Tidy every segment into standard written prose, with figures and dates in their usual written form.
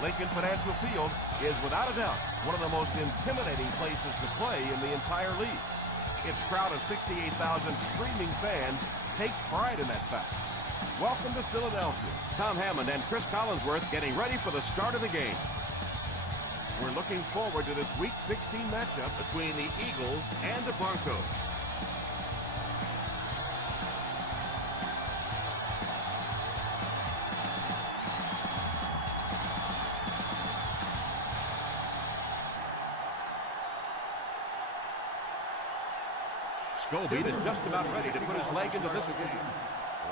Lincoln Financial Field is without a doubt one of the most intimidating places to play in the entire league. Its crowd of 68,000 screaming fans takes pride in that fact. Welcome to Philadelphia. Tom Hammond and Chris Collinsworth getting ready for the start of the game. We're looking forward to this Week 16 matchup between the Eagles and the Broncos. Scobie is just about ready to put his leg into this game.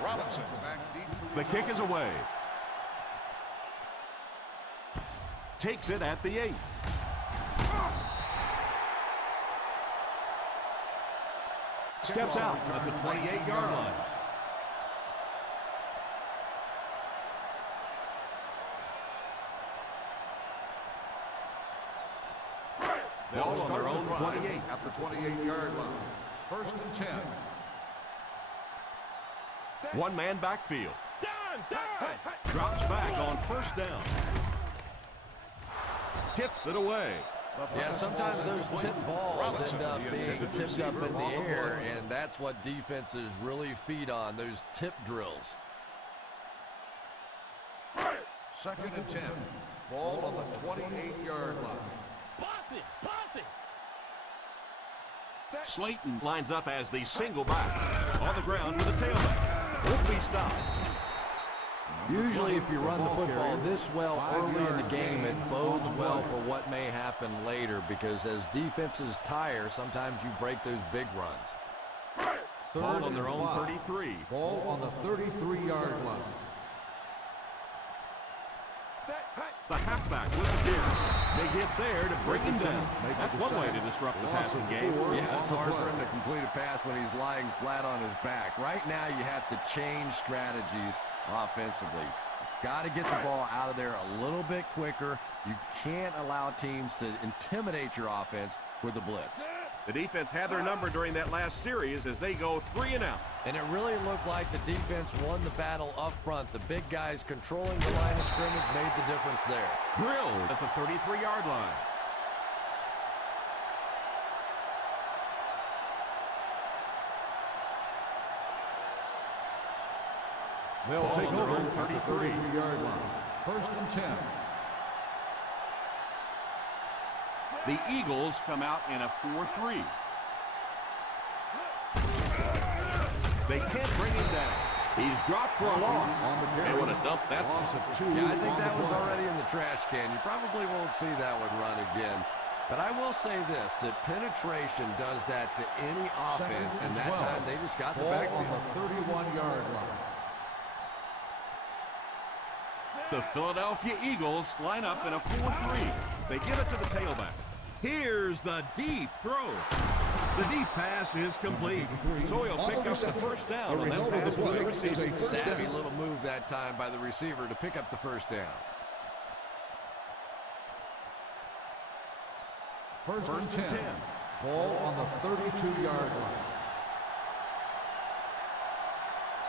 Robinson back deep. The kick is away. Takes it at the 8. Steps out at the 28-yard line. Ball on their own 28 at the 28-yard line. 1st and 10. One-man backfield. Drops back on 1st down. Tips it away. Yeah, sometimes those tip balls end up being tipped up in the air, and that's what defenses really feed on, those tip drills. 2nd and 10. Ball on the 28-yard line. Slayton lines up as the single back. On the ground with a tailback. Won't be stopped. Usually if you run the football this well early in the game, it bodes well for what may happen later, because as defenses tire, sometimes you break those big runs. Ball on their own 33. Ball on the 33-yard line. The halfback with the carry. They get there to bring him down. That's one way to disrupt the passing game. Yeah, it's hard for him to complete a pass when he's lying flat on his back. Right now, you have to change strategies offensively. Got to get the ball out of there a little bit quicker. You can't allow teams to intimidate your offense with a blitz. The defense had their number during that last series as they go 3 and out. And it really looked like the defense won the battle up front. The big guys controlling the line of scrimmage made the difference there. Drilled at the 33-yard line. They'll take on their over own at the 33-yard line. 1st and 10. The Eagles come out in a 4-3. They can't bring him down. He's dropped for a loss. They would have dumped that loss of 2. Yeah, I think that one's already in the trash can. You probably won't see that one run again. But I will say this, that penetration does that to any offense, and that time they just got the backfield. On the 31-yard line. The Philadelphia Eagles line up in a 4-3. They give it to the tailback. Here's the deep throw. The deep pass is complete. So he'll pick up the 1st down on that pass to the receiver. Savvy little move that time by the receiver to pick up the 1st down. 1st and 10. Ball on the 32-yard line.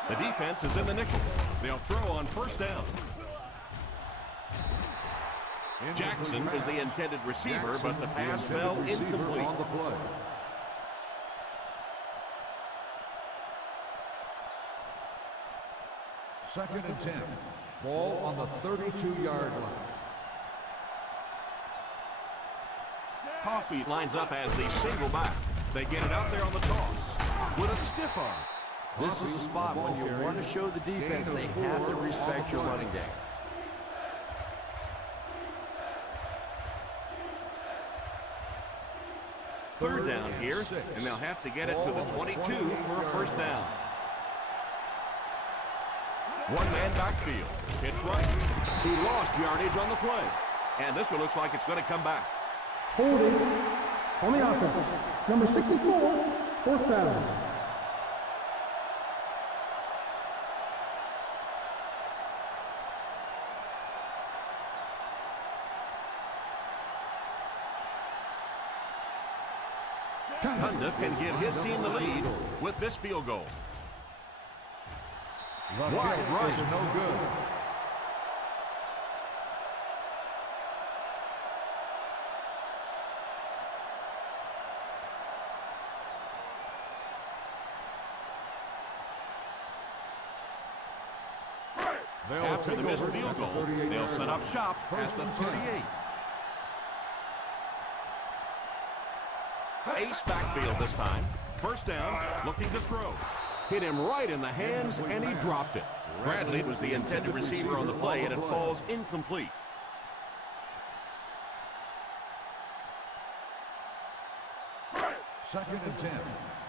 The defense is in the nickel. They'll throw on 1st down. Jackson is the intended receiver, but the pass fell incomplete. On the play. Second and 10. Ball on the 32-yard line. Coffee lines up as the single back. They get it out there on the toss with a stiff arm. This is a spot when you want to show the defense they have to respect your running game. Third down here, and they'll have to get it to the 22 for a 1st down. One-man backfield. Pitch right. He lost yardage on the play. And this one looks like it's going to come back. Holding on the offense. Number 64, 4th down. Cundiff can give his team the lead with this field goal. Wide right is no good. After the missed field goal, they'll set up shop at the 38. Ace backfield this time. First down, looking to throw. Hit him right in the hands, and he dropped it. Bradley was the intended receiver on the play, and it falls incomplete. Second and 10.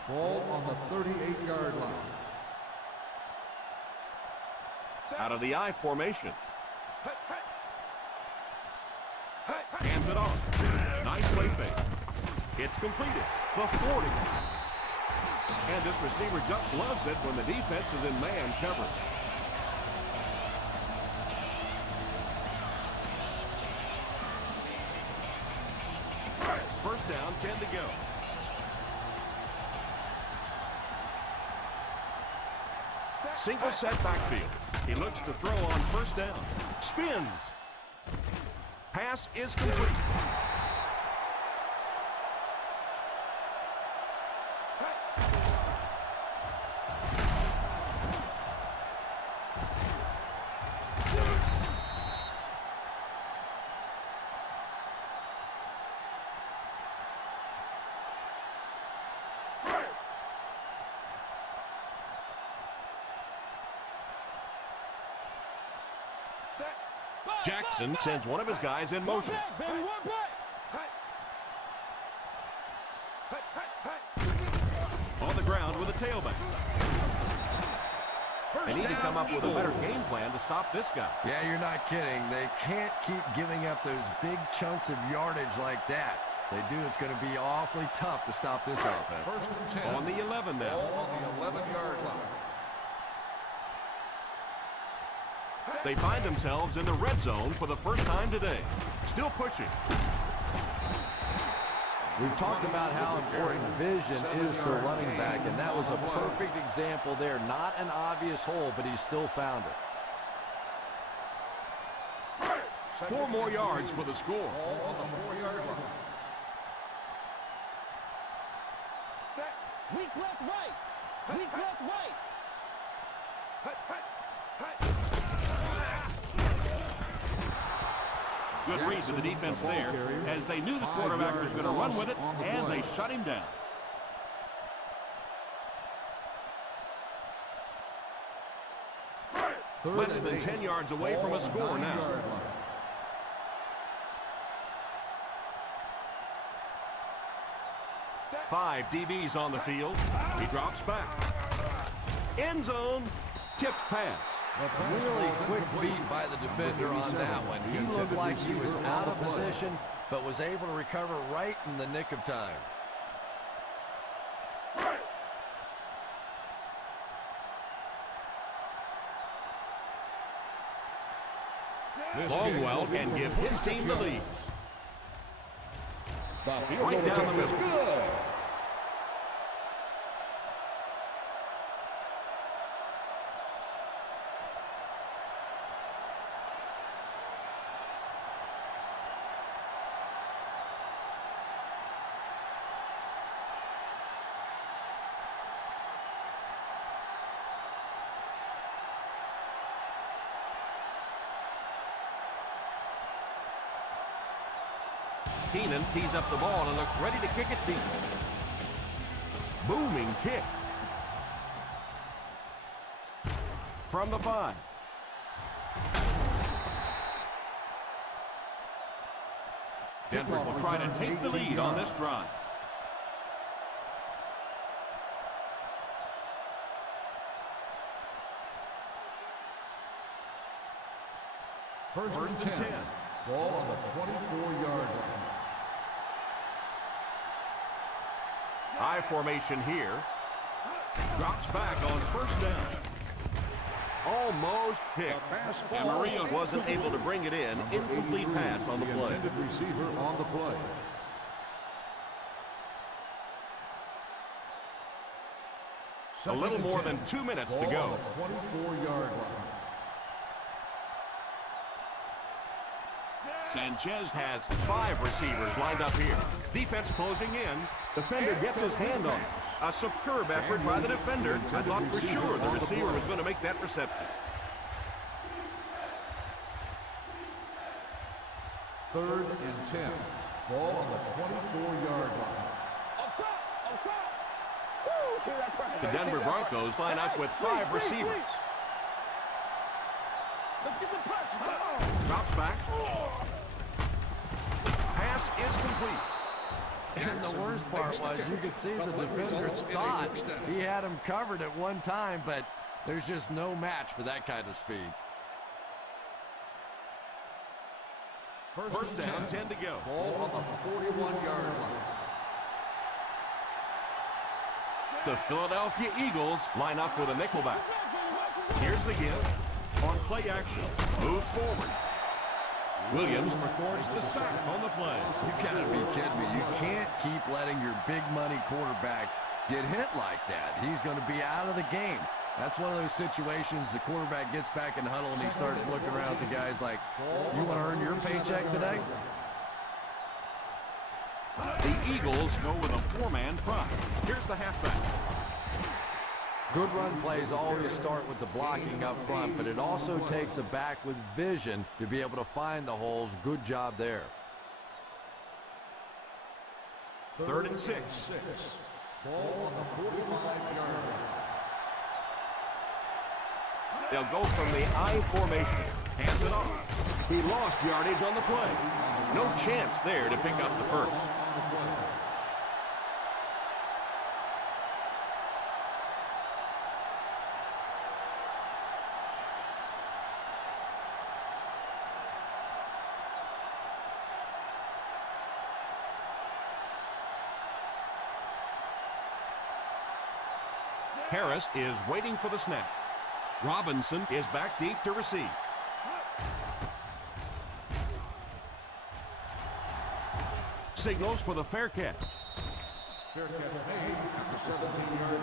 Ball on the 38-yard line. Out of the I formation. Hands it off. Nice play fake. It's completed. The 40. And this receiver just loves it when the defense is in man coverage. First down, 10 to go. Single set backfield. He looks to throw on first down. Spins. Pass is complete. Jackson sends one of his guys in motion. On the ground with a tailback. They need to come up with a better game plan to stop this guy. Yeah, you're not kidding. They can't keep giving up those big chunks of yardage like that. They do, it's going to be awfully tough to stop this offense. First and 10. On the 11 now. Ball on the 11-yard line. They find themselves in the red zone for the first time today. Still pushing. We've talked about how important vision is to a running back, and that was a perfect example there. Not an obvious hole, but he still found it. 4 more yards for the score. Ball on the 4-yard line. Weak left right. Weak left right. Good read to the defense there, as they knew the quarterback was going to run with it, and they shut him down. Less than 10 yards away from a score now. 5 DBs on the field. He drops back. End zone. Tipped pass. Really quick beat by the defender on that one. He looked like he was out of position, but was able to recover right in the nick of time. Longwell can give his team the lead. Right down the middle. Keenan tees up the ball and looks ready to kick it deep. Booming kick. From the 5. Denver will try to take the lead on this drive. First and 10. Ball on the 24-yard line. I formation here. Drops back on first down. Almost picked. And Maria wasn't able to bring it in. Incomplete pass on the play. Intended receiver on the play. A little more than 2 minutes to go. 24-yard line. Sanchez has 5 receivers lined up here. Defense closing in. Defender gets his hand on it. A superb effort by the defender. I thought for sure the receiver was going to make that reception. 3rd and 10. Ball on the 24-yard line. Up top! Up top! Woo! Hear that pressure. The Denver Broncos line up with 5 receivers. Let's get the pressure. Drops back. Pass is complete. And the worst part was you could see the defender thought he had him covered at one time, but there's just no match for that kind of speed. First down, 10 to go. Ball on the 41-yard line. The Philadelphia Eagles line up with a nickelback. Here's the give. On play action, moves forward. Williams records the sack on the play. You gotta be kidding me. You can't keep letting your big money quarterback get hit like that. He's going to be out of the game. That's one of those situations the quarterback gets back in the huddle and he starts looking around at the guys like, you want to earn your paycheck today? The Eagles go with a 4-man front. Here's the halfback. Good run plays always start with the blocking up front, but it also takes a back with vision to be able to find the holes. Good job there. 3rd and 6. Ball on the 45-yard line. They'll go from the I formation. Hands it off. He lost yardage on the play. No chance there to pick up the first. Harris is waiting for the snap. Robinson is back deep to receive. Signals for the fair catch. Fair catch made at the 17-yard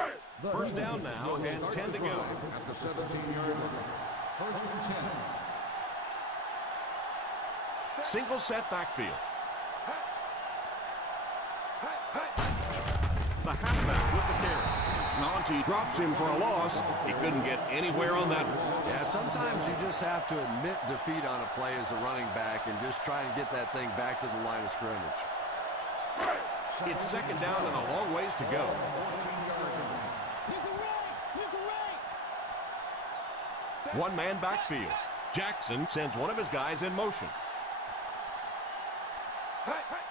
line. First down now and 10 to go. At the 17-yard line. 1st and 10. Single set backfield. The halfback with the carry. Monty drops him for a loss. He couldn't get anywhere on that one. Yeah, sometimes you just have to admit defeat on a play as a running back and just try and get that thing back to the line of scrimmage. It's 2nd down and a long ways to go. One-man backfield. Jackson sends one of his guys in motion.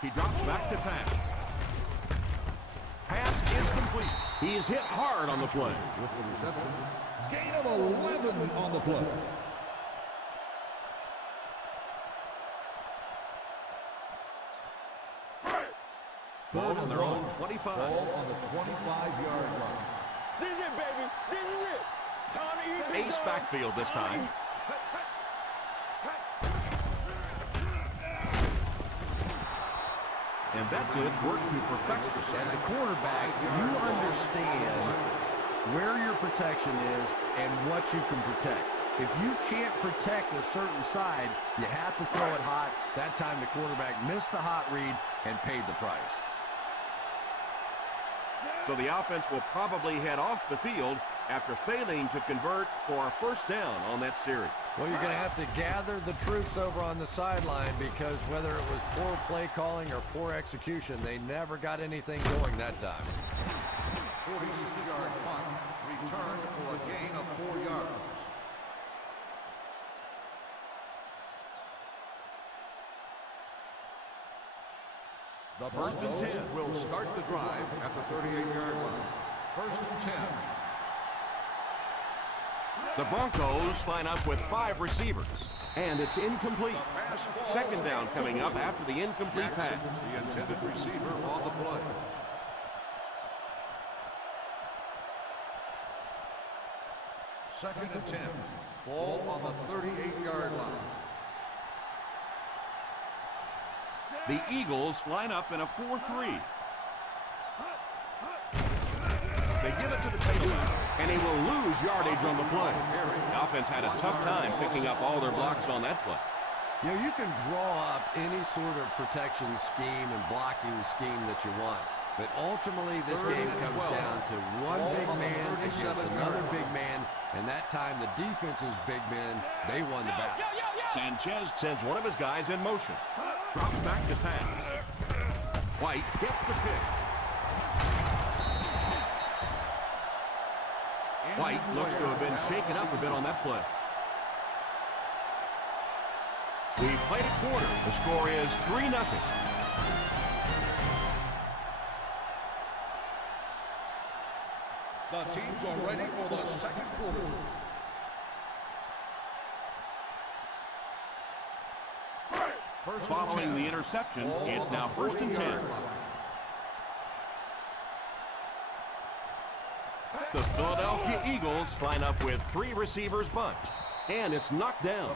He drops back to pass. Pass is complete. He is hit hard on the play. With the reception. Gain of 11 on the play. Ball on their own 25. Ball on the 25-yard line. This is it, baby. This is it. Time to eat. Ace backfield this time. And that blitz worked to perfection. As a quarterback, you understand where your protection is and what you can protect. If you can't protect a certain side, you have to throw it hot. That time the quarterback missed the hot read and paid the price. So the offense will probably head off the field after failing to convert for a first down on that series. Well, you're going to have to gather the troops over on the sideline because whether it was poor play calling or poor execution, they never got anything going that time. 46-yard punt, return for a gain of 4 yards. The 1st and 10 will start the drive at the 38-yard line. 1st and 10. The Broncos line up with 5 receivers, and it's incomplete. 2nd down coming up after the incomplete pass. The intended receiver on the play. Second and 10. Ball on the 38-yard line. The Eagles line up in a 4-3. They give it to the tailback, and he will lose yardage on the play. The offense had a tough time picking up all their blocks on that play. You know, you can draw up any sort of protection scheme and blocking scheme that you want. But ultimately, this game comes down to one big man against another big man, and that time the defense's big men, they won the battle. Sanchez sends one of his guys in motion. Drops back to pass. White gets the pick. White looks to have been shaken up a bit on that play. We played a quarter. The score is 3-0. The teams are ready for the second quarter. Following the interception, it's now 1st and 10. The Philadelphia Eagles line up with 3 receivers bunched, and it's knocked down.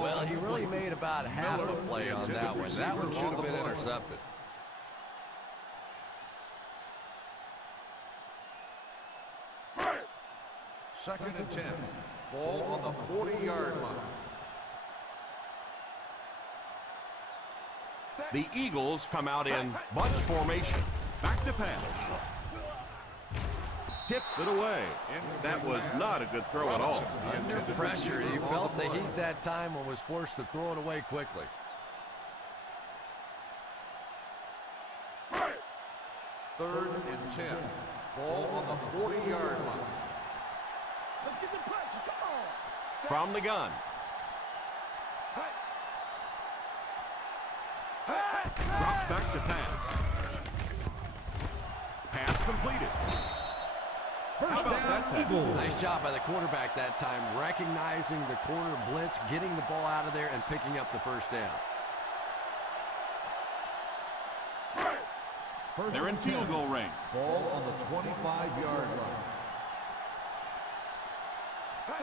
Well, he really made about half a play on that one. That one should have been intercepted. Second and 10. Ball on the 40-yard line. The Eagles come out in bunch formation. Back to pass. Tips it away. That was not a good throw at all. Under pressure, he felt the heat that time and was forced to throw it away quickly. Third and 10. Ball on the 40-yard line. Let's get the punch. Come on. From the gun. Drops back to pass. Pass completed. How about that pass? Nice job by the quarterback that time, recognizing the corner blitz, getting the ball out of there, and picking up the first down. They're in field goal range. Ball on the 25-yard line.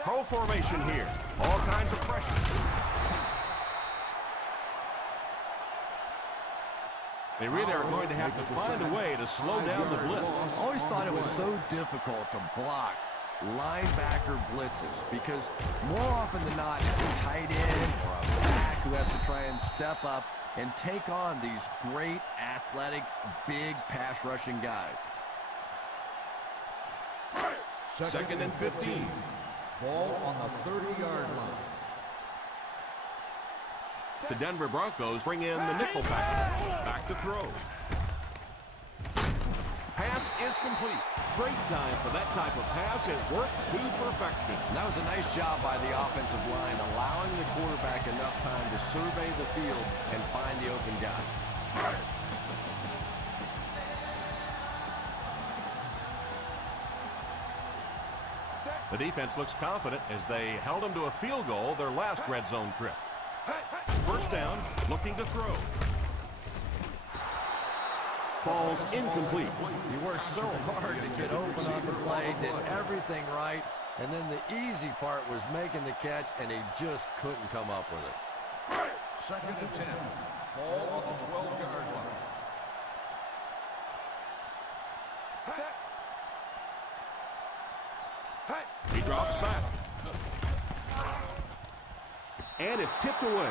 Pro formation here. All kinds of pressure. They really are going to have to find a way to slow down the blitz. I always thought it was so difficult to block linebacker blitzes because more often than not, it's a tight end or a back who has to try and step up and take on these great athletic, big pass rushing guys. Second and 15. Ball on the 30-yard line. The Denver Broncos bring in the nickel package. Back to throw. Pass is complete. Great time for that type of pass. It worked to perfection. And that was a nice job by the offensive line, allowing the quarterback enough time to survey the field and find the open guy. The defense looks confident as they held them to a field goal their last red zone trip. First down, looking to throw. Falls incomplete. He worked so hard to get open on the play, did everything right, and then the easy part was making the catch, and he just couldn't come up with it. Second and 10. Ball on the 12-yard line. He drops back. And it's tipped away.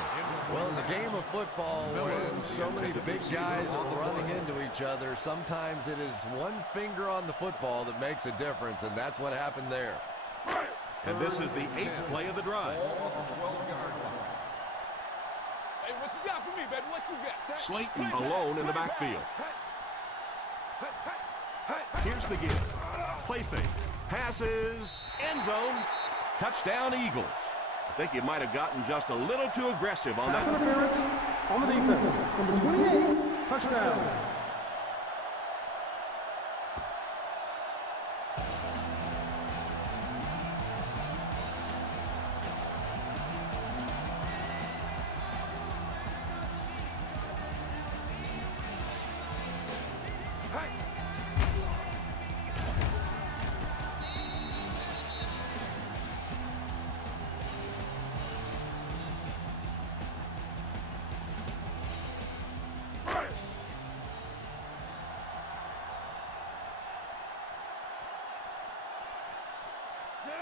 Well, in the game of football, when so many big guys are running into each other, sometimes it is one finger on the football that makes a difference, and that's what happened there. And this is the 8th play of the drive. Ball on the 12-yard line. Hey, what you got for me, baby? What you got? Slayton alone in the backfield. Here's the give. Play fake. Passes. End zone. Touchdown, Eagles. I think you might have gotten just a little too aggressive on Pass that. interference on the defense. Number 28, touchdown.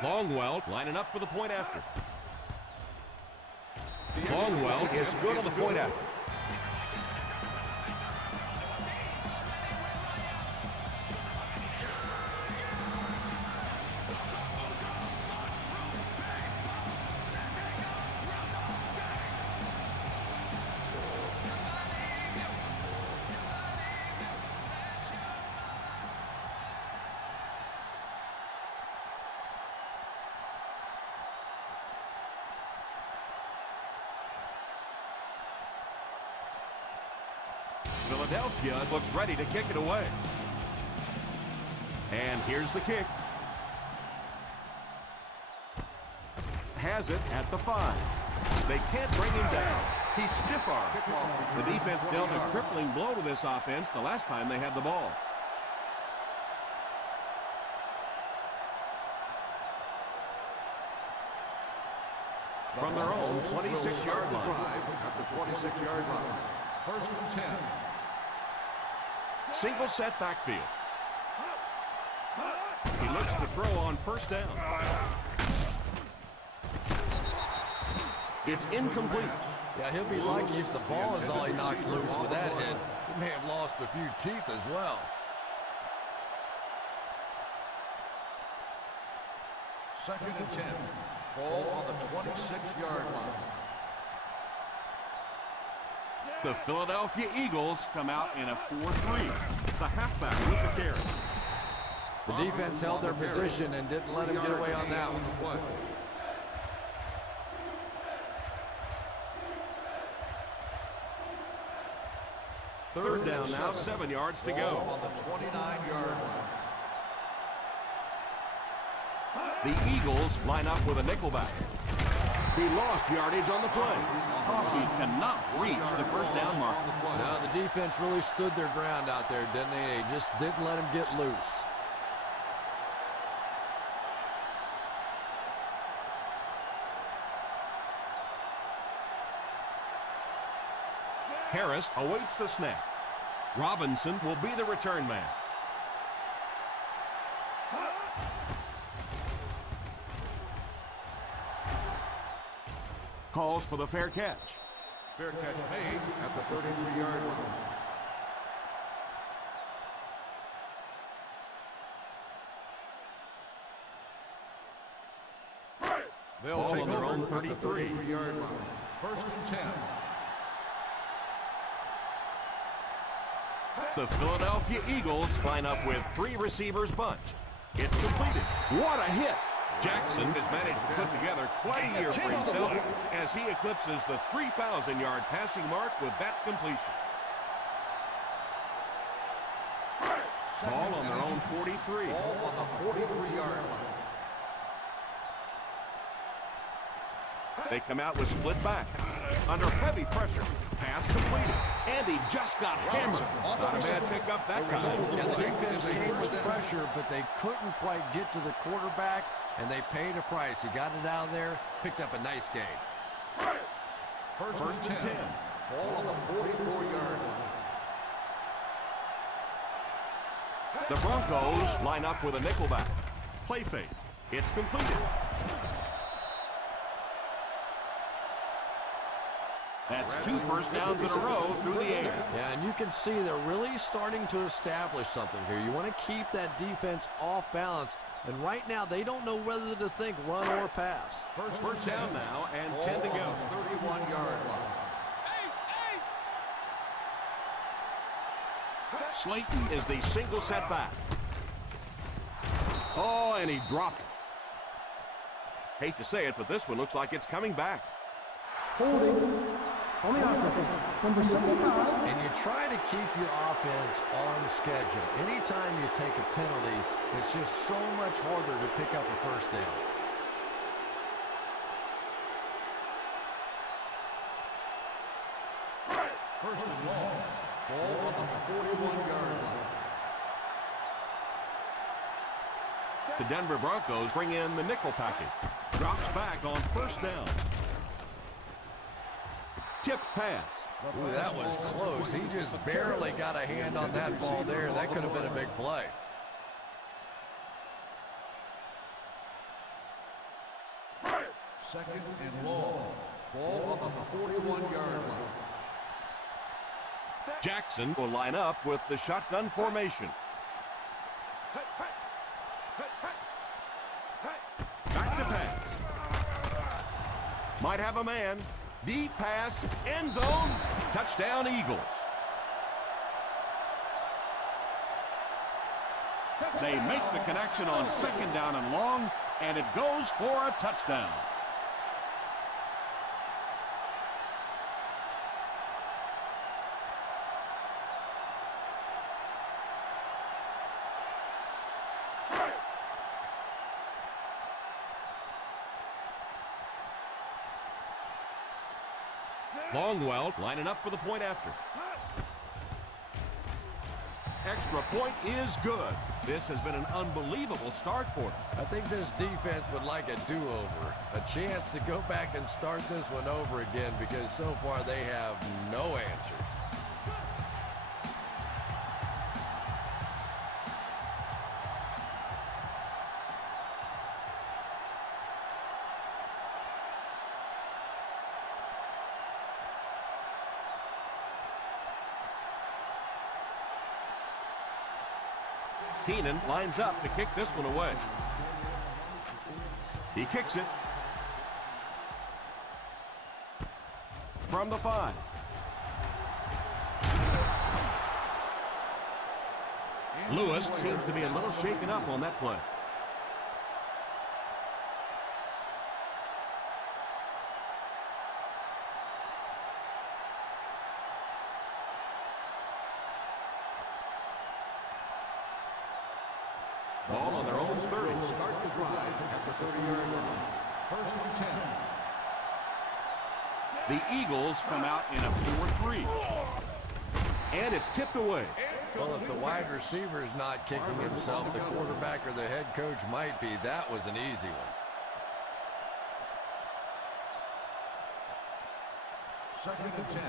Longwell lining up for the point after. Longwell is good on the point after. Philadelphia looks ready to kick it away. And here's the kick. Has it at the 5. They can't bring him down. He's stiff-armed. The defense dealt a crippling blow to this offense the last time they had the ball. From their own 26-yard line. At the 26-yard line. First and 10. Single set backfield. He looks to throw on first down. It's incomplete. Yeah, he'll be lucky if the ball is all he knocked loose with that hit. He may have lost a few teeth as well. Second and 10. Ball on the 26-yard line. The Philadelphia Eagles come out in a 4-3. The halfback with the carry. The defense held their position and didn't let him get away on that one. Third down now, 7 yards to go. On the 29-yard line. The Eagles line up with a nickelback. He lost yardage on the play. Coffee cannot reach the first down mark. No, the defense really stood their ground out there, didn't they? They just didn't let him get loose. Harris awaits the snap. Robinson will be the return man. Calls for the fair catch. Fair catch made at the 33-yard line. They'll take on their over own at the 33. 33-yard line. First and 10. The Philadelphia Eagles line up with 3 receivers bunch. It's completed. What a hit! Jackson has managed to put together quite a year for himself as he eclipses the 3,000-yard passing mark with that completion. Ball on their own 43. Ball on the 43-yard line. They come out with split back. Under heavy pressure. Pass completed. And he just got hammered. Not a bad pickup that time. Yeah, the defense came with pressure, but they couldn't quite get to the quarterback, and they paid a price. He got it out of there, picked up a nice gain. First and 10. Ball on the 44-yard line. The Broncos line up with a nickelback. Play fake. It's completed. That's 2 first downs in a row through the air. Yeah, and you can see they're really starting to establish something here. You want to keep that defense off balance, and right now they don't know whether to think run or pass. First down now and 10 to go. 31-yard line. Slayton is the single setback. Oh, and he dropped it. Hate to say it, but this one looks like it's coming back. Holding on the offense, number 75. And you try to keep your offense on schedule. Anytime you take a penalty, it's just so much harder to pick up a first down. First and long. Ball on the 41-yard line. The Denver Broncos bring in the nickel package. Drops back on first down. Tipped pass. Ooh, that was close. He just barely got a hand on that ball there. That could have been a big play. Second and long. Ball on the 41-yard line. Jackson will line up with the shotgun formation. Back to pass. Might have a man. Deep pass, end zone, touchdown Eagles. They make the connection on second down and long, and it goes for a touchdown. Longwell lining up for the point after. Extra point is good. This has been an unbelievable start for them. I think this defense would like a do-over, a chance to go back and start this one over again because so far they have no answers. Keenan lines up to kick this one away. He kicks it. From the 5. Lewis seems to be a little shaken up on that play. Ball on their own 30. Start the drive at the 30-yard line. First and 10. The Eagles come out in a 4-3. And it's tipped away. Well, if the wide receiver is not kicking himself, the quarterback or the head coach might be. That was an easy one. Second and 10.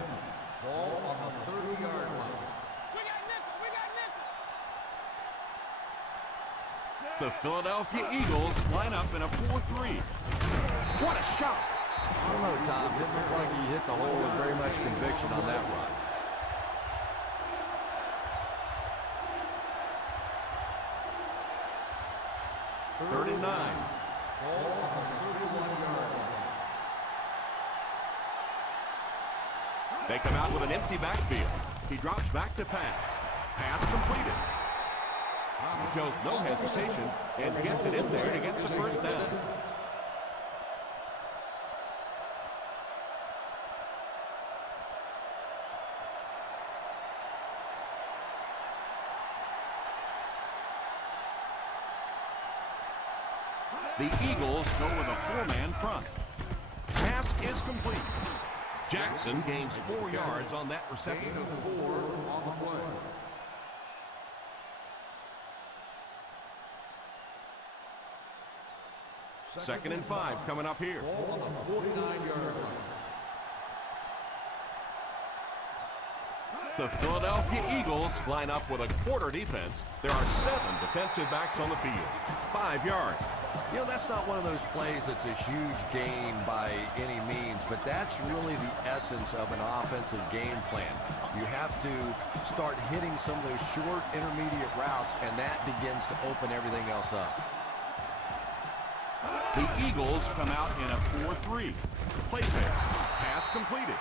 Ball on the 30-yard line. The Philadelphia Eagles line up in a 4-3. What a shot! I don't know, Tom. Didn't look like he hit the hole with very much conviction on that run. Third and 9. Ball on the 31-yard line. They come out with an empty backfield. He drops back to pass. Pass completed. He shows no hesitation and gets it in there to get the first down. The Eagles go with a 4-man front. Pass is complete. Jackson gains 4 yards on that reception. Gain of 4 on the play. Second and 5 coming up here. Ball on the 49-yard line. The Philadelphia Eagles line up with a quarter defense. There are 7 defensive backs on the field. 5 yards. You know, that's not one of those plays that's a huge gain by any means, but that's really the essence of an offensive game plan. You have to start hitting some of those short intermediate routes, and that begins to open everything else up. The Eagles come out in a 4-3. Play fake. Pass completed.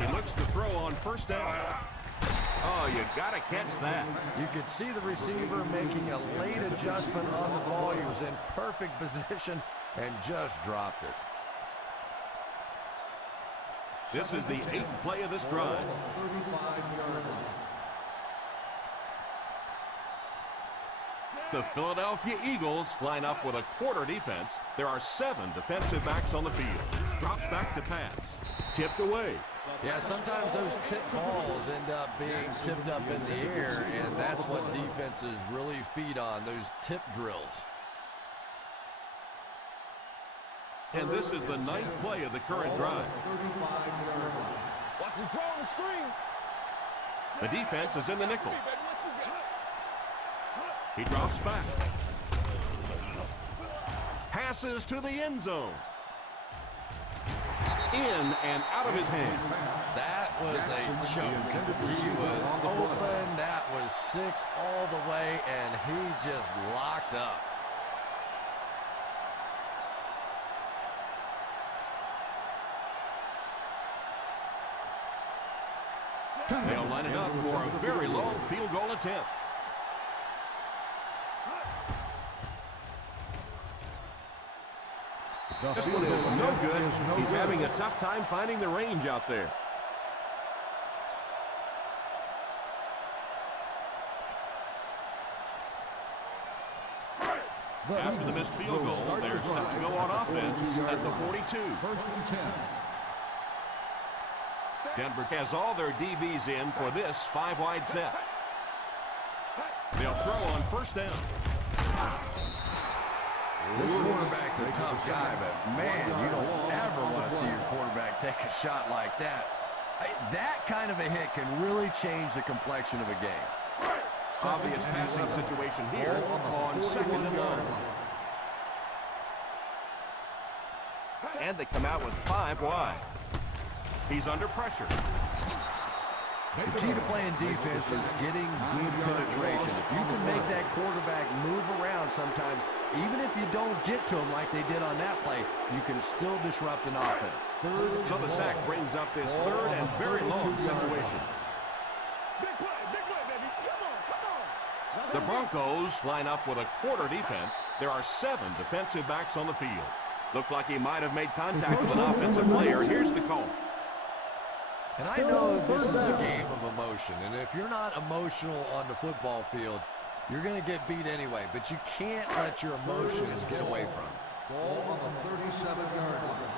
He looks to throw on first down. Oh, you got to catch that. You could see the receiver making a late adjustment on the ball. He was in perfect position and just dropped it. This is the 8th play of this drive. 35-yard line. The Philadelphia Eagles line up with a quarter defense. There are 7 defensive backs on the field. Drops back to pass. Tipped away. Yeah, sometimes those tip balls end up being tipped up in the air, and that's what defenses really feed on, those tip drills. And this is the 9th play of the current drive. 35-yard line. Watch the throw on the screen. The defense is in the nickel. He drops back. Passes to the end zone. In and out of his hand. That was a choke. He was open. That was 6 all the way, and he just locked up. They'll line it up for a very long field goal attempt. This one is no good. He's having a tough time finding the range out there. After the missed field goal, they're set to go on offense at the 42. First and 10. Denver has all their DBs in for this five-wide set. They'll throw on first down. This quarterback's a tough guy, but man, you don't ever want to see your quarterback take a shot like that. That kind of a hit can really change the complexion of a game. Obvious passing situation here on 2nd and 9. And they come out with 5 wide. He's under pressure. The key to playing defense is getting good penetration. If you can make that quarterback move around sometimes, even if you don't get to him like they did on that play, you can still disrupt an offense. So the sack brings up this 3rd and very long situation. Big play, baby. Come on. The Broncos line up with a quarter defense. There are 7 defensive backs on the field. Looked like he might have made contact with an offensive player. Here's the call. And I know this is a game of emotion, and if you're not emotional on the football field, you're going to get beat anyway, but you can't let your emotions get away from you. Ball on the 37-yard line.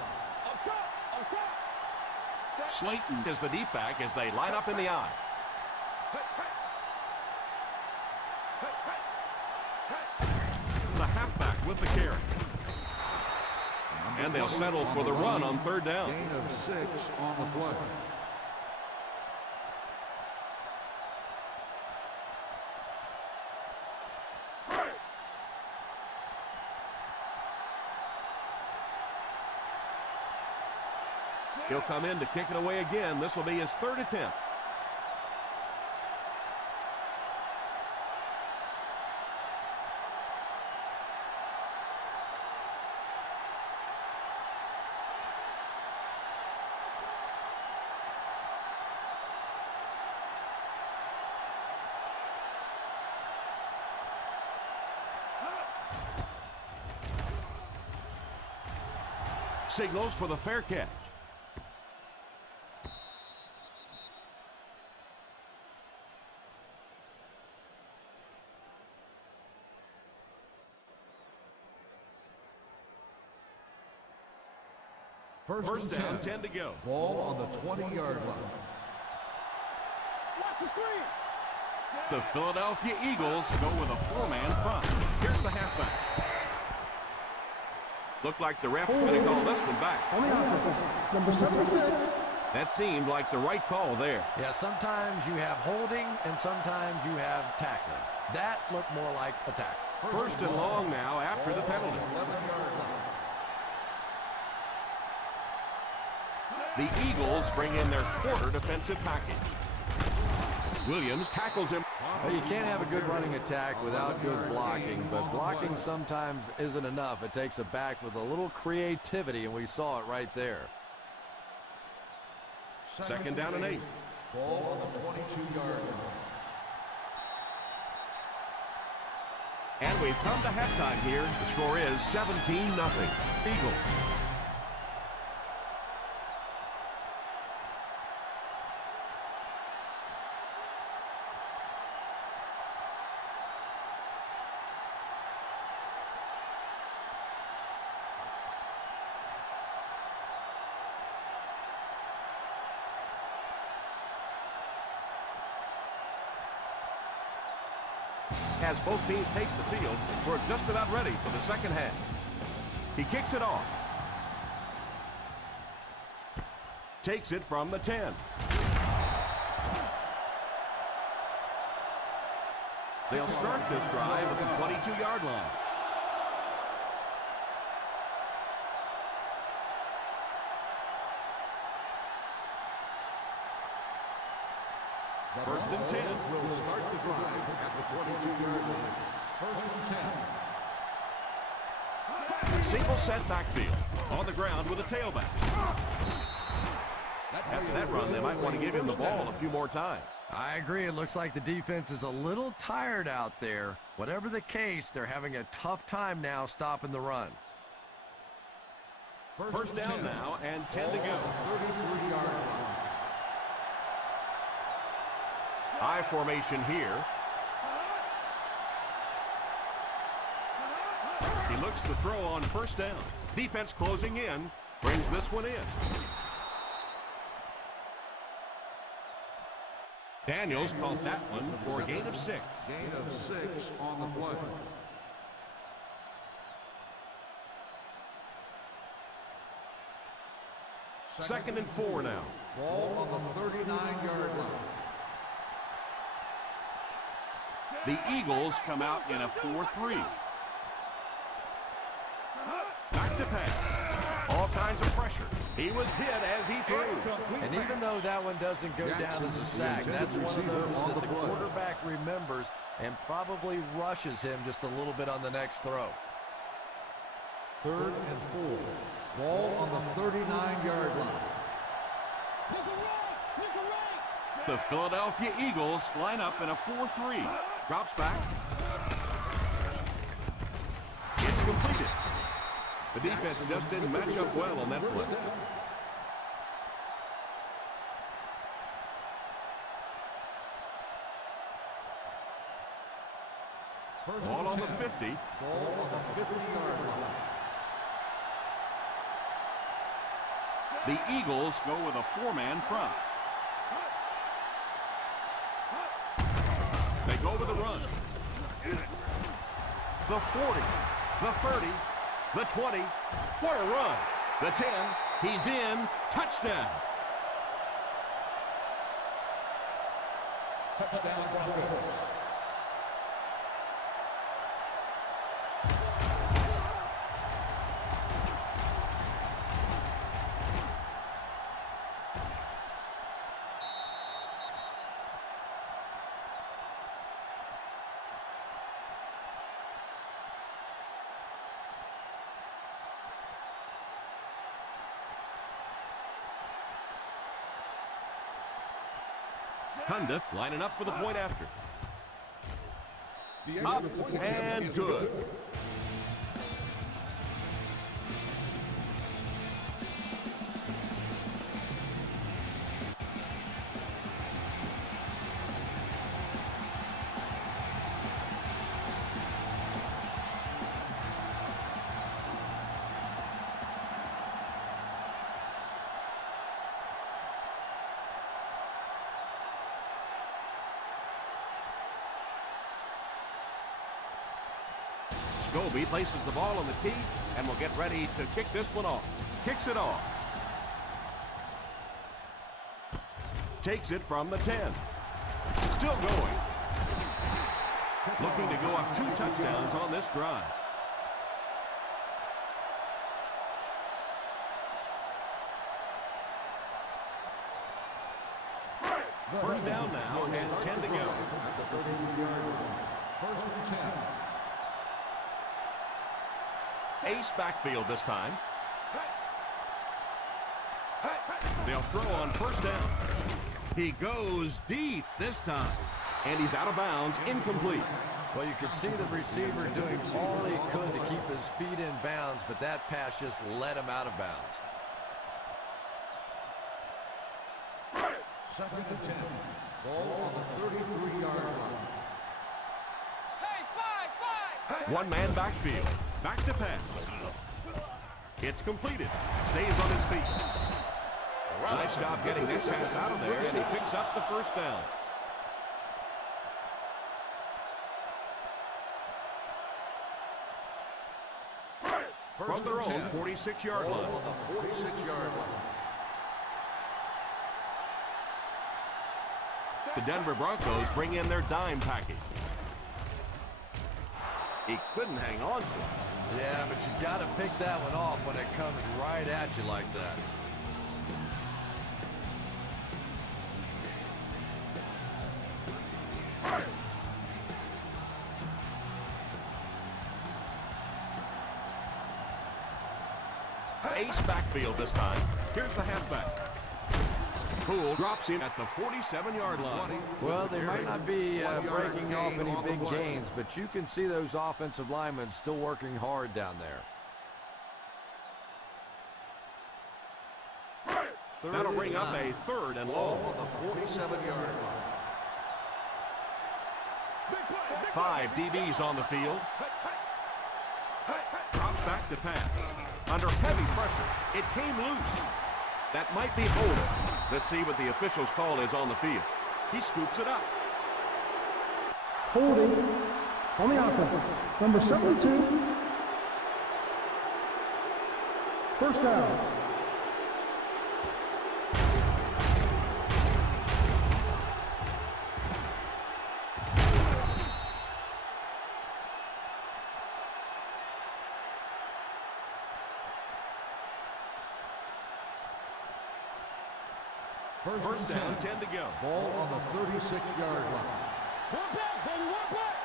Up top. Slayton is the deep back as they line up in the eye. The halfback with the carry. And they'll settle for the run on 3rd down. Gain of 6 on the play. He'll come in to kick it away again. This will be his 3rd attempt. Signals for the fair catch. First down, 10 to go. Ball on the 20-yard line. Watch the screen. The Philadelphia Eagles go with a 4-man front. Here's the halfback. Looked like the ref was going to call this one back. On the offense, number 76. That seemed like the right call there. Yeah, sometimes you have holding and sometimes you have tackling. That looked more like a tackle. First and long now after the penalty. 11-yard line. The Eagles bring in their quarter defensive package. Williams tackles him. Well, you can't have a good running attack without good blocking, but blocking sometimes isn't enough. It takes a back with a little creativity, and we saw it right there. 2nd down and 8. Ball on the 22-yard line. And we've come to halftime here. The score is 17-0. Eagles. As both teams take the field, we're just about ready for the second half. He kicks it off. Takes it from the 10. They'll start this drive at the 22-yard line. First and 10. Will start the drive at the 22-yard line. First and 10. Single set backfield. On the ground with a tailback. After that run, they might want to give him the ball a few more times. I agree. It looks like the defense is a little tired out there. Whatever the case, they're having a tough time now stopping the run. First down now and 10 to go. 33-yard line. I formation here. He looks to throw on first down. Defense closing in. Brings this one in. Daniels caught that one for a gain of 6. Gain of 6 on the play. Second and 4 now. Ball on the 39-yard line. The Eagles come out in a 4-3. Back to pass. All kinds of pressure. He was hit as he threw. And even though that one doesn't go down as a sack, that's one of those that the quarterback remembers and probably rushes him just a little bit on the next throw. 3rd and 4. Ball on the 39-yard line. The Philadelphia Eagles line up in a 4-3. Drops back. It's completed. The defense just didn't match up well on that play. Ball on the 50. Ball on the 50-yard line. The Eagles go with a 4-man front. They go with a run. The 40, the 30, the 20. What a run. The 10, he's in. Touchdown. Touchdown Broncos. Cundiff lining up for the point after. Up and good. Scobie places the ball on the tee and will get ready to kick this one off. Kicks it off. Takes it from the 10. Still going. Looking to go up 2 touchdowns on this drive. First down now and 10 to go. At the 33-yard line. 1st and 10. Ace backfield this time. They'll throw on first down. He goes deep this time. And he's out of bounds, incomplete. Well, you could see the receiver doing all he could to keep his feet in bounds, but that pass just let him out of bounds. 2nd and 10. Ball on the 33-yard line. One man backfield. Back to pass. It's completed. Stays on his feet. Nice job getting that pass out of there, and he picks up the first down. From their own 46-yard line. On the 46-yard line. The Denver Broncos bring in their dime package. He couldn't hang on to it. Yeah, but you got to pick that one off when it comes right at you like that. Ace backfield this time. Here's the halfback. Poole drops in at the 47-yard line. Well, they might not be breaking off any big gains, but you can see those offensive linemen still working hard down there. That'll bring up a 3rd and long. Ball on the 47-yard line. 5 DBs on the field. Drops back to pass. Under heavy pressure, it came loose. That might be holding. Let's see what the official's call is on the field. He scoops it up. Holding on the offense. Number 72. First down. First down, 10 to go. Ball on the 36-yard line. One back, baby, one back.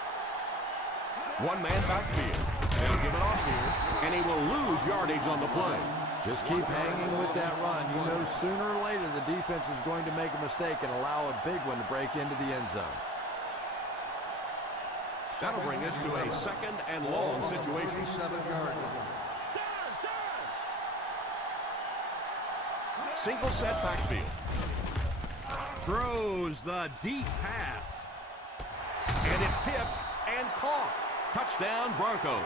One man backfield. They'll give it off here, and he will lose yardage on the play. Just keep hanging with that run. You know sooner or later the defense is going to make a mistake and allow a big one to break into the end zone. That'll bring us to a 2nd and long situation. 37-yard line. Single set backfield. Throws the deep pass. And it's tipped and caught. Touchdown, Broncos.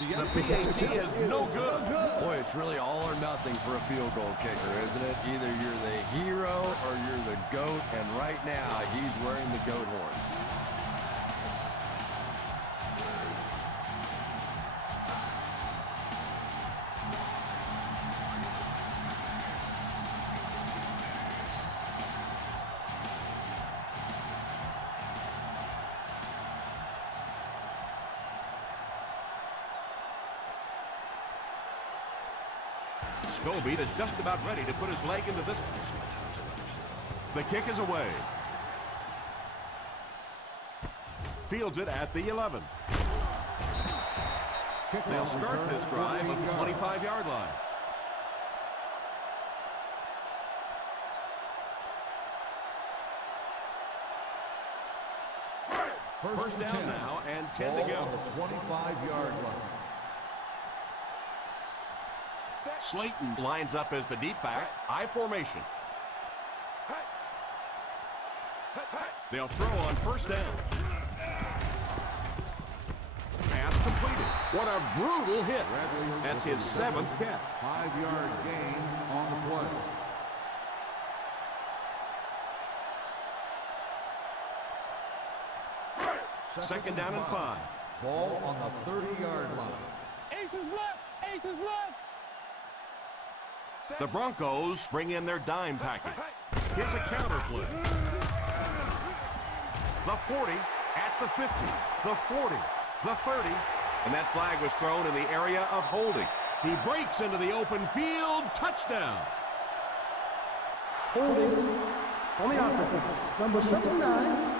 The PAT is no good. Boy, it's really all or nothing for a field goal kicker, isn't it? Either you're the hero or you're the GOAT, and right now he's wearing the GOAT horns. Scobie is just about ready to put his leg into this one. The kick is away. Fields it at the 11. They'll start this drive at the 25-yard line. First down now and 10 to go. On the 25-yard line. Slayton lines up as the deep back, I formation. They'll throw on first down. Pass completed. What a brutal hit. That's his 7th catch. 5-yard gain on the play. Second down and 5. Ball on the 30-yard line. Ace is left, ace is left. The Broncos bring in their dime package. Here's a counter play. The 40 at the 50, the 40, the 30, and that flag was thrown in the area of holding. He breaks into the open field. Touchdown. Holding on the offense. Number 79.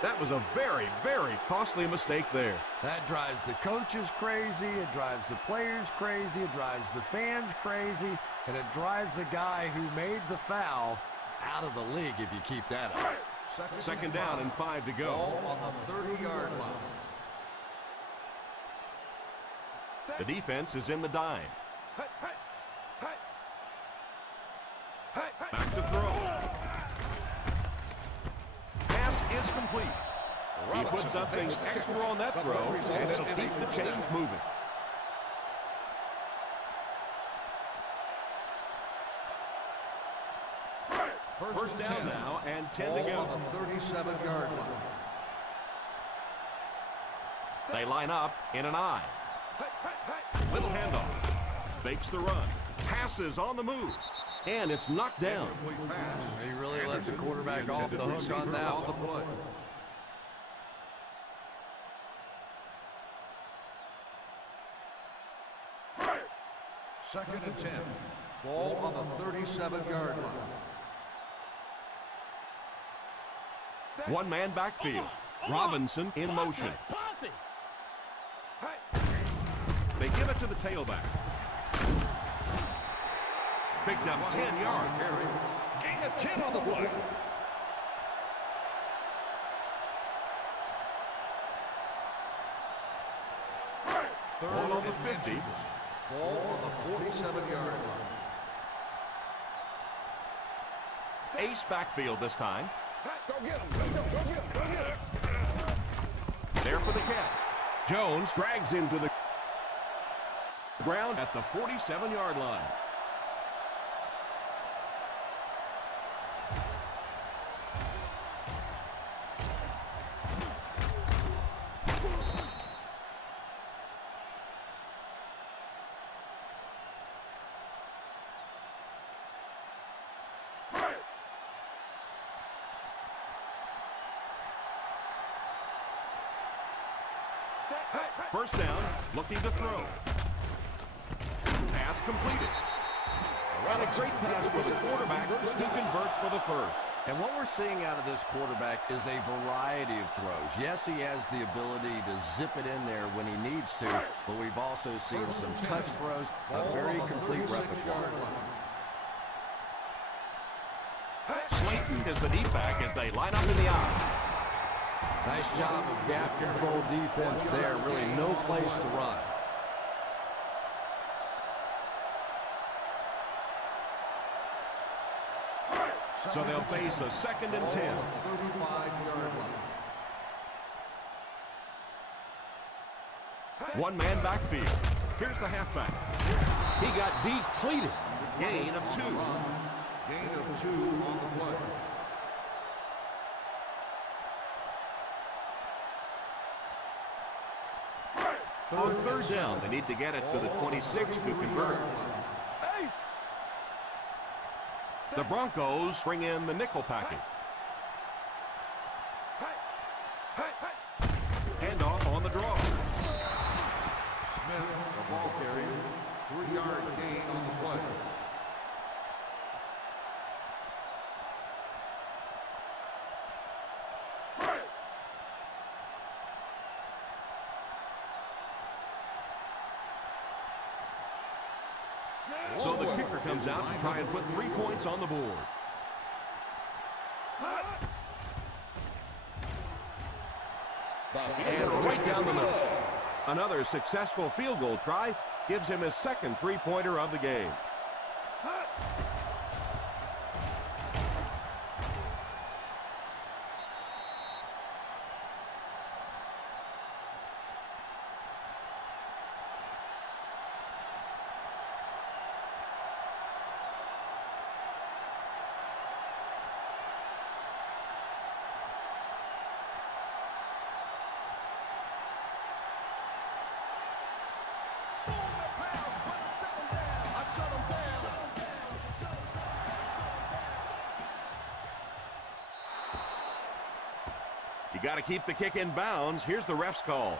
That was a very, very costly mistake there. That drives the coaches crazy, it drives the players crazy, it drives the fans crazy, and it drives the guy who made the foul out of the league if you keep that up. Second down and 5 to go. Ball on the 30-yard line. The defense is in the dime. Back to throw. Pass is complete. He puts something extra on that throw, and it'll keep the chains moving. First down now, and 10 to go. On the 37-yard line. They line up in an I. Little handoff. Fakes the run. Passes on the move. And it's knocked down. He really let the quarterback off the hook on that one. Second and 10. Ball on the 37-yard line. One man backfield. Robinson in motion. They give it to the tailback. Picked up 10 yards. Gain of 10 on the play. Ball on the 50. Ball on the 47-yard line. Ace backfield this time. Go get him. Go get him. Go get him. There for the catch. Jones drags him to the ground at the 47-yard line. First down, looking to throw. Pass completed. And a great pass for the quarterback to convert for the first. And what we're seeing out of this quarterback is a variety of throws. Yes, he has the ability to zip it in there when he needs to, but we've also seen some touch throws, a very complete repertoire. Slayton is the deep back as they line up in the eye. Nice job of gap control defense there. Really no place to run. So they'll face a second and 10. 35-yard line. One man backfield. Here's the halfback. He got depleted. Gain of 2. Gain of 2 on the play. On third down, they need to get it to the 26 to convert. The Broncos bring in the nickel package. Handoff on the draw. Smith, the ball carrier, 3-yard gain on the play. So the kicker comes out to try and put 3 points on the board. And right down the middle. Another successful field goal try gives him his second 3-pointer of the game. You got to keep the kick in bounds. Here's the ref's call.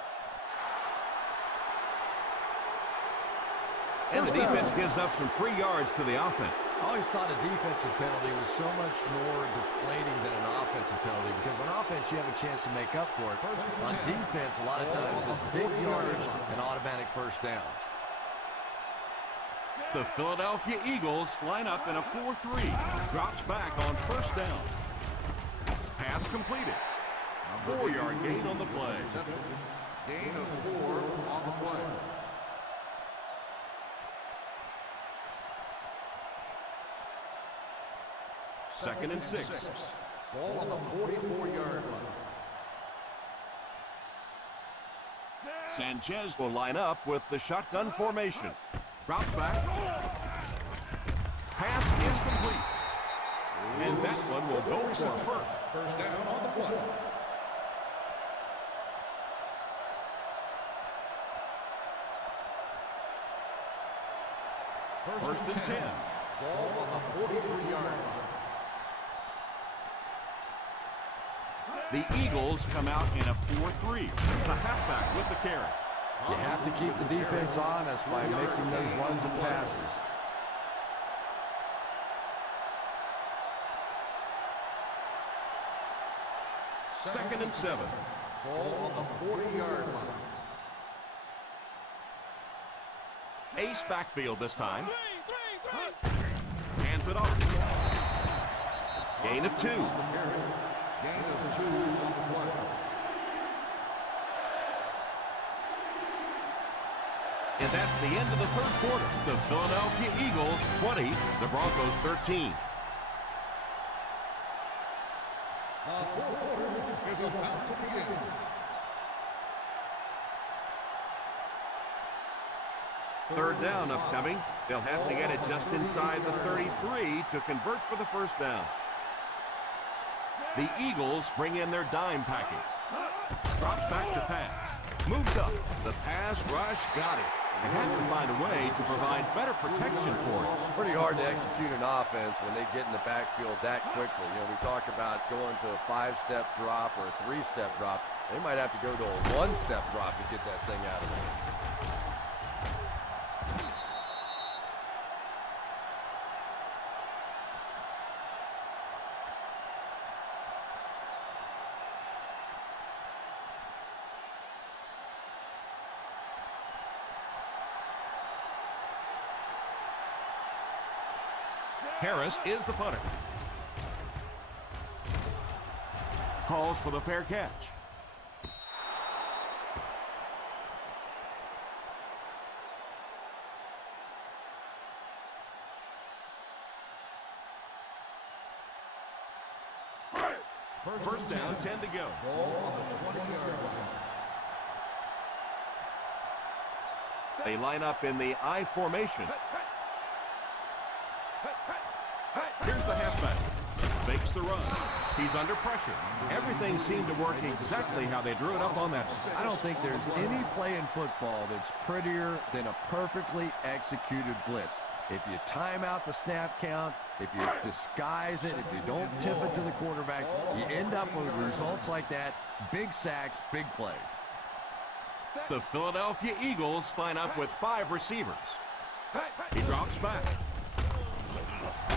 And the defense gives up some free yards to the offense. I always thought a defensive penalty was so much more deflating than an offensive penalty because on offense you have a chance to make up for it. On defense, a lot of times it's big yardage and automatic first downs. The Philadelphia Eagles line up in a 4-3. Drops back on first down. Pass completed. 4-yard gain on the play. Gain of 4 on the play. Second and 6. Ball on the 44-yard line. Sanchez will line up with the shotgun formation. Drops back. Pass is complete. And that one will go for first. First down on the play. First and 10. Ball on the 43-yard line. The Eagles come out in a 4-3. The halfback with the carry. You have to keep the defense honest by mixing those runs and passes. Second and 7. Ball on the 40-yard line. Ace backfield this time. Hands it off. Gain of 2. Gain of 2 on the play. And that's the end of the third quarter. The Philadelphia Eagles 20, the Broncos 13. The fourth quarter is about to begin. Third down upcoming. They'll have to get it just inside the 33 to convert for the first down. The Eagles bring in their dime package. Drops back to pass. Moves up. The pass rush got it. They have to find a way to provide better protection for it. Pretty hard to execute an offense when they get in the backfield that quickly. You know, we talk about going to a 5-step drop or a 3-step drop. They might have to go to a 1-step drop to get that thing out of there. Harris is the punter. Calls for the fair catch. First down, 10 to go. Ball on the 20-yard line. They line up in the I formation. Here's the halfback. Fakes the run. He's under pressure. Everything seemed to work exactly how they drew it up on that. I don't think there's any play in football that's prettier than a perfectly executed blitz. If you time out the snap count, if you disguise it, if you don't tip it to the quarterback, you end up with results like that. Big sacks, big plays. The Philadelphia Eagles line up with 5 receivers. He drops back.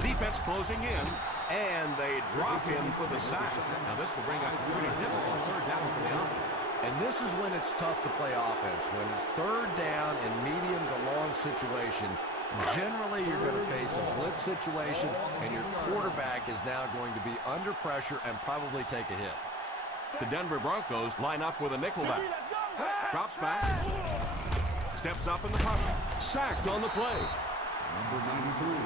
Defense closing in, and they drop him for the sack. Now this will bring up a pretty difficult third down for the offense. And this is when it's tough to play offense. When it's third down and medium to long situation, generally you're going to face a blitz situation, and your quarterback is now going to be under pressure and probably take a hit. The Denver Broncos line up with a nickelback. Drops back. Steps up in the pocket. Sacked on the play. Number 93.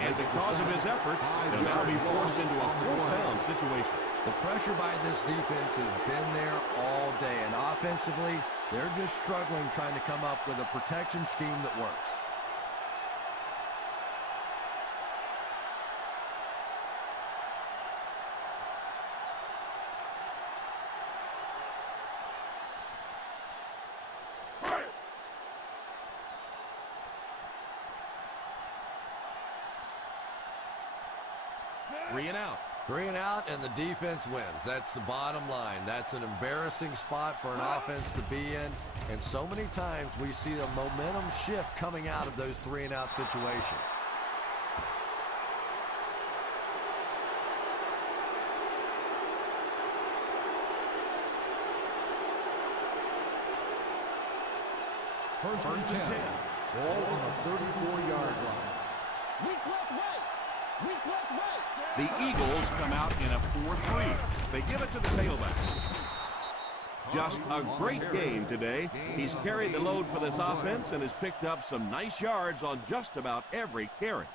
And because of his effort, they'll now be forced into a 4th-down situation. The pressure by this defense has been there all day, and offensively, they're just struggling trying to come up with a protection scheme that works. Three and out. 3 and out, and the defense wins. That's the bottom line. That's an embarrassing spot for an offense to be in, and so many times we see the momentum shift coming out of those 3 and out situations. First and 10. Ball on the 34-yard line. The Eagles come out in a 4-3. They give it to the tailback. Just a great game today. He's carried the load for this offense and has picked up some nice yards on just about every carry.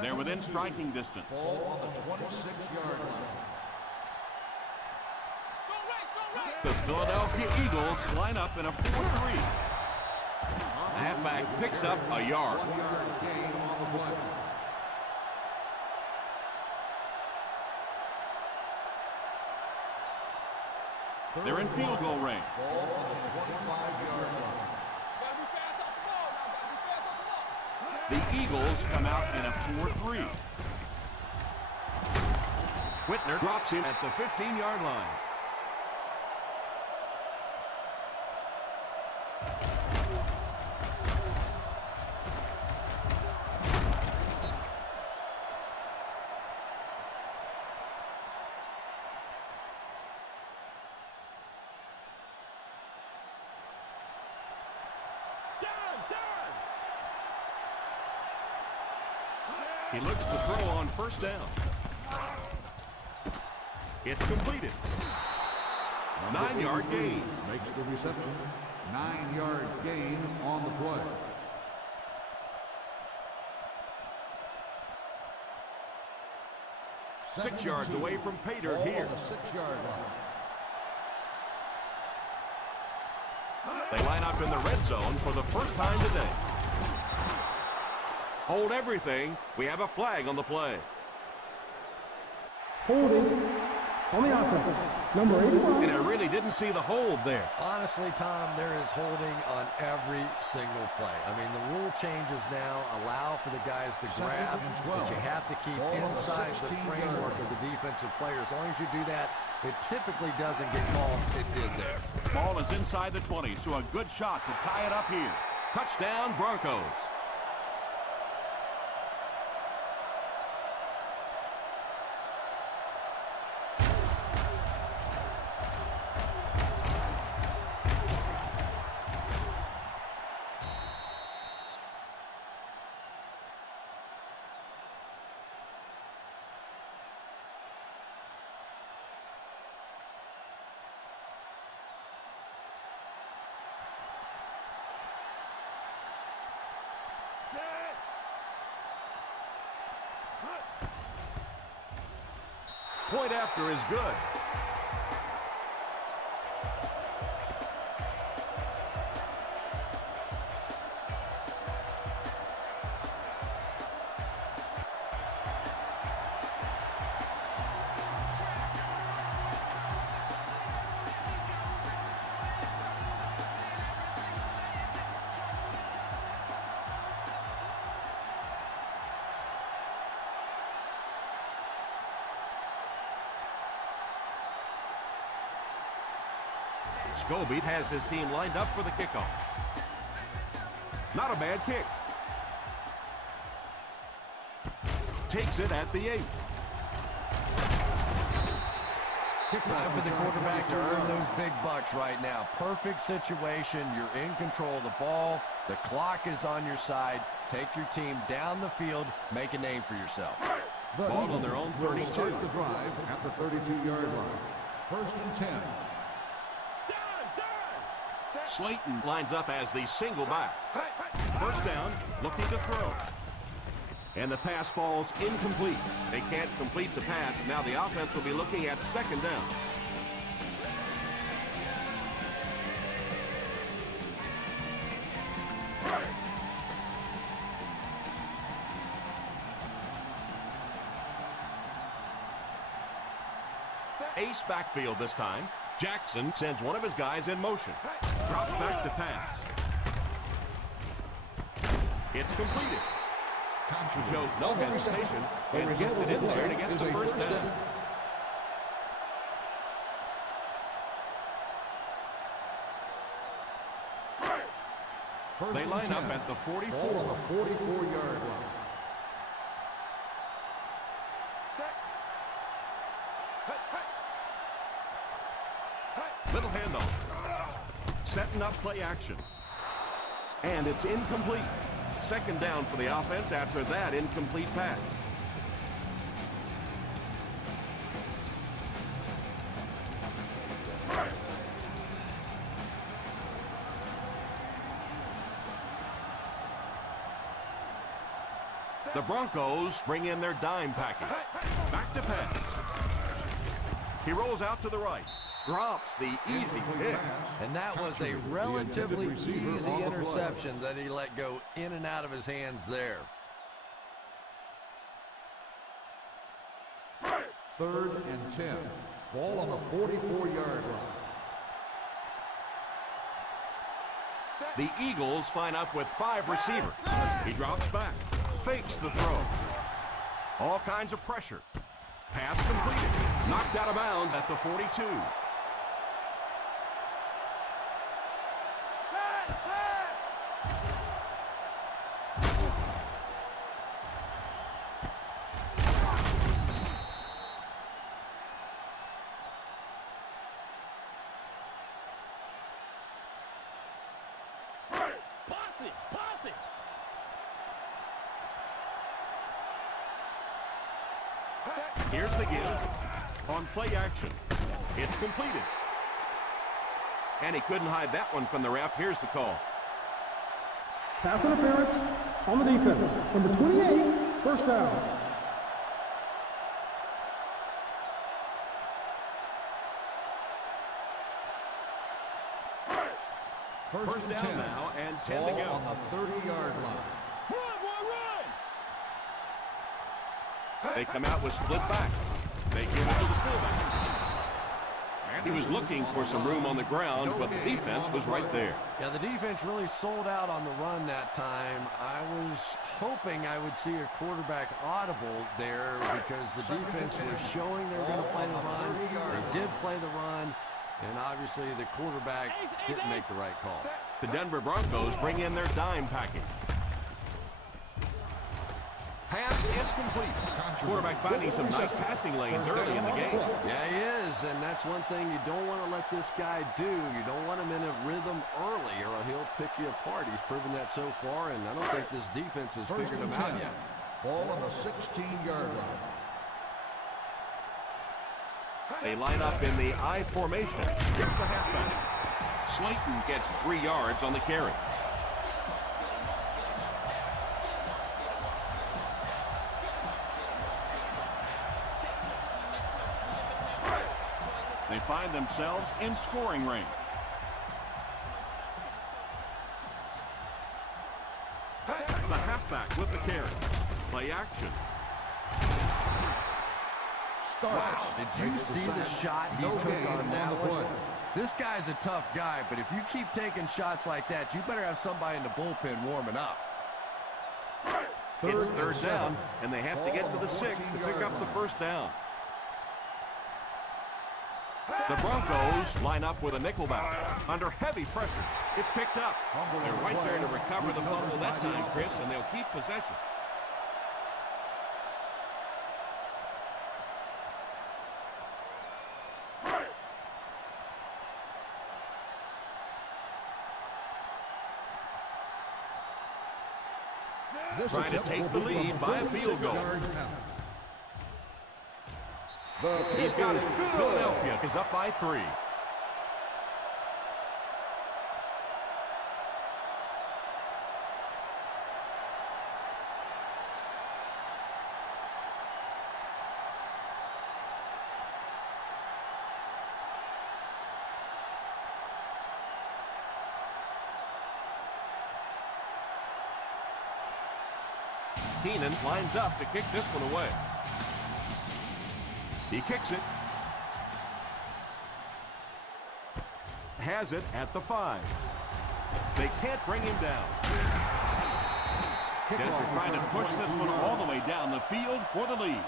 They're within striking distance. Ball on the 26-yard line. The Philadelphia Eagles line up in a 4-3. The halfback picks up a yard. 1-yard gain on the play. They're in field goal range. Ball on the 25-yard line. The Eagles come out in a 4-3. Whitner drops him at the 15-yard line. He looks to throw on first down. It's completed. 9-yard gain. Makes the reception. 9-yard gain on the play. Six yards away from Pater Ball here. on the 6-yard line. They line up in the red zone for the first time today. Hold everything. We have a flag on the play. Holding on the offense. Number 81. And I really didn't see the hold there. Honestly, Tom, there is holding on every single play. I mean, the rule changes now allow for the guys to grab, but you have to keep inside the framework of the defensive player. As long as you do that, it typically doesn't get called. It did there. Ball is inside the 20, so a good shot to tie it up here. Touchdown, Broncos. Point after is good. Scobie has his team lined up for the kickoff. Not a bad kick. Takes it at the 8. Time for the quarterback to earn those big bucks right now. Perfect situation. You're in control of the ball. The clock is on your side. Take your team down the field. Make a name for yourself. Ball on their own 32. Start the drive at the 32-yard line. First and 10. Slayton lines up as the single back. First down, looking to throw. And the pass falls incomplete. They can't complete the pass. Now the offense will be looking at second down. Ace backfield this time. Jackson sends one of his guys in motion. Drops back to pass. It's completed. Shows no hesitation and gets it in there to get the first down. They line up at the 44. Ball on the 44-yard line. Little handoff. Setting up play action. And it's incomplete. Second down for the offense after that incomplete pass. The Broncos bring in their dime package. Back to pass. He rolls out to the right. Drops the easy pick. And that was a relatively easy interception that he let go in and out of his hands there. Third and 10. Ball on the 44-yard line. The Eagles line up with 5 receivers. He drops back. Fakes the throw. All kinds of pressure. Pass completed. Knocked out of bounds at the 42. Here's the give. On play action. It's completed. And he couldn't hide that one from the ref. Here's the call. Pass interference on the defense. Number 28, first down. First down now and 10 to go. On the 30-yard line. They come out with split back. They give it to the fullback. He was looking for some room on the ground, but the defense was right there. Yeah, the defense really sold out on the run that time. I was hoping I would see a quarterback audible there because the defense was showing they were going to play the run. They did play the run, and obviously the quarterback didn't make the right call. The Denver Broncos bring in their dime package. Pass is complete. Quarterback finding some nice passing lanes early in the game. Yeah, he is, and that's one thing you don't want to let this guy do. You don't want him in a rhythm early, or he'll pick you apart. He's proven that so far, and I don't think this defense has figured him out yet. Ball on the 16-yard line. They line up in the I formation. Here's the halfback. Slayton gets 3 yards on the carry. They find themselves in scoring range. The halfback with the carry. Play action. Wow, did you see the shot he took on that one? This guy's a tough guy, but if you keep taking shots like that, you better have somebody in the bullpen warming up. It's third down, and they have to get to the 6 to pick up the first down. The Broncos line up with a nickelback. Under heavy pressure, it's picked up. They're right there to recover the fumble that time, Chris, and they'll keep possession. Trying to take the lead by a field goal. He's got it. Philadelphia is up by 3. Keenan lines up to kick this one away. He kicks it. Has it at the 5. They can't bring him down. Denver trying to push this one all the way down the field for the lead.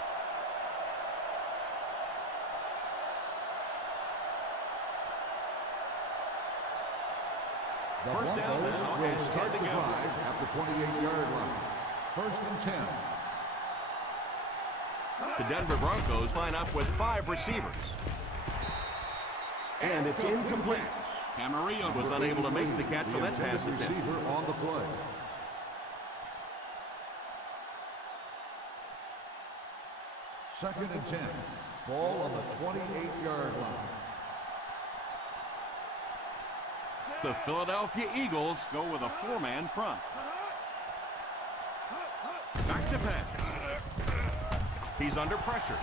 First down now and 10 to go. At the 28-yard line. First and 10. The Denver Broncos line up with 5 receivers. And it's incomplete. Camarillo was unable to make the catch on that pass attempt. Receiver on the play. Second and 10. Ball on the 28-yard line. The Philadelphia Eagles go with a 4-man front. Back to pass. He's under pressure.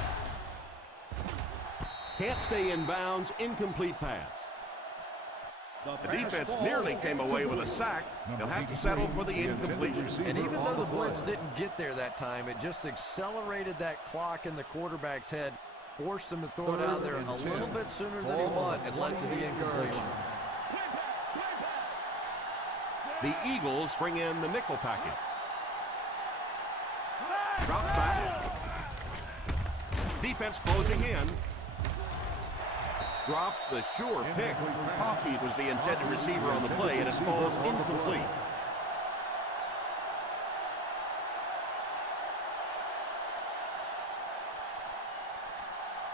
Can't stay in bounds. Incomplete pass. The defense nearly came away with a sack. They'll have to settle for the incompletion. And even though the blitz didn't get there that time, it just accelerated that clock in the quarterback's head, forced him to throw it out there a little bit sooner than he wanted, and led to the incompletion. The Eagles bring in the nickel package. Drop back. Defense closing in. Drops the sure pick. Coffey was the intended receiver on the play, and it falls incomplete.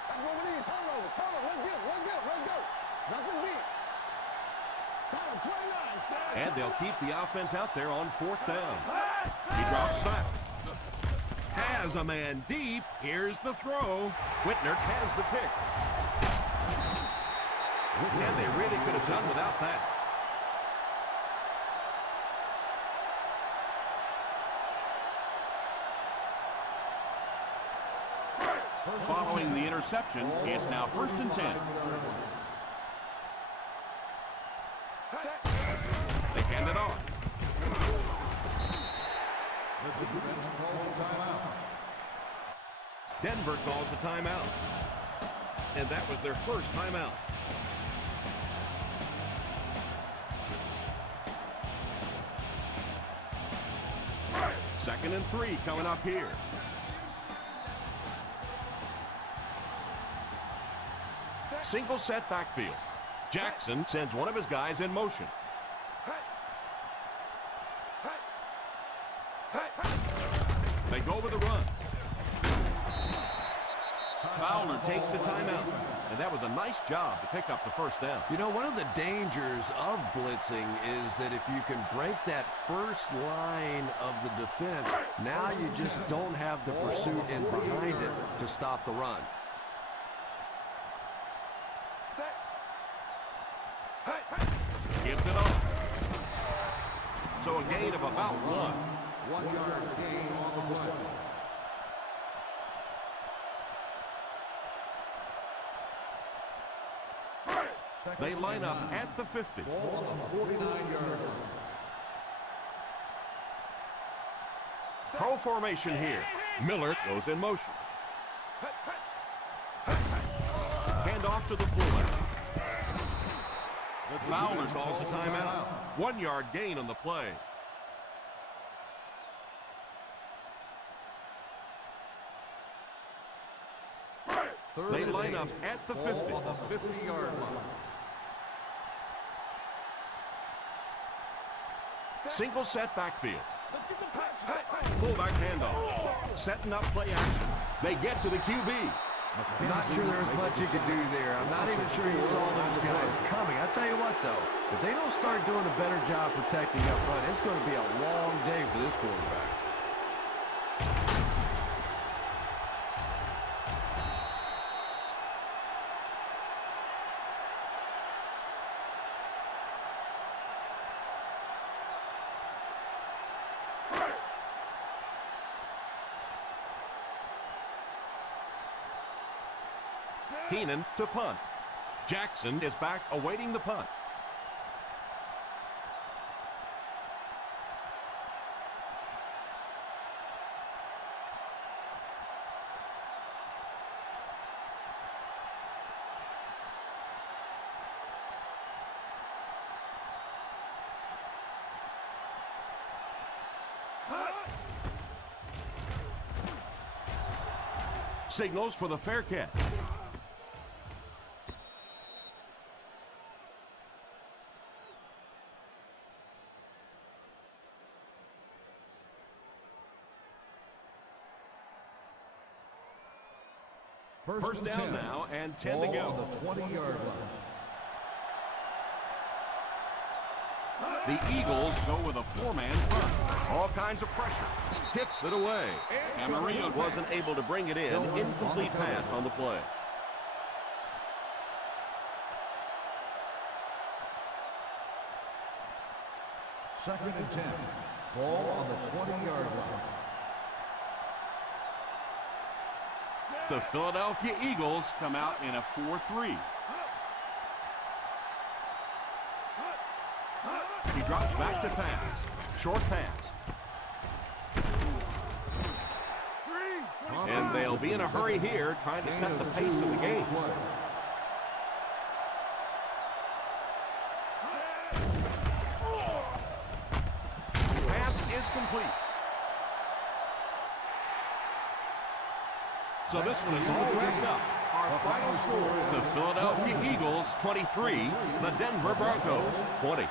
That's what we need. Turnovers. Let's go. Nothing deep. Solid 29. And they'll keep the offense out there on 4th down. He drops back. Has has a man deep. Here's the throw. Whitner has the pick. And they really could have done without that. Following the interception, it's now 1st and 10. They hand it off. The defense calls a timeout. Denver calls a timeout. And that was their first timeout. Second and 3 coming up here. Single set backfield. Jackson sends one of his guys in motion. They go with a run. Fowler takes the timeout. And that was a nice job to pick up the first down. You know, one of the dangers of blitzing is that if you can break that first line of the defense, now you just don't have the pursuit in behind it to stop the run. Gives it off. So a gain of about 1. 1 yard gain on the play. They line up at the 50. Ball on the 49-yard line. Pro formation here. Miller goes in motion. Hand off to the fullback. Fowler calls a timeout. 1 yard gain on the play. They line up at the 50. Ball on the 50-yard line. Single set backfield. Fullback handoff. Setting up play action. They get to the QB. I'm not sure there was much you could do there. I'm not even sure you saw those guys coming. I tell you what, though, if they don't start doing a better job protecting up front, it's going to be a long day for this quarterback. Keenan to punt. Jackson is back awaiting the punt. Signals for the fair catch. First down now and 10 to go. On the 20-yard line. The Eagles go with a 4-man front. All kinds of pressure. Tips it away. Camarillo wasn't able to bring it in. Incomplete pass on the play. Second and 10. Ball on the 20-yard line. The Philadelphia Eagles come out in a 4-3. He drops back to pass. Short pass. And they'll be in a hurry here, trying to set the pace of the game. Pass is complete. So this one is all wrapped up. Our final score, the Philadelphia Eagles 23, the Denver Broncos 20.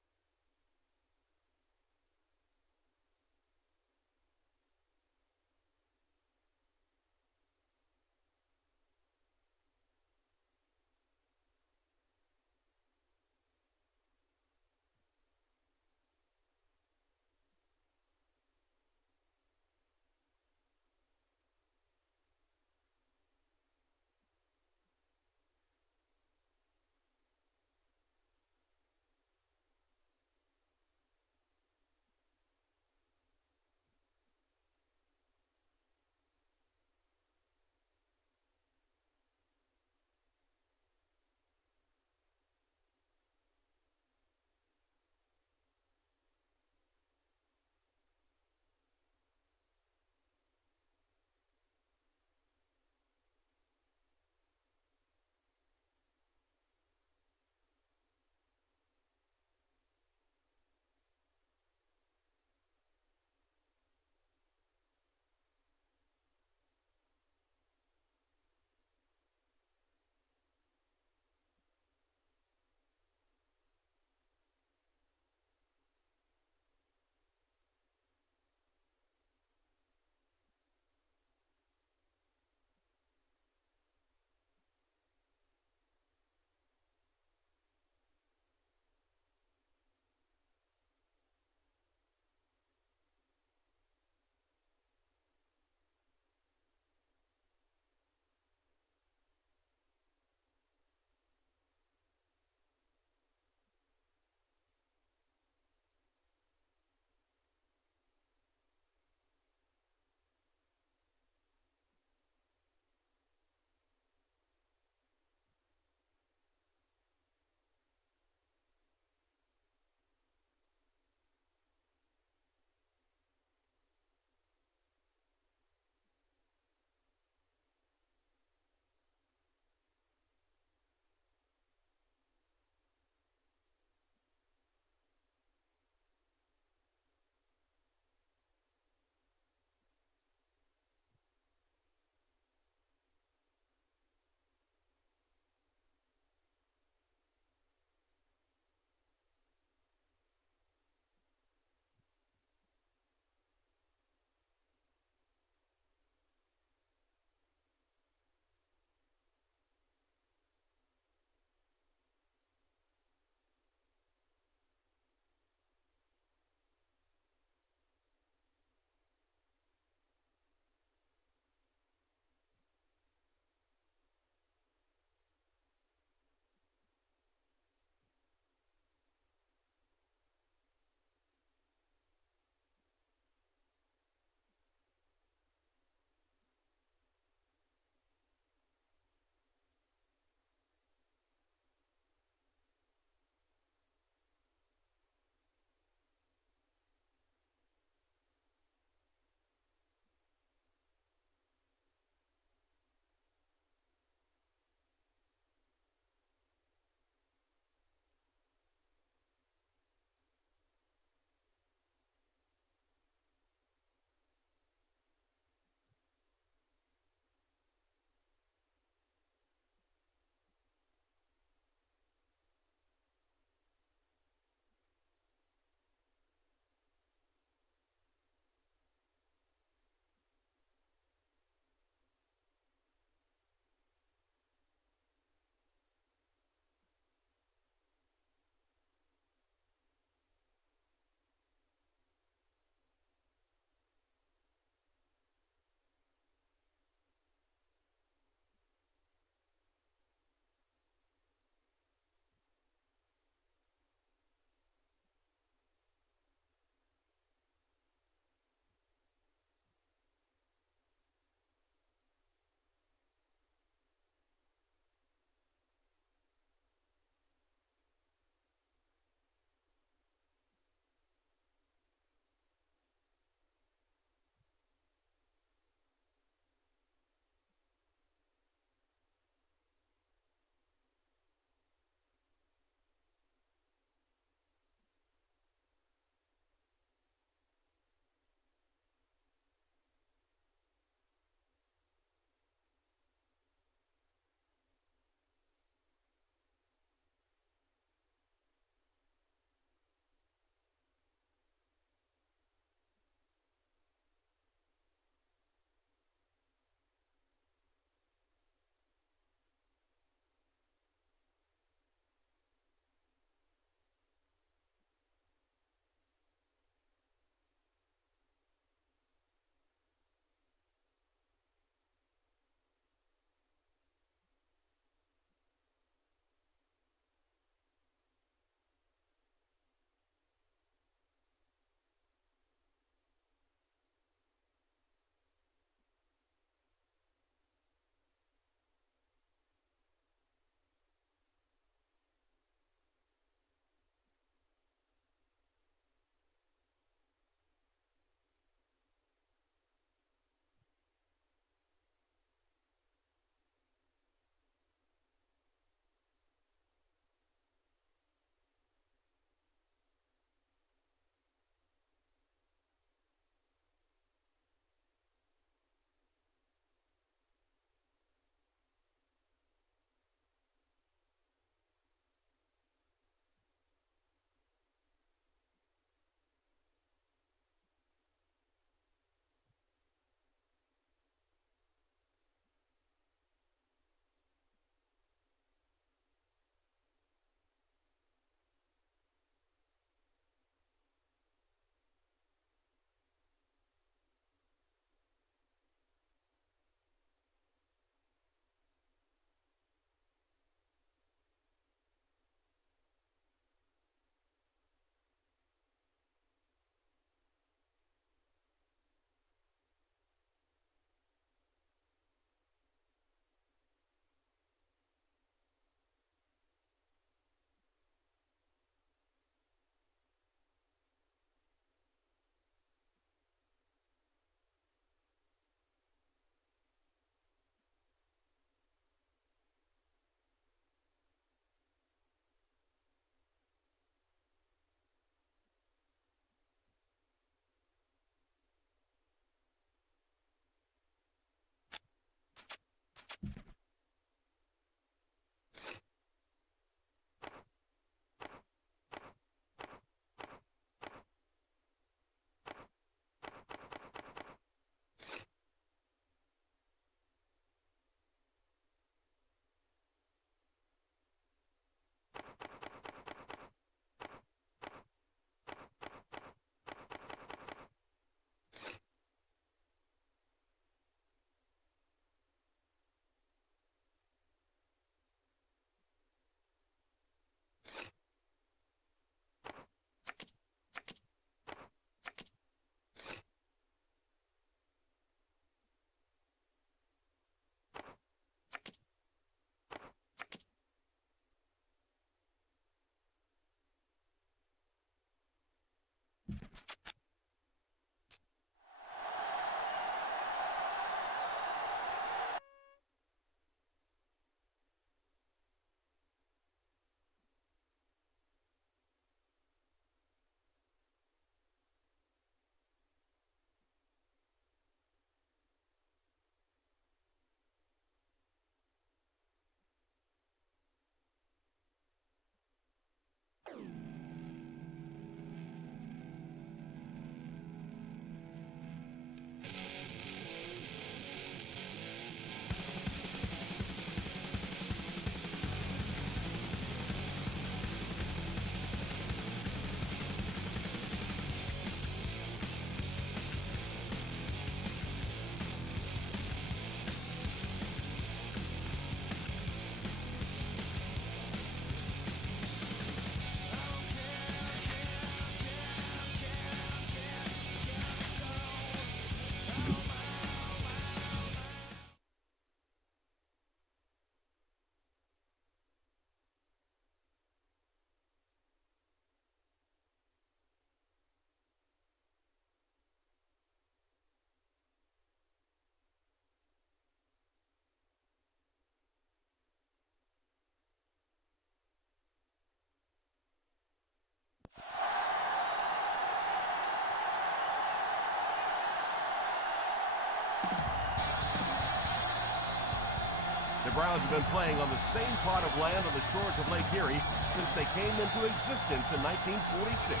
Browns have been playing on the same plot of land on the shores of Lake Erie since they came into existence in 1946.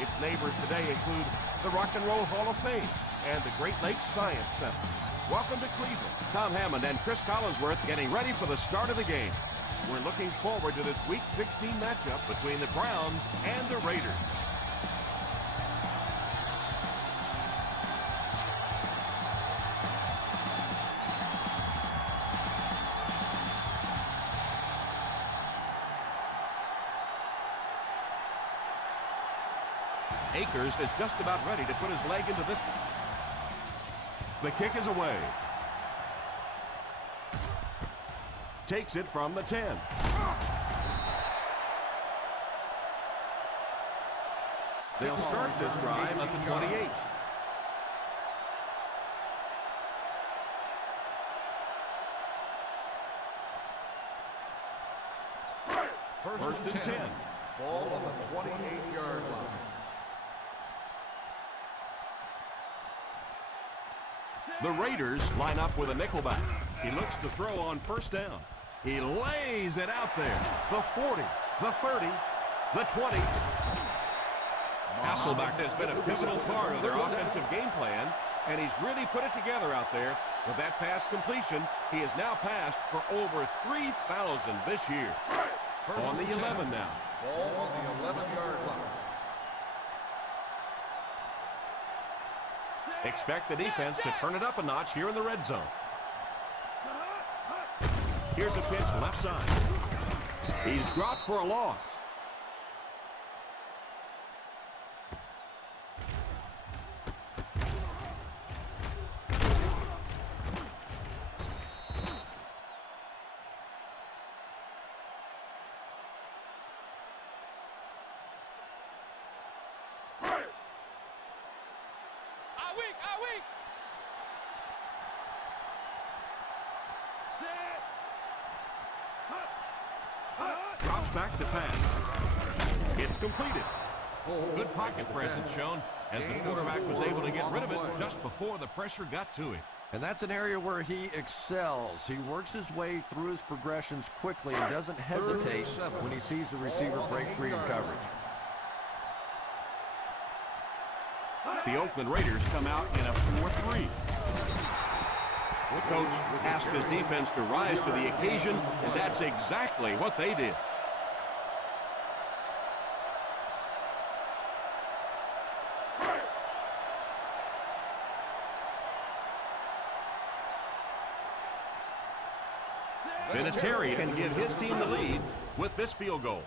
Its neighbors today include the Rock and Roll Hall of Fame and the Great Lakes Science Center. Welcome to Cleveland. Tom Hammond and Chris Collinsworth getting ready for the start of the game. We're looking forward to this Week 16 matchup between the Browns and the Raiders. Akers is just about ready to put his leg into this one. The kick is away. Takes it from the 10. They'll start this drive at the 28. First and 10. Ball on the 28-yard line. The Raiders line up with a nickelback. He looks to throw on first down. He lays it out there. The 40, the 30, the 20. Hasselbeck has been a pivotal part of their offensive game plan, and he's really put it together out there. With that pass completion, he has now passed for over 3,000 this year. On the 11 now. Ball on the 11-yard line. Expect the defense to turn it up a notch here in the red zone. Here's a pitch left side. He's dropped for a loss. Drops back to pass. It's completed. Good pocket presence shown as the quarterback was able to get rid of it just before the pressure got to him. And that's an area where he excels. He works his way through his progressions quickly and doesn't hesitate when he sees the receiver break free in coverage. The Oakland Raiders come out in a 4-3. The coach asked his defense to rise to the occasion, and that's exactly what they did. Vinatieri can give his team the lead with this field goal.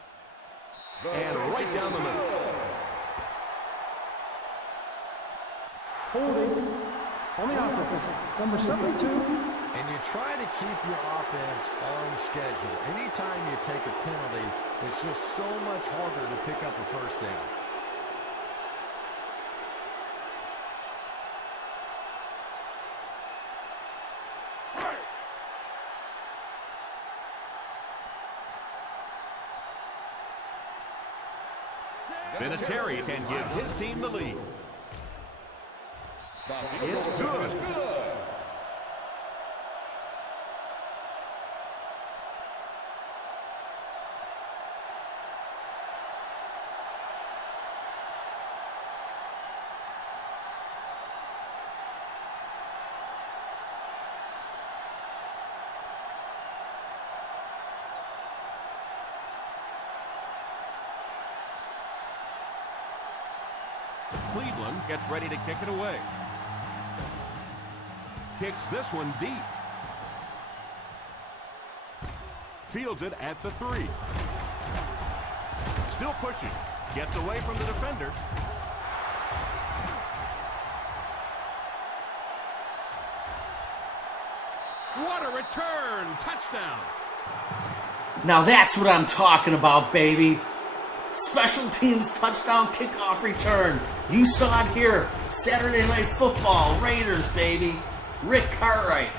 And right down the middle. Holding on the offense, number 72. And you try to keep your offense on schedule. Anytime you take a penalty, it's just so much harder to pick up a first down. Vinatieri can give his team the lead. It's good. Cleveland gets ready to kick it away. Kicks this one deep. Fields it at the 3. Still pushing. Gets away from the defender. What a return! Touchdown! Now that's what I'm talking about, baby. Special teams touchdown kickoff return. You saw it here. Saturday Night Football. Raiders, baby. Rick Cartwright.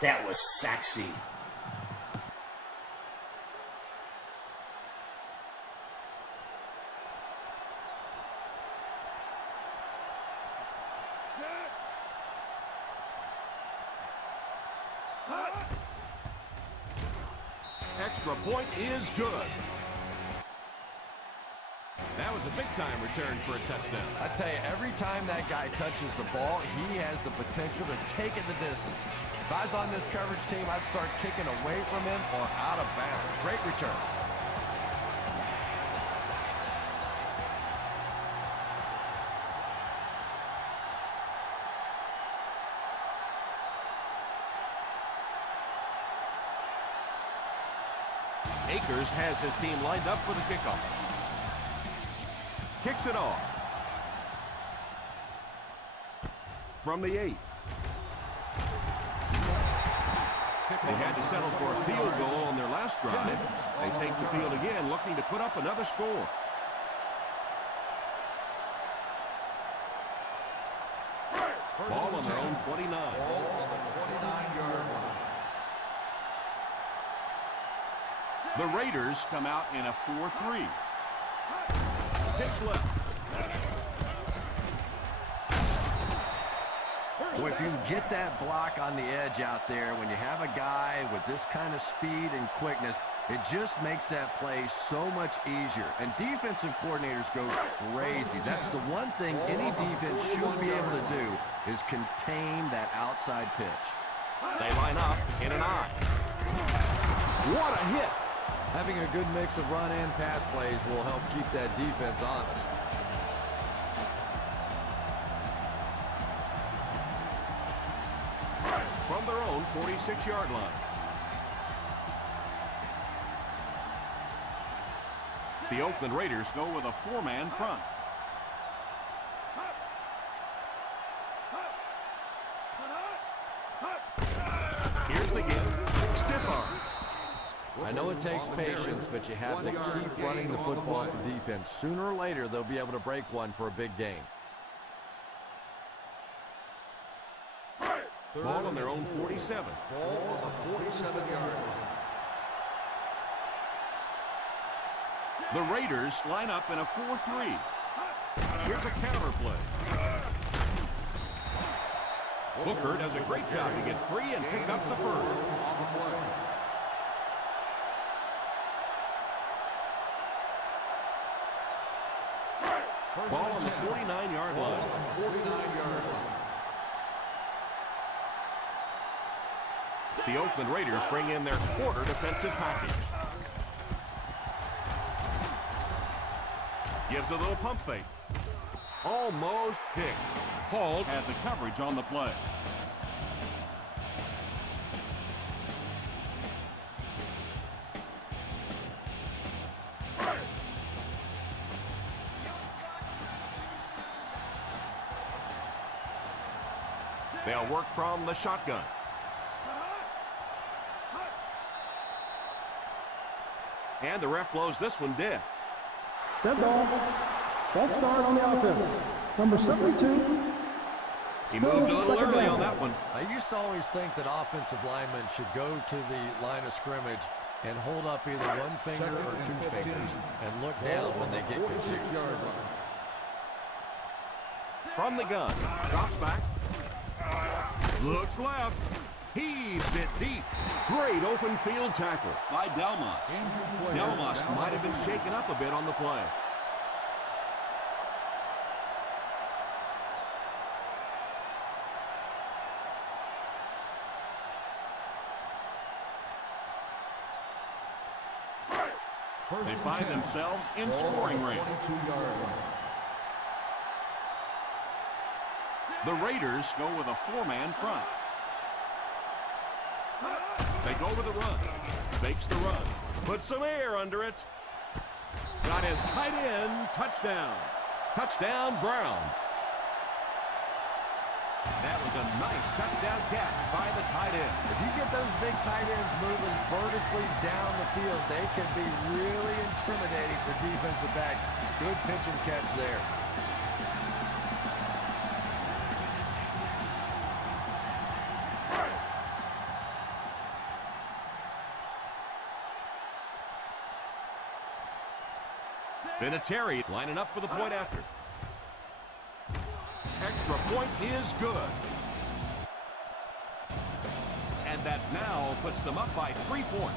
That was sexy. Extra point is good. That was a big-time return for a touchdown. I tell you, every time that guy touches the ball, he has the potential to take it the distance. If I was on this coverage team, I'd start kicking away from him or out of bounds. Great return. Akers has his team lined up for the kickoff. Kicks it off. From the 8. They had to settle for a field goal on their last drive. They take the field again, looking to put up another score. Ball on their own 29. Ball on the 29-yard line. The Raiders come out in a 4-3. Pitch left. Boy, if you can get that block on the edge out there, when you have a guy with this kind of speed and quickness, it just makes that play so much easier. And defensive coordinators go crazy. That's the one thing any defense should be able to do is contain that outside pitch. They line up in an I. What a hit. Having a good mix of run and pass plays will help keep that defense honest. From their own 46-yard line. The Oakland Raiders go with a 4-man front. Here's the give. Stiff arm. I know it takes patience, but you have to keep running the football at the defense. Sooner or later, they'll be able to break one for a big gain. Ball on their own 47. Ball on the 47-yard line. The Raiders line up in a 4-3. Here's a counter play. Booker does a great job to get free and pick up the first. Ball on the 49-yard line. 49-yard line. The Oakland Raiders bring in their quarter defensive package. Gives a little pump fake. Almost picked. Hall had the coverage on the play. They'll work from the shotgun. And the ref blows this one dead. Dead ball. Ball start on the offense. Number 72. He moved a little Second early down. on that one. I used to always think that offensive linemen should go to the line of scrimmage and hold up either one finger or two fingers and look down when they get confused. From the gun. Drops back. Looks left. Heaves it deep. Great open field tackle by Delmas. Delmas might have been shaken up a bit on the play. They find themselves in scoring range. The Raiders go with a 4-man front. They go with the run. Fakes the run. Put some air under it. Got his tight end. Touchdown. Touchdown, Browns. That was a nice touchdown catch by the tight end. If you get those big tight ends moving vertically down the field, they can be really intimidating for defensive backs. Good pitch and catch there. Vinatieri lining up for the point after. Extra point is good. And that now puts them up by 3 points.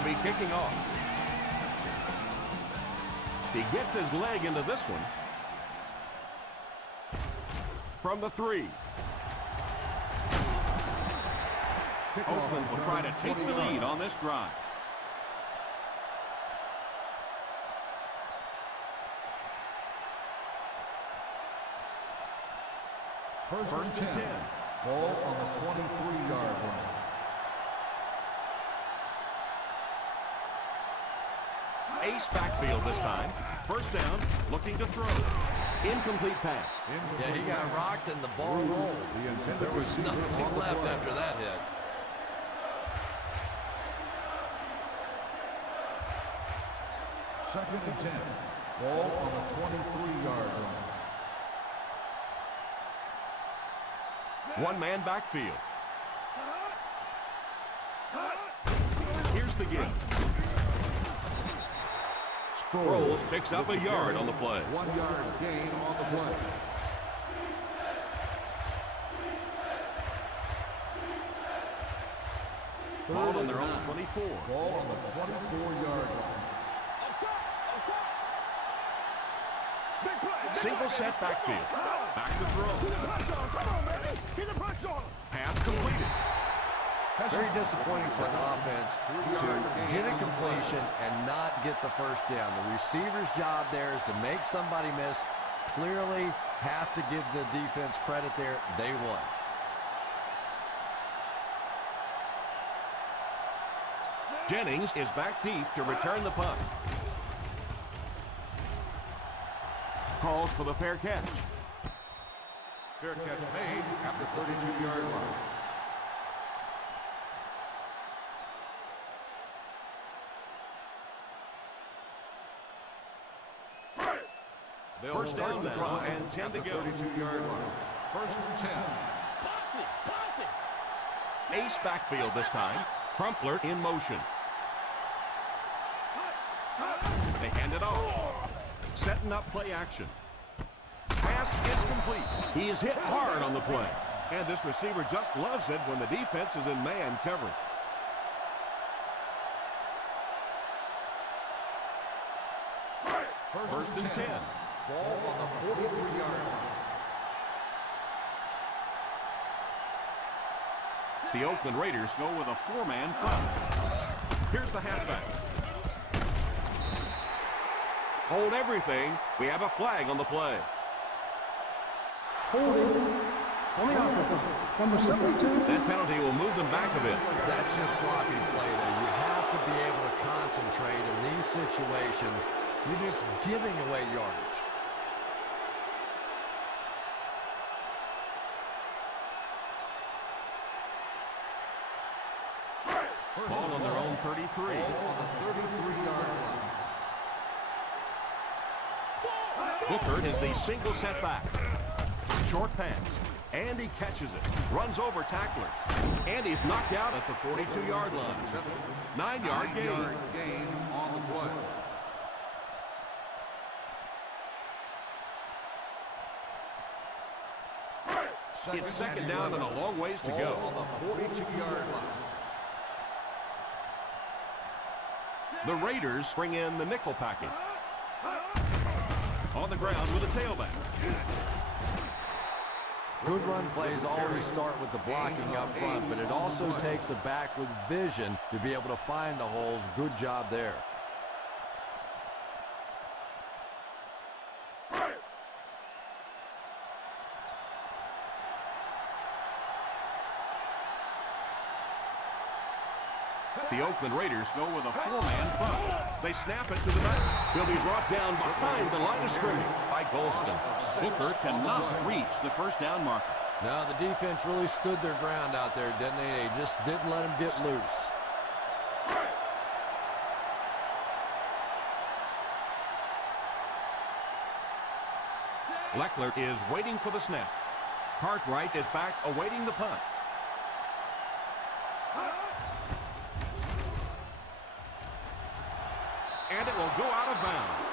will be kicking off. He gets his leg into this one. From the 3. Oakland will try to take the lead on this drive. First and 10. Ball on the 23-yard line. Ace backfield this time. First down, looking to throw. Incomplete pass. Yeah, he got rocked and the ball rolled. There was nothing left after that hit. Second and 10. Ball on the 23-yard line. One-man backfield. Here's the give. Sproles picks up a yard on the play. 1 yard gain on the play. Ball on their own 24. Ball on the 24-yard line. Single set backfield. Back to throw. Pass completed. Very disappointing for an offense to get a completion and not get the first down. The receiver's job there is to make somebody miss. Clearly have to give the defense credit there. They won. Jennings is back deep to return the punt. Calls for the fair catch. Fair catch made at the 32-yard line. First down now and 10 to go. 32-yard line. First and 10. Ace backfield this time. Crumpler in motion. They hand it off. Setting up play action. Pass is complete. He is hit hard on the play. And this receiver just loves it when the defense is in man coverage. First and 10. Ball on the 43-yard line. The Oakland Raiders go with a 4-man front. Here's the halfback. Hold everything. We have a flag on the play. Holding on the offense. Number 72. That penalty will move them back a bit. That's just sloppy play there. You have to be able to concentrate in these situations. You're just giving away yardage. Ball on their own 33. Ball on the 33-yard line. Booker is the single setback. Short pass. And he catches it. Runs over tackler. And he's knocked out at the 42-yard line. 9-yard gain. 9-yard gain on the play. It's second down and a long ways to Ball go. on the 42-yard line. The Raiders bring in the nickel package. On the ground with a tailback. Good run plays always start with the blocking up front, but it also takes a back with vision to be able to find the holes. Good job there. The Oakland Raiders go with a 4-man front. They snap it to the back. He'll be brought down behind the line of scrimmage by Golston. Booker cannot reach the first down marker. Now the defense really stood their ground out there, didn't they? They just didn't let him get loose. Leckler is waiting for the snap. Cartwright is back awaiting the punt. And it will go out of bounds.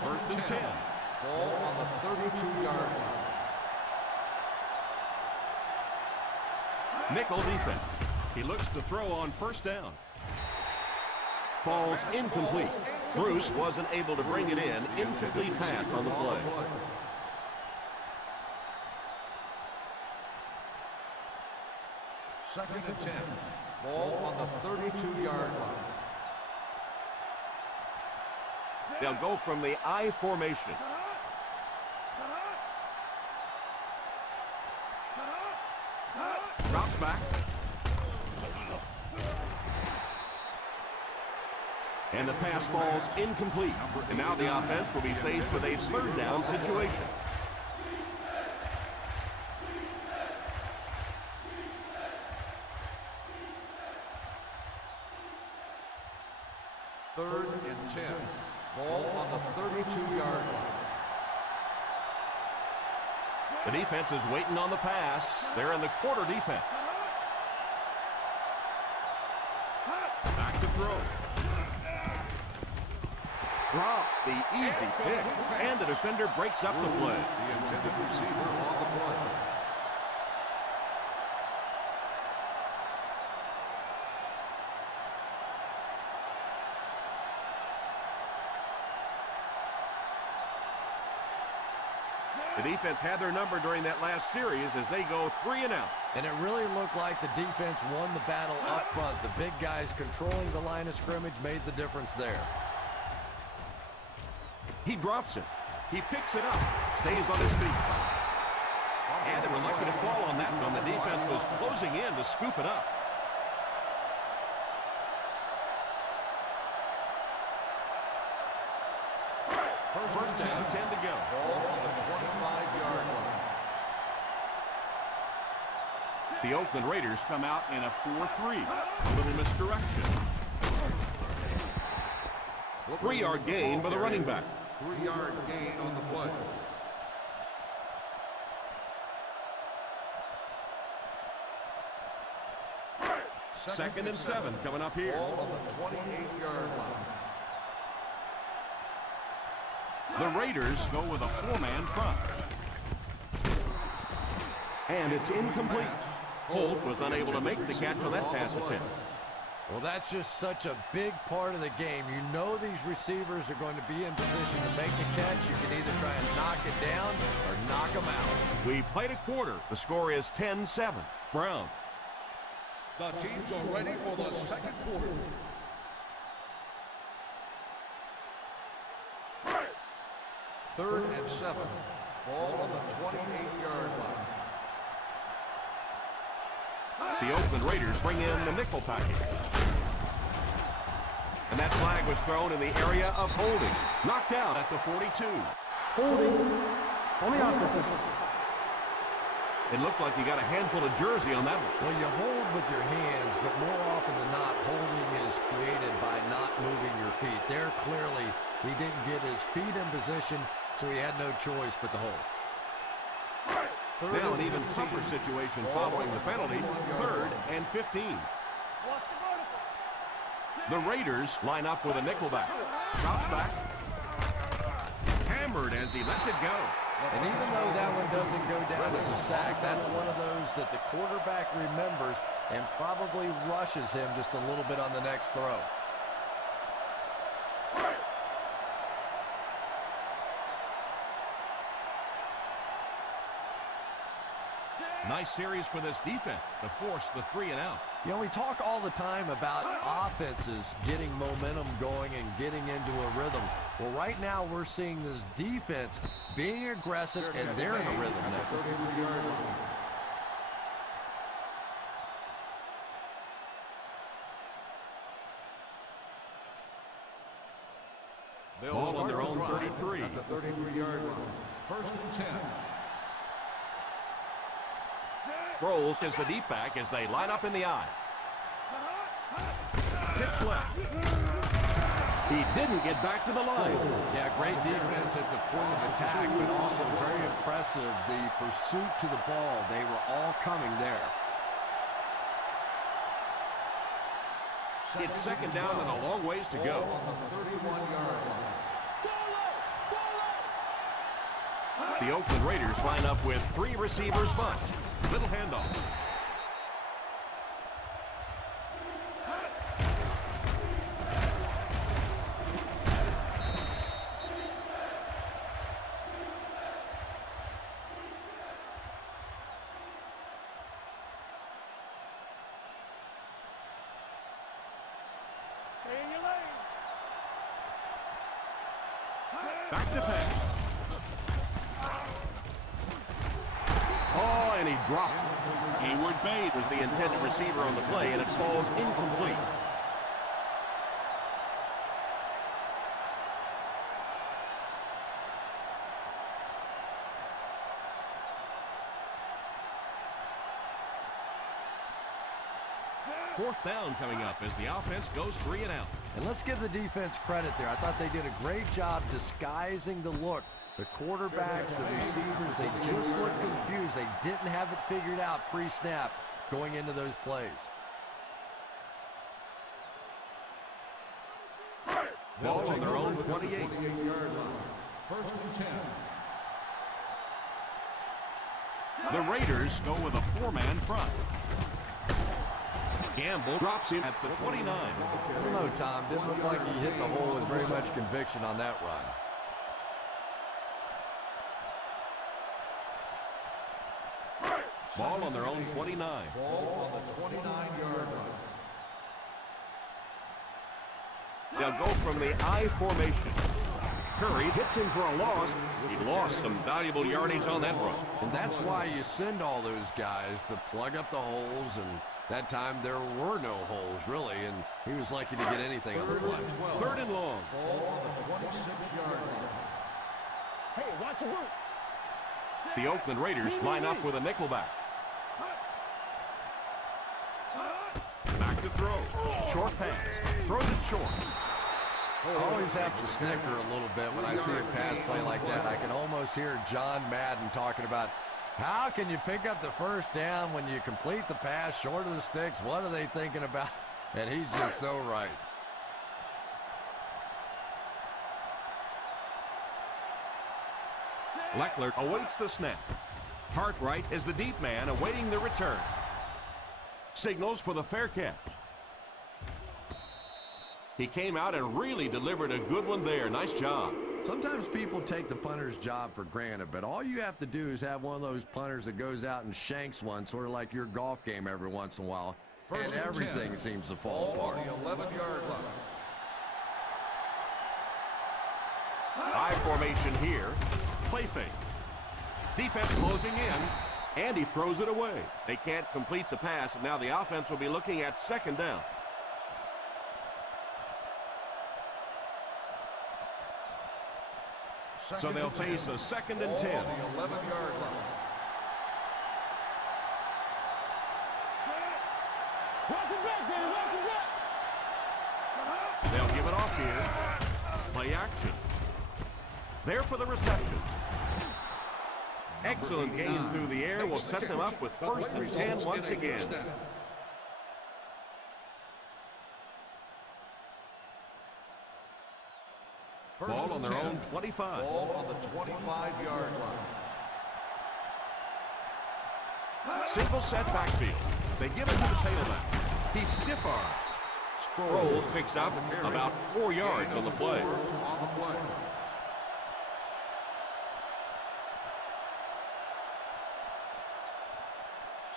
First and 10. Ball on the 32-yard line. Nickel defense. He looks to throw on first down. Falls incomplete. Bruce wasn't able to bring it in. Incomplete pass on the play. Second and 10. Ball on the 32-yard line. They'll go from the I formation. Drops back. And the pass falls incomplete. And now the offense will be faced with a third down situation. Third and 10. Ball on the 32-yard line. The defense is waiting on the pass. They're in the quarter defense. Back to throw. Drops the easy pick. And the defender breaks up the play. The intended receiver on the play. The defense had their number during that last series as they go 3 and out. And it really looked like the defense won the battle up front. The big guys controlling the line of scrimmage made the difference there. He drops it. He picks it up. Stays on his feet. And they were lucky to fall on that one. The defense was closing in to scoop it up. First down, 10 to go. Ball on the 25-yard line. The Oakland Raiders come out in a 4-3. A little misdirection. 3-yard gain by the running back. 3-yard gain on the play. Second and 7 coming up here. Ball on the 28-yard line. The Raiders go with a 4-man front. And it's incomplete. Holt was unable to make the catch on that pass attempt. Well, that's just such a big part of the game. You know these receivers are going to be in position to make the catch. You can either try and knock it down or knock them out. We played a quarter. The score is 10-7. Browns. The teams are ready for the second quarter. Third and 7. Ball on the 28-yard line. The Oakland Raiders bring in the nickel package. And that flag was thrown in the area of holding. Knocked out at the 42. Holding on the offense. It looked like you got a handful of jersey on that one. Well, you hold with your hands, but more often than not, holding is created by not moving your feet. There, clearly, he didn't get his feet in position, so he had no choice but to hold. Now an even tougher situation following the penalty. 3rd and 15. The Raiders line up with a nickelback. Drops back. Hammered as he lets it go. And even though that one doesn't go down as a sack, that's one of those that the quarterback remembers and probably rushes him just a little bit on the next throw. Nice series for this defense to force the 3 and out. You know, we talk all the time about offenses getting momentum going and getting into a rhythm. Well, right now we're seeing this defense being aggressive, and they're in a rhythm now. Bills on their own 33. At the 33-yard line. First and 10. Sproles is the deep back as they line up in the I. Pitch left. He didn't get back to the line. Yeah, great defense at the point of attack, but also very impressive. The pursuit to the ball, they were all coming there. It's second down and a long ways to go. On the 31-yard line. The Oakland Raiders line up with 3 receivers bunch. Little handoff. Back to pass. Oh, and he dropped it. Ewood Bate was the intended receiver on the play, and it falls incomplete. Fourth down coming up as the offense goes 3 and out. And let's give the defense credit there. I thought they did a great job disguising the look. The quarterbacks, the receivers, they just looked confused. They didn't have it figured out pre-snap going into those plays. Ball on their own 28-yard line. First and 10. The Raiders go with a 4-man front. Gamble drops him at the 29. I don't know, Tom. Didn't look like he hit the hole with very much conviction on that run. Ball on their own 29. Ball on the 29-yard line. They'll go from the I formation. Curry hits him for a loss. He lost some valuable yardage on that run. And that's why you send all those guys to plug up the holes, and that time there were no holes, really, and he was lucky to get anything on the play. 3rd and long. Ball on the 26-yard line. Hey, watch your boot. The Oakland Raiders line up with a nickelback. Back to throw. Short pass. Throws it short. I always have to snicker a little bit when I see a pass play like that. I can almost hear John Madden talking about how can you pick up the first down when you complete the pass short of the sticks? What are they thinking about? And he's just so right. Leckler awaits the snap. Cartwright is the deep man awaiting the return. Signals for the fair catch. He came out and really delivered a good one there. Nice job. Sometimes people take the punter's job for granted, but all you have to do is have one of those punters that goes out and shanks one, sort of like your golf game every once in a while, and everything seems to fall apart. On the 11-yard line. I formation here. Play fake. Defense closing in, and he throws it away. They can't complete the pass, and now the offense will be looking at 2nd down. So they'll face a 2nd and 10. On the 11-yard line. Watch it back, baby. Watch it back. They'll give it off here. Play action. There for the reception. Excellent gain through the air will set them up with 1st and 10 once again. Ball on their own 25. Ball on the 25-yard line. Single set backfield. They give it to the tailback. He's stiff arm. Sproles picks up about 4 yards on the play. On the play.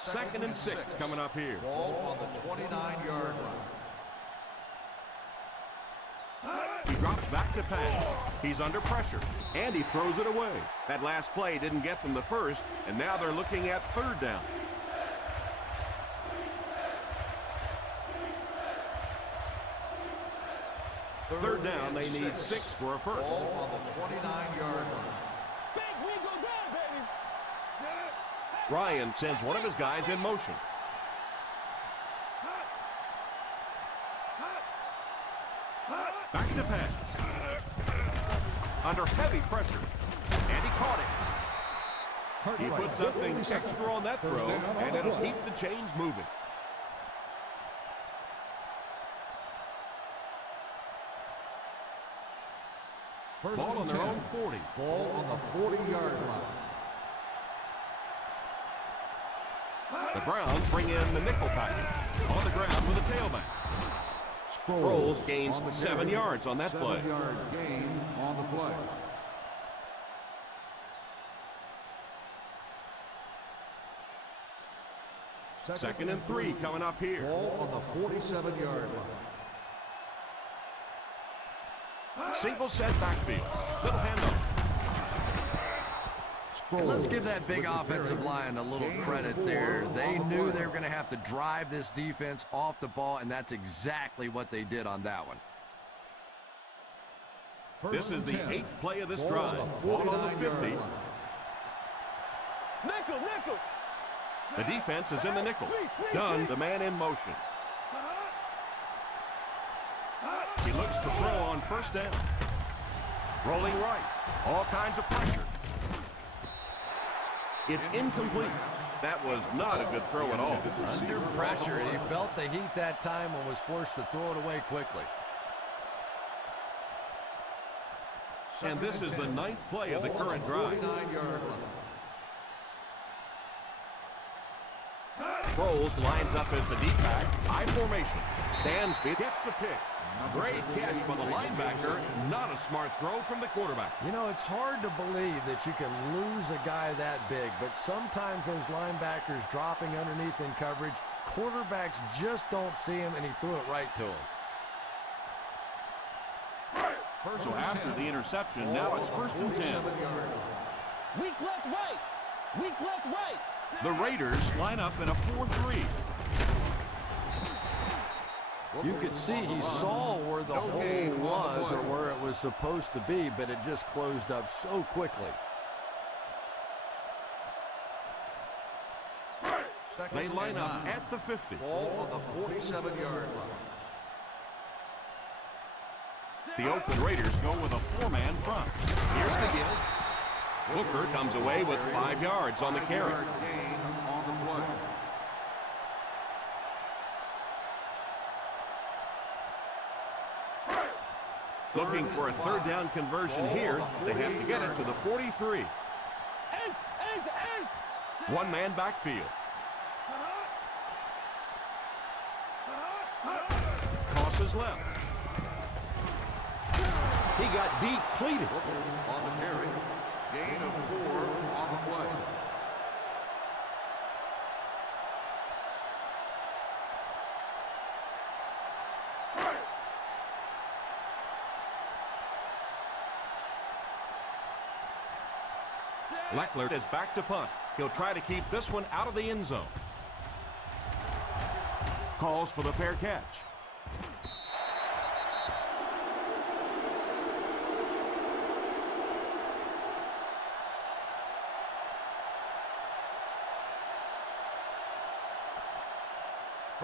Second and 6 coming up here. Ball on the 29-yard line. He drops back to pass. He's under pressure, and he throws it away. That last play didn't get them the first, and now they're looking at 3rd down. Third down, they need 6 for a first. Ball on the 29-yard line. Big, we go down, baby. Ryan sends one of his guys in motion. Back to pass. Under heavy pressure. And he caught it. He put something extra on that throw, and it'll keep the chains moving. First Ball and on their 10. own 40. Ball on the 40-yard line. The Browns bring in the nickel package. On the ground with a tailback. Sproles gains on the 7 carry. yards on that play. 7-yard gain on the play. Second and 3 coming up here. Ball on the 47-yard line. Single set backfield. Little handoff. And let's give that big offensive line a little credit there. They knew they were going to have to drive this defense off the ball, and that's exactly what they did on that one. This is the 8th play of this Ball drive. on the Ball on the 49-yard 50. line. Nickel, nickel. The defense is in the nickel. Dunn, the man in motion. He looks to throw on first down. Rolling right. All kinds of pressure. It's incomplete. That was not a good throw at all. Under pressure, and he felt the heat that time and was forced to throw it away quickly. And this is the 9th play of the current drive. 49-yard line. Sproles lines up as the deep back. High formation. Dansby gets the pick. Great catch by the linebacker. Not a smart throw from the quarterback. You know, it's hard to believe that you can lose a guy that big, but sometimes those linebackers dropping underneath in coverage, quarterbacks just don't see him, and he threw it right to him. So after the interception, now it's first and 10. Weak left right. Weak left right. The Raiders line up in a 4-3. You could see he saw where the hole was or where it was supposed to be, but it just closed up so quickly. They line up at the 50. Ball on the 47-yard line. The Oakland Raiders go with a 4-man front. Here's the give. Booker comes away with 5 yards on the carry. 5-yard gain on the play. Looking for a third down conversion here. They have to get it to the 43. Edge, edge, edge. 1-man backfield. Crosses left. He got depleted. On the carry. Gain of 4 on the play. Leckler is back to punt. He'll try to keep this one out of the end zone. Calls for the fair catch.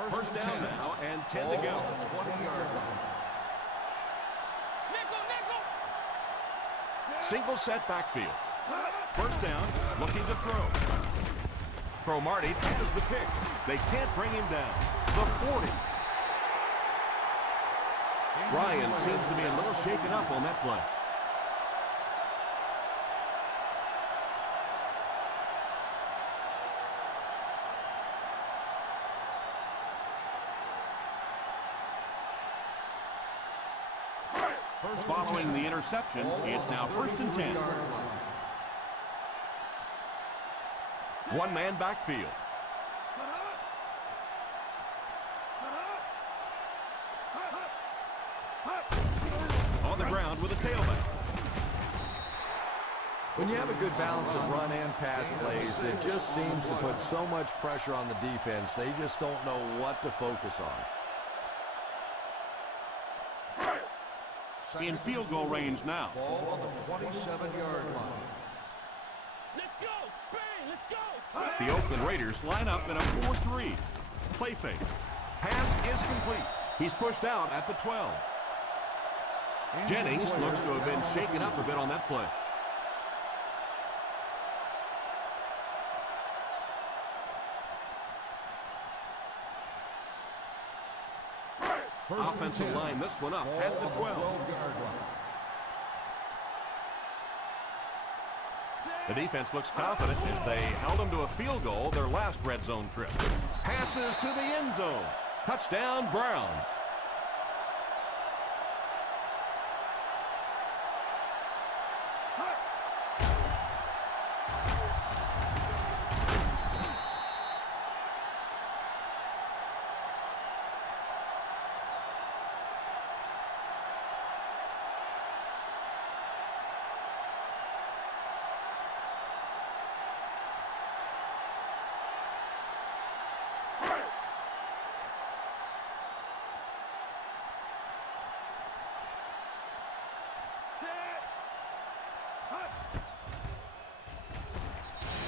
First down now and 10 to go. 20-yard line. Nickel, nickel. Single set backfield. First down, looking to throw. Cromartie has the pick. They can't bring him down. The 40. Ryan seems to be a little shaken up on that play. Following the interception, it's now first and 10. 1-man backfield. On the ground with a tailback. When you have a good balance of run and pass plays, it just seems to put so much pressure on the defense, they just don't know what to focus on. In field goal range now. Ball on the 27-yard line. Let's go, Spain, let's go. The Oakland Raiders line up in a 4-3. Play fake. Pass is complete. He's pushed out at the 12. Jennings looks to have been shaken up a bit on that play. Offensive line this one up at the 12. The defense looks confident as they held them to a field goal their last red zone trip. Passes to the end zone. Touchdown, Browns.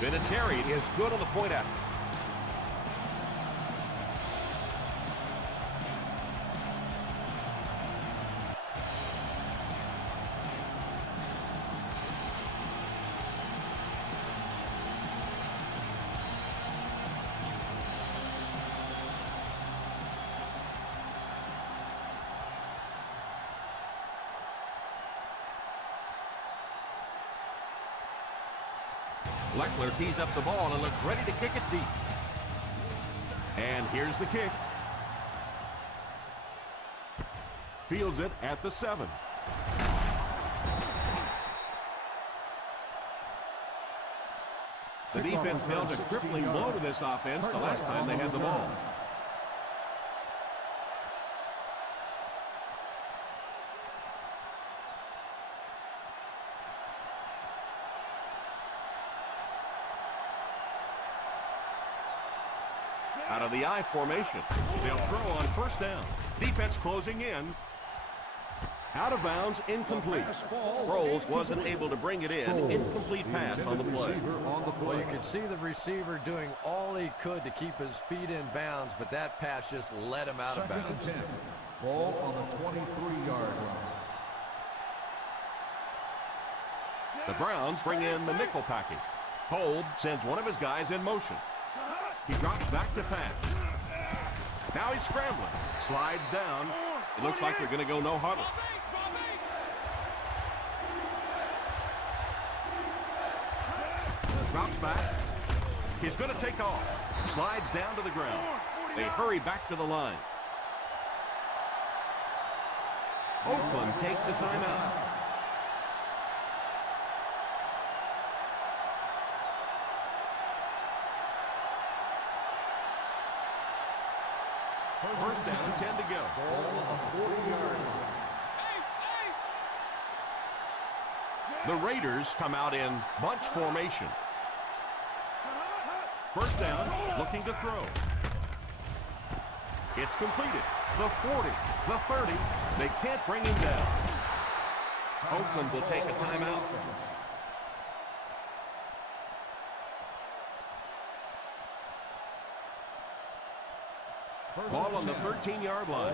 Vinatieri is good on the point after. Leckler tees up the ball and looks ready to kick it deep. And here's the kick. Fields it at the 7. The defense dealt a crippling blow to this offense the last time they had the ball. Out of the I formation. They'll throw on first down. Defense closing in. Out of bounds, incomplete. Sproles wasn't able to bring it in. Incomplete pass on the play. Well, you could see the receiver doing all he could to keep his feet in bounds, but that pass just let him out of bounds. Ball on the 23-yard line. The Browns bring in the nickel package. Kolb sends one of his guys in motion. He drops back to pass. Now he's scrambling. Slides down. It looks like they're going to go no huddle. Drops back. He's going to take off. Slides down to the ground. They hurry back to the line. Oakland takes a timeout. First down, 10 to go. Ball on the 40-yard line. The Raiders come out in bunch formation. First down, looking to throw. It's completed. The 40, the 30. They can't bring him down. Oakland will take a timeout. Ball on the 13-yard line.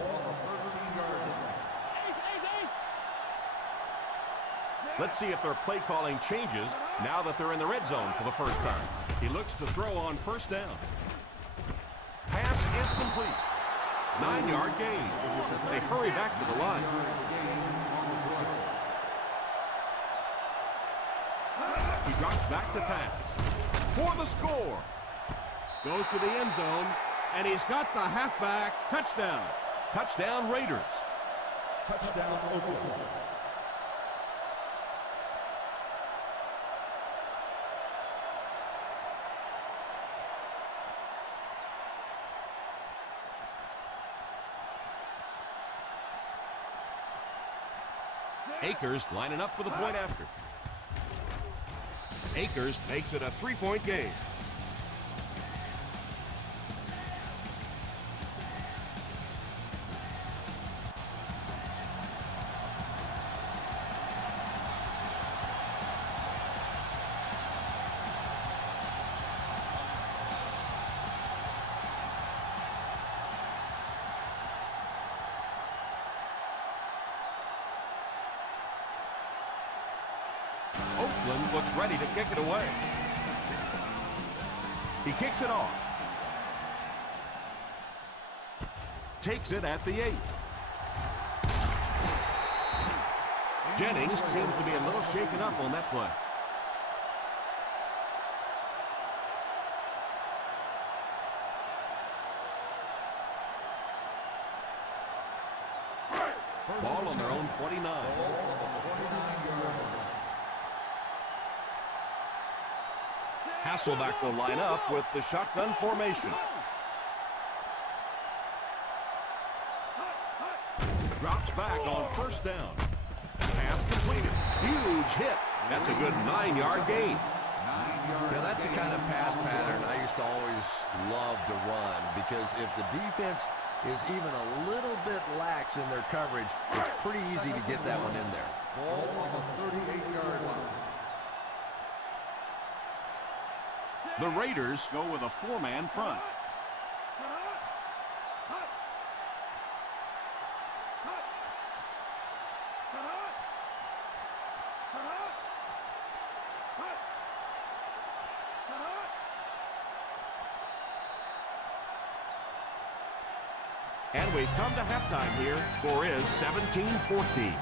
Let's see if their play calling changes now that they're in the red zone for the first time. He looks to throw on first down. Pass is complete. 9-yard gain. They hurry back to the line. He drops back to pass. For the score. Goes to the end zone. And he's got the halfback. Touchdown. Touchdown, Raiders. Touchdown, Oakland. Akers lining up for the point after. Akers makes it a 3-point game. Oakland looks ready to kick it away. He kicks it off. Takes it at the 8. Jennings seems to be a little shaken up on that play. Ball on their own 29. Hasselbeck will line up with the shotgun formation. Drops back on first down. Pass completed. Huge hit. That's a good 9-yard gain. Yeah, that's the kind of pass pattern I used to always love to run, because if the defense is even a little bit lax in their coverage, it's pretty easy to get that one in there. Ball on the 38-yard line. The Raiders go with a 4-man front. And we've come to halftime here. Score is 17-14.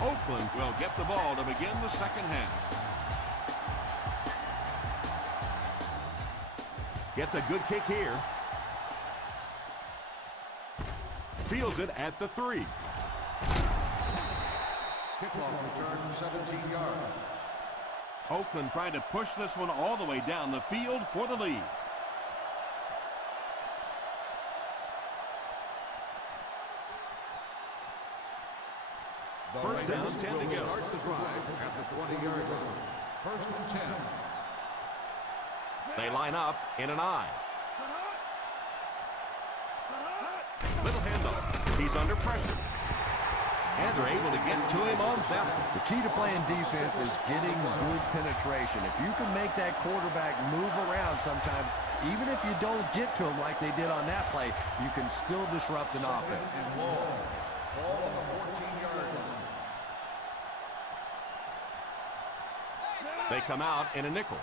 Oakland will get the ball to begin the second half. Gets a good kick here. Fields it at the 3. Kickoff return 17 yards. Oakland trying to push this one all the way down the field for the lead. First down, 10 to go. Start the drive at the 20-yard line. First and 10. They line up in an I. Little handoff. He's under pressure. And they're able to get to him on that one. The key to playing defense is getting good penetration. If you can make that quarterback move around sometimes, even if you don't get to him like they did on that play, you can still disrupt an offense. And long. Ball on the 14-yard line. They come out in a nickel.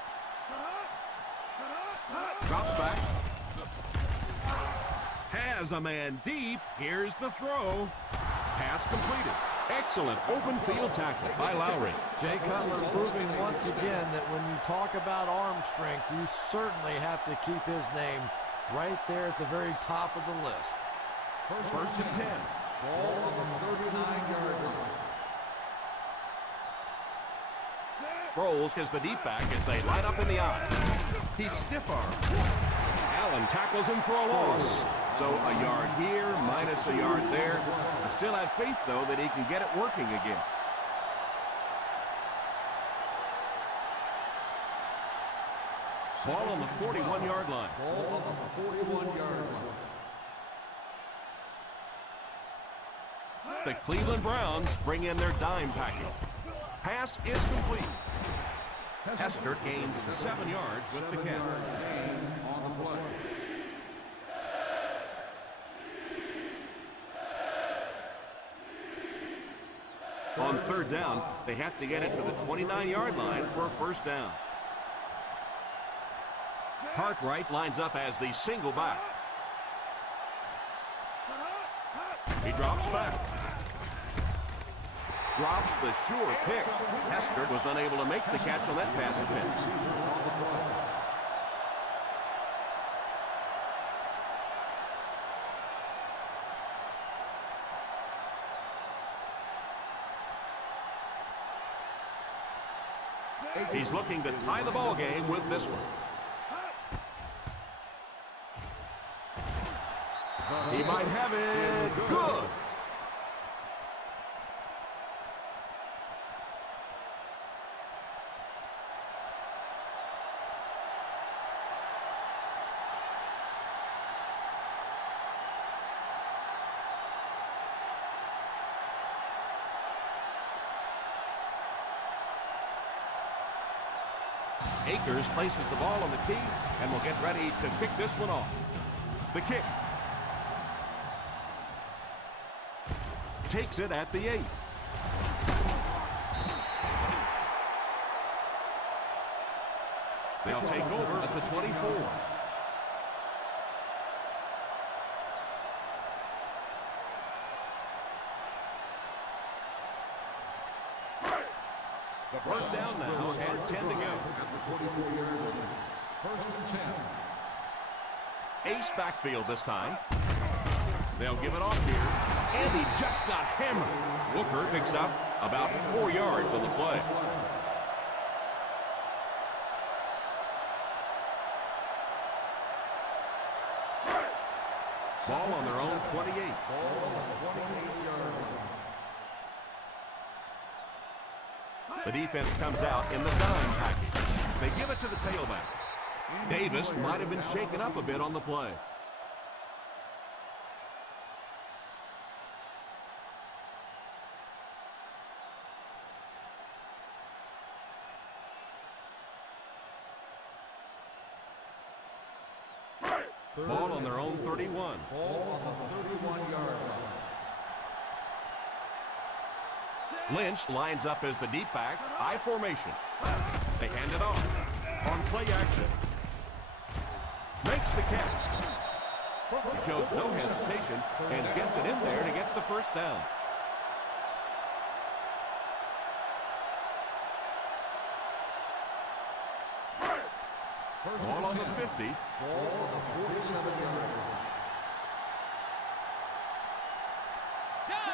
Drops back. Has a man deep. Here's the throw. Pass completed. Excellent open field tackle by Lowry. Jay Cutler proving once again that when you talk about arm strength, you certainly have to keep his name right there at the very top of the list. First and 10. Ball on the 39-yard line. Sproles is the deep back as they line up in the eye. He's stiff-armed. Allen tackles him for a loss. So a yard here, minus a yard there. I still have faith, though, that he can get it working again. Ball on the 41-yard line. Ball on the 41-yard line. The Cleveland Browns bring in their dime package. Pass is complete. Hester gains 7 yards with the catch. On the play. On third down, they have to get it to the 29-yard line for a first down. Cartwright lines up as the single back. He drops back. Drops the sure pick. Hester was unable to make the catch on that pass attempt. He's looking to tie the ball game with this one. He might have it. Good. Akers places the ball on the tee and will get ready to kick this one off. The kick. Takes it at the 8. They'll take over at the 24. First down now and 10 to go. At the 24-yard line. First and 10. Ace backfield this time. They'll give it off here. And he just got hammered. Booker picks up about 4 yards on the play. Ball on their own 28. Ball on the 28-yard line. The defense comes out in the dime package. They give it to the tailback. Davis might have been shaken up a bit on the play. Ball on their own 31. Ball on the 31-yard line. Lynch lines up as the deep back. I formation. They hand it off. On play action. Makes the catch. He shows no hesitation and gets it in there to get the first down. Ball on the 50. Ball on the 47-yard line.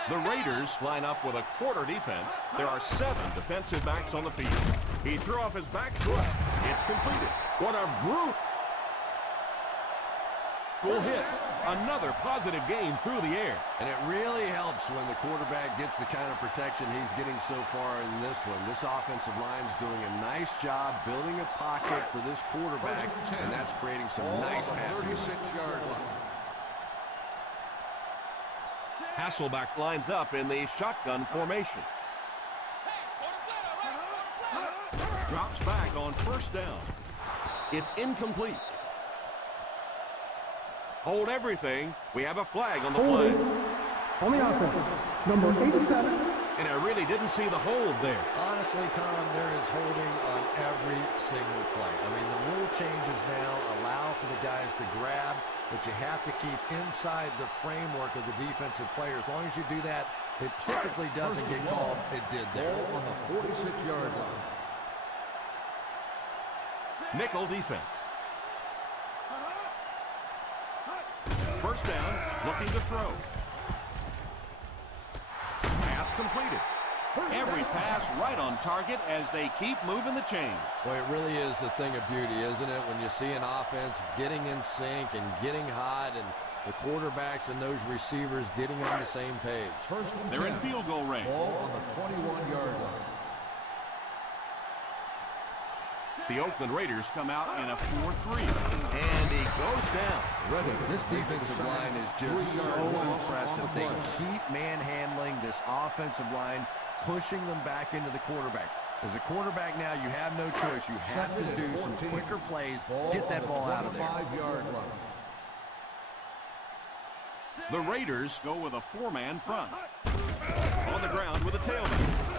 The Raiders line up with a quarter defense. There are 7 defensive backs on the field. He threw off his back foot. It's completed. What a brute. Full hit. Another positive gain through the air. And it really helps when the quarterback gets the kind of protection he's getting so far in this one. This offensive line's doing a nice job building a pocket for this quarterback, and that's creating some nice passing. 36-yard line. Hasselback lines up in the shotgun formation. Drops back on first down. It's incomplete. Hold everything. We have a flag on the play. On the offense, number 87. And I really didn't see the hold there. Honestly, Tom, there is holding on every single play. I mean, the rule changes now allow for the guys to grab, but you have to keep inside the framework of the defensive player. As long as you do that, it typically doesn't get called. It did there. Ball on the 46-yard line. Nickel defense. First down, looking to throw. Pass completed. Every pass right on target as they keep moving the chains. Well, it really is a thing of beauty, isn't it? When you see an offense getting in sync and getting hot and the quarterbacks and those receivers getting on the same page. First and They're 10. in field goal range. Ball on the 21-yard line. The Oakland Raiders come out in a 4-3. And he goes down. This defensive line is just so impressive. They keep manhandling this offensive line, pushing them back into the quarterback. As a quarterback now, you have no choice. You have to do some quicker plays, get that ball out of there. 25-yard line. The Raiders go with a 4-man front. On the ground with a tailback.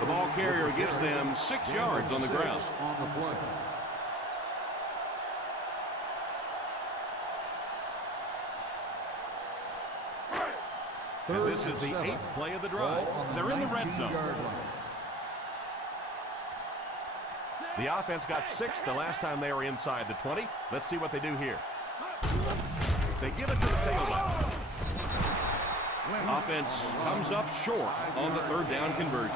The ball carrier gives them 6 yards on the ground. On the play. And this is the 8th play of the drive. They're in the red zone. The offense got 6 the last time they were inside the 20. Let's see what they do here. They give it to the tailback. Offense comes up short on the 3rd down conversion.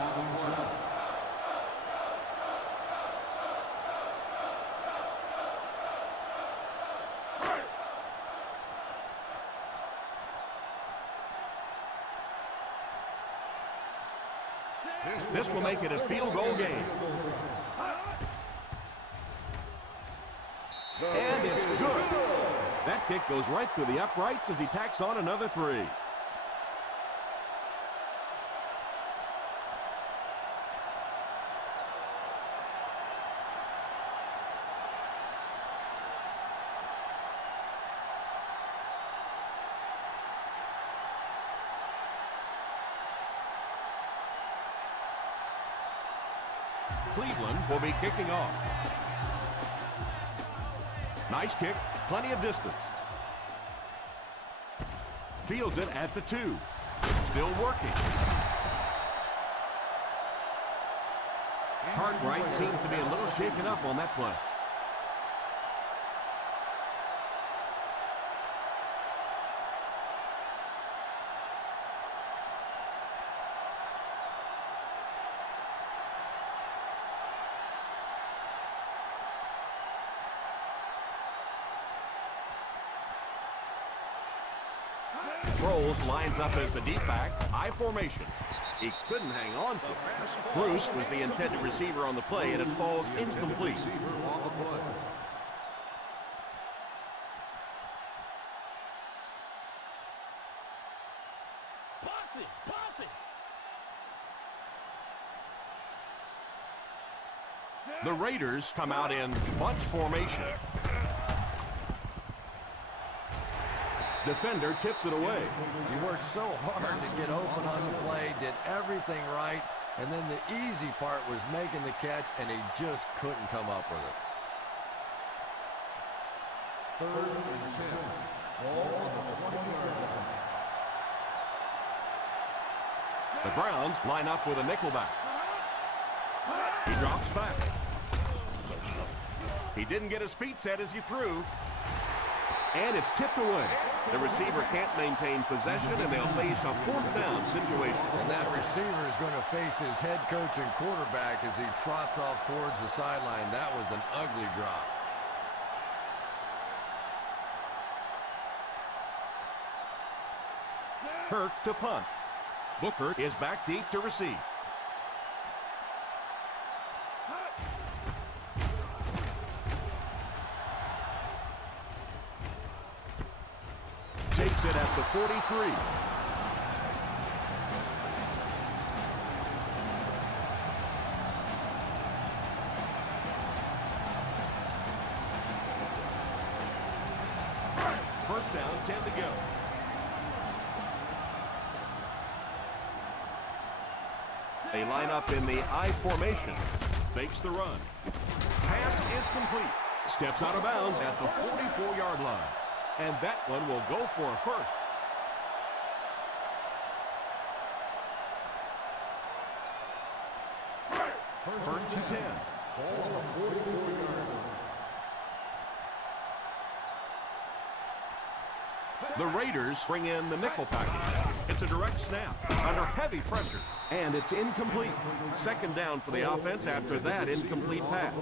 This will make it a field goal game. And it's good. That kick goes right through the uprights as he tacks on another 3. Cleveland will be kicking off. Nice kick, plenty of distance. Fields it at the 2. Still working. Cartwright seems to be a little shaken up on that play. Sproles lines up as the deep back, I formation. He couldn't hang on to it. Bruce was the intended receiver on the play, and it falls incomplete. The Raiders come out in bunch formation. Defender tips it away. He worked so hard to get open on the play, did everything right, and then the easy part was making the catch, and he just couldn't come up with it. 3rd and 10. Ball on the 20-yard line. The Browns line up with a nickelback. He drops back. He didn't get his feet set as he threw. And it's tipped away. The receiver can't maintain possession, and they'll face a 4th down situation. And that receiver is going to face his head coach and quarterback as he trots off towards the sideline. That was an ugly drop. Kirk to punt. Booker is back deep to receive. Takes it at the 43. First down, 10 to go. They line up in the I formation. Fakes the run. Pass is complete. Steps out of bounds at the 44-yard line. And that one will go for a first. First and 10. Ball on the 44-yard line. The Raiders bring in the nickel package. It's a direct snap under heavy pressure. And it's incomplete. Second down for the offense after that incomplete pass.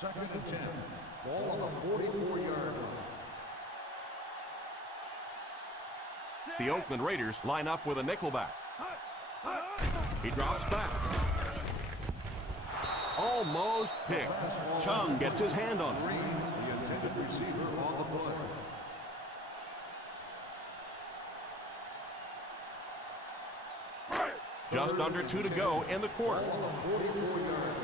2nd and 10. Ball on the 44-yard line. The Oakland Raiders line up with a nickelback. He drops back. Almost picked. Chung gets his hand on it. The intended receiver on the play. Just under 2 to go in the quarter. Ball on the 44-yard line.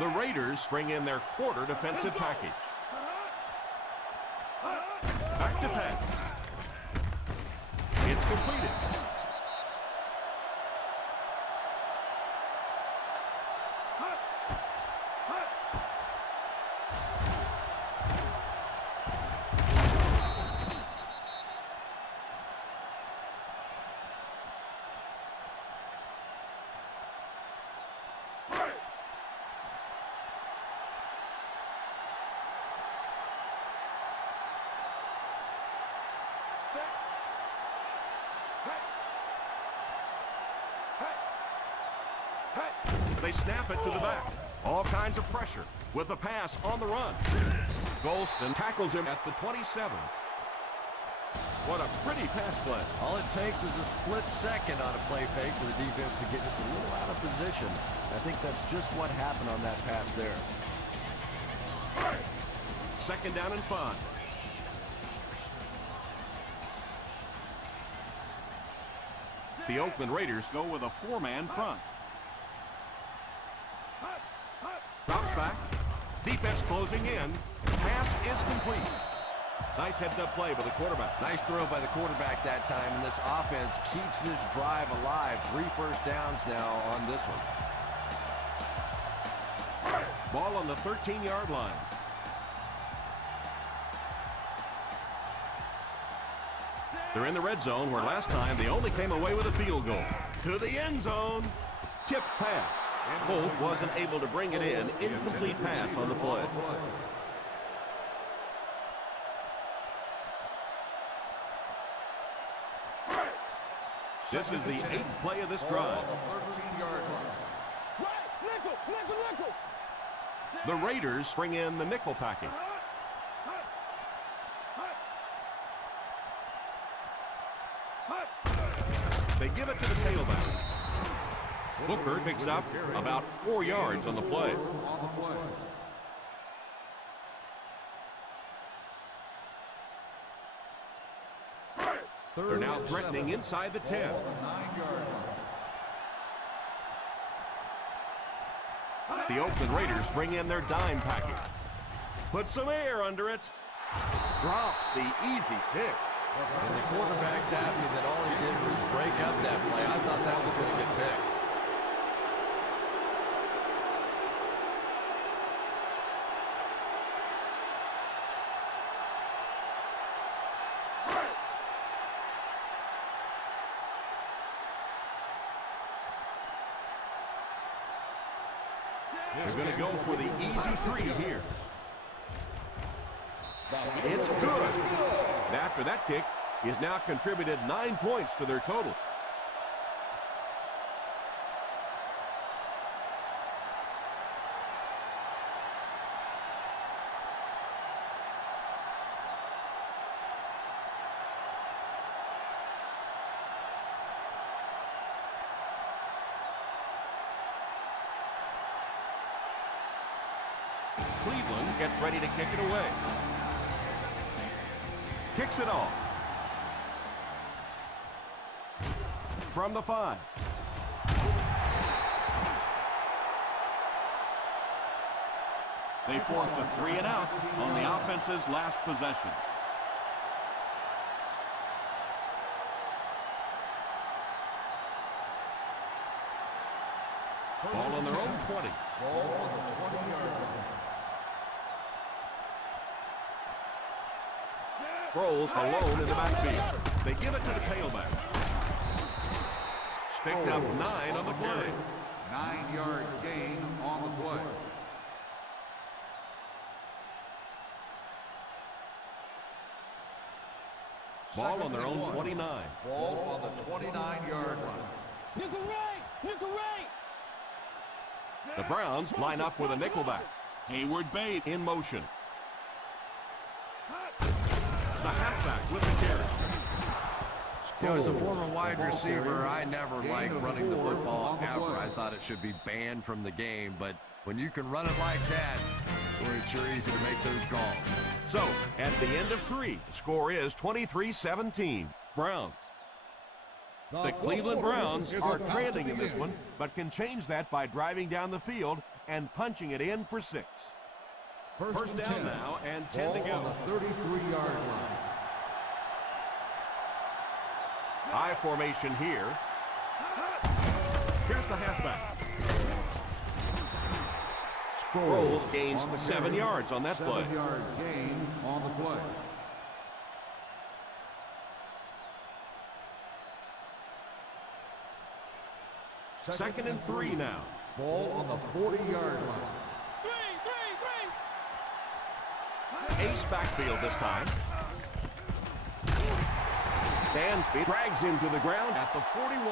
The Raiders bring in their quarter defensive package. Back to pass. It's completed. They snap it to the back. All kinds of pressure with the pass on the run. Golston tackles him at the 27. What a pretty pass play. All it takes is a split second on a play fake for the defense to get just a little out of position. I think that's just what happened on that pass there. Second down and 5. The Oakland Raiders go with a 4-man front. Drops back. Defense closing in. Pass is complete. Nice heads-up play by the quarterback. Nice throw by the quarterback that time, and this offense keeps this drive alive. 3 first downs now on this one. Ball on the 13-yard line. They're in the red zone where last time they only came away with a field goal. To the end zone. Tipped pass. Holt wasn't able to bring it in. Incomplete pass on the play. This is the 8th play of this drive. Nickel. The Raiders bring in the nickel package. They give it to the tailback. Booker picks up about 4 yards on the play. They're now threatening inside the 10. The Oakland Raiders bring in their dime package. Put some air under it. Drops the easy pick. And the quarterback's happy that all he did was break up that play. I thought that was going to get picked. They're going to go for the easy 3 here. It's good. And after that kick, he's now contributed 9 points to their total. Cleveland gets ready to kick it away. Kicks it off. From the 5. They forced a 3 and out on the offense's last possession. Ball on their own 20. Ball on the 20-yard line. Sproles alone in the backfield. They give it to the tailback. Picked up 9 on the play. 9-yard gain on the play. Ball on their own 29. Ball on the 29-yard line. Nickel right. The Browns line up with a nickelback. Hayward Bate in motion. The halfback with the carry. You know, as a former wide receiver, I never liked running the football ever. I thought it should be banned from the game, but when you can run it like that, well, it's sure easy to make those calls. So, at the end of 3, the score is 23-17. Browns. The Cleveland Browns are trailing in this one, but can change that by driving down the field and punching it in for 6. First down now and 10 to go. On the 33-yard line. I formation here. Here's the halfback. Sproles gains 7 yards on that play. 7-yard gain on the play. Second and 3 now. Ball on the 40-yard line. Ace backfield this time. Dansby drags him to the ground at the 41.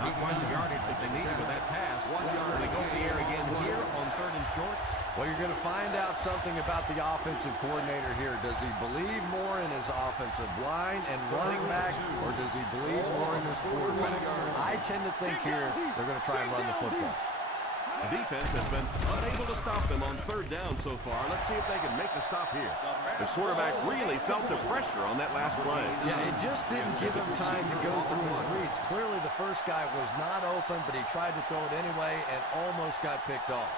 Not quite the yardage that they needed with that pass. Will they go to the air again here on 3rd and short? Well, you're going to find out something about the offensive coordinator here. Does he believe more in his offensive line and running back, or does he believe more in his quarterback? I tend to think here they're going to try and run the football. The defense has been unable to stop them on 3rd down so far. Let's see if they can make the stop here. The quarterback really felt the pressure on that last play. Yeah, it just didn't give him time to go through his reads. Clearly the first guy was not open, but he tried to throw it anyway and almost got picked off.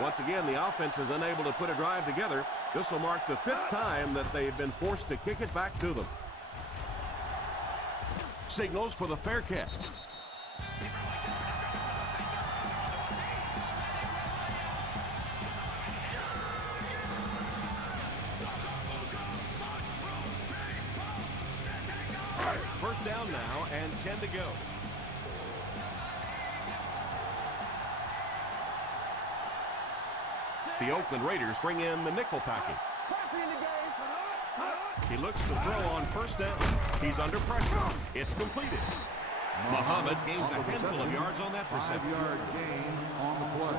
Once again, the offense is unable to put a drive together. This will mark the 5th time that they've been forced to kick it back to them. Signals for the fair catch. down now and 10 to go. The Oakland Raiders bring in the nickel package. Passing in the game. He looks to throw on first down. He's under pressure. It's completed. Muhammad gains a handful of yards on that reception. 5-yard gain on the play.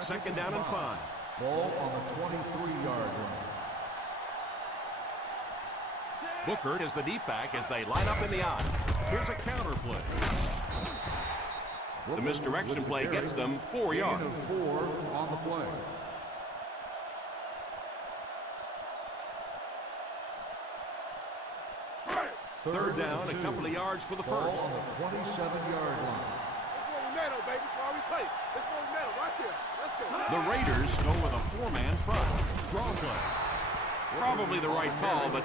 Second down and 5. Ball on the 23-yard line. Booker is the deep back as they line up in the I. Here's a counter play. The misdirection play gets them 4 yards. Gain of 4 on the play. Third down, a couple of yards for the Ball first. on the 27-yard line. This one we medal, baby. This one we play. This one we medal right here. Let's go. The Raiders go with a 4-man front. Draw play. Probably the right call, but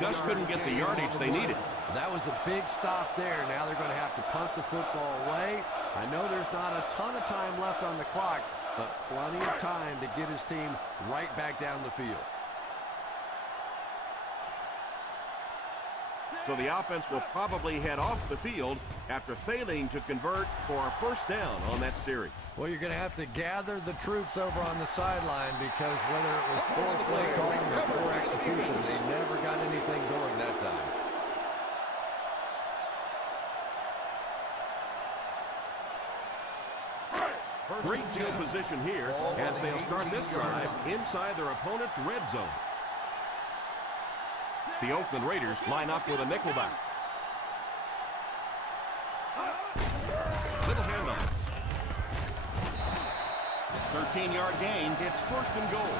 just couldn't get the yardage they needed. That was a big stop there. Now they're going to have to punt the football away. I know there's not a ton of time left on the clock, but plenty of time to get his team right back down the field. So the offense will probably head off the field after failing to convert for a first down on that series. Well, you're going to have to gather the troops over on the sideline because whether it was poor play calling or poor execution, they never got anything going that time. Great field position here as they'll start this drive inside their opponent's red zone. The Oakland Raiders line up with a nickelback. Little handoff. 13-yard gain. It's first and goal.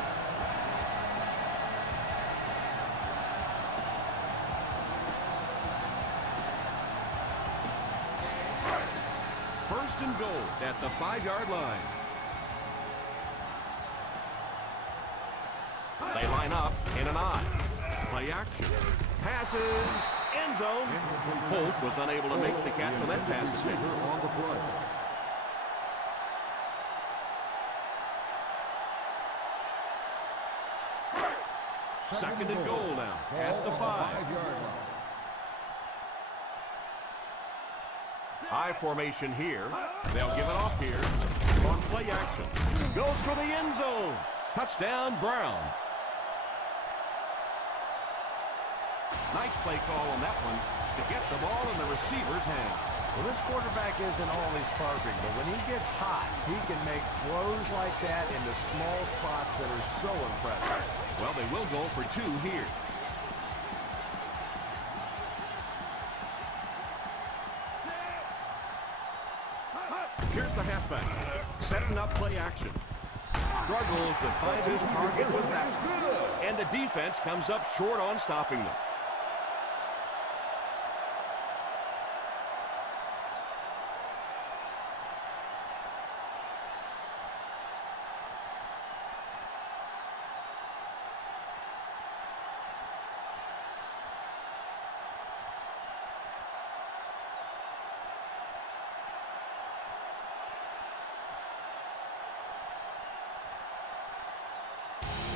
First and goal at the 5-yard line. They line up in an I. Play action. Passes. End zone. Holt was unable to make the catch on that pass attempt. On the play. Second and goal now at the 5. 5-yard line. I formation here. They'll give it off here. On play action. Goes for the end zone. Touchdown, Browns. Nice play call on that one to get the ball in the receiver's hand. Well, this quarterback isn't always perfect, but when he gets hot, he can make throws like that into small spots that are so impressive. Well, they will go for 2 here. Here's the halfback. Setting up play action. Struggles to find his target with that. And the defense comes up short on stopping them.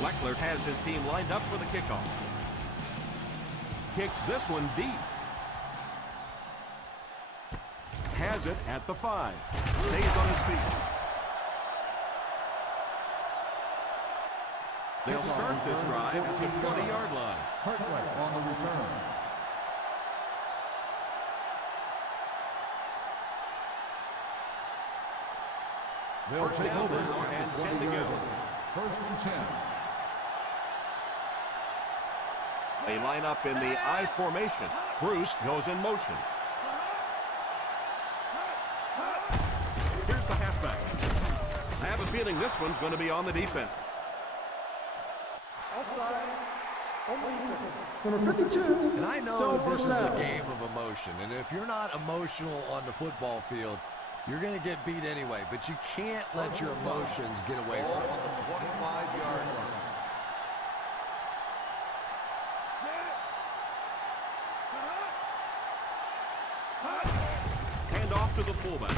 Leckler has his team lined up for the kickoff. Kicks this one deep. Has it at the 5. Stays on his feet. They'll start this drive at the 20-yard line. Hartwell on the return. They'll First take down over now at and the 10 to 20-yard go. line. First and 10. They line up in the I formation. Bruce goes in motion. Here's the halfback. I have a feeling this one's going to be on the defense. Outside. Number 52. And I know still this is first a down. game of emotion, and if you're not emotional on the football field, you're going to get beat anyway, but you can't let your emotions get away Ball from you. on the 25-yard line. Hand off to the fullback.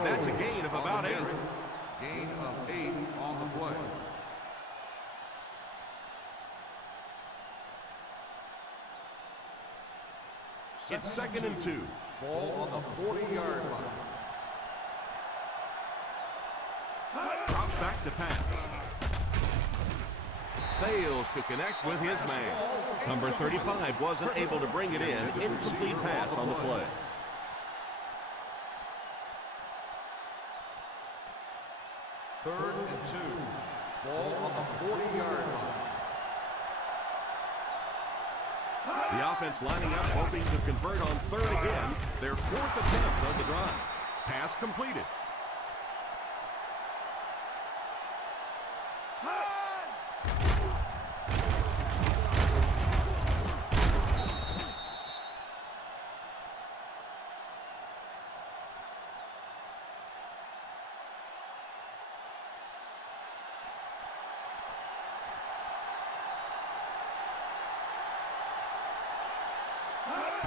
And that's a gain of about 8. Gain of 8 on the play. It's 2nd and 2. Ball on the 40-yard line. Drops back to pass. Fails to connect with his man. Number 35 wasn't able to bring it in. Incomplete pass on the play. Third and 2. Ball on the 40-yard line. The offense lining up, hoping to convert on 3rd again. Their 4th attempt on the drive. Pass completed.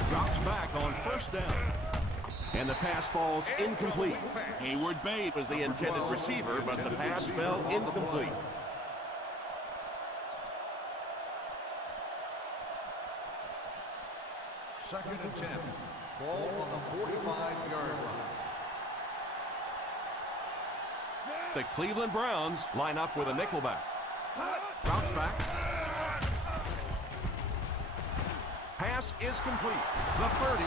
Drops back on 1st down. And the pass falls incomplete. Hayward Bay was the intended receiver, but the pass fell incomplete. Second and 10. Ball on the 45-yard line. The Cleveland Browns line up with a nickelback. Drops back. Pass is complete. The 30.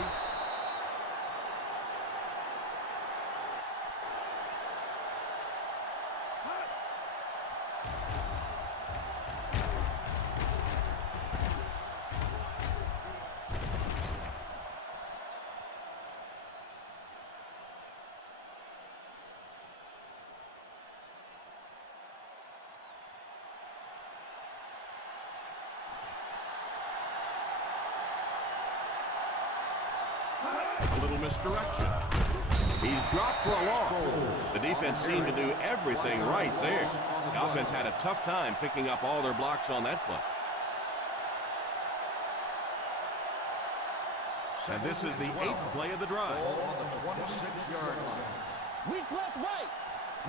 A little misdirection. He's dropped for a loss. The defense seemed to do everything right there. The offense had a tough time picking up all their blocks on that play. And this is the 8th play of the drive. Ball on the 26-yard line. Weak left right.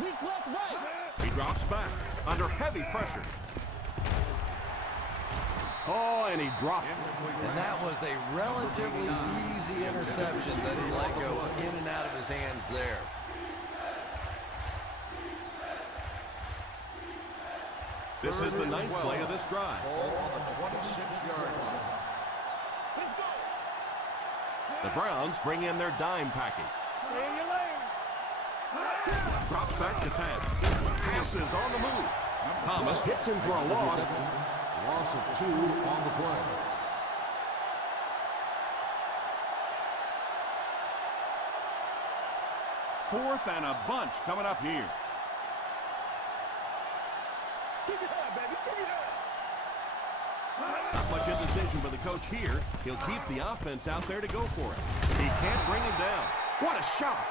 Weak left right. He drops back under heavy pressure. Oh, and he dropped it. And that was a relatively easy interception that he let go in and out of his hands there. This is the 9th play of this drive. Ball on the 26-yard line. The Browns bring in their dime package. Drops back to pass. Pass is on the move. Thomas hits him for a loss. Loss of 2 on the play. Fourth and a bunch coming up here. Keep your head, baby. Keep your head. Not much indecision by the coach here. He'll keep the offense out there to go for it. He can't bring him down. What a shot!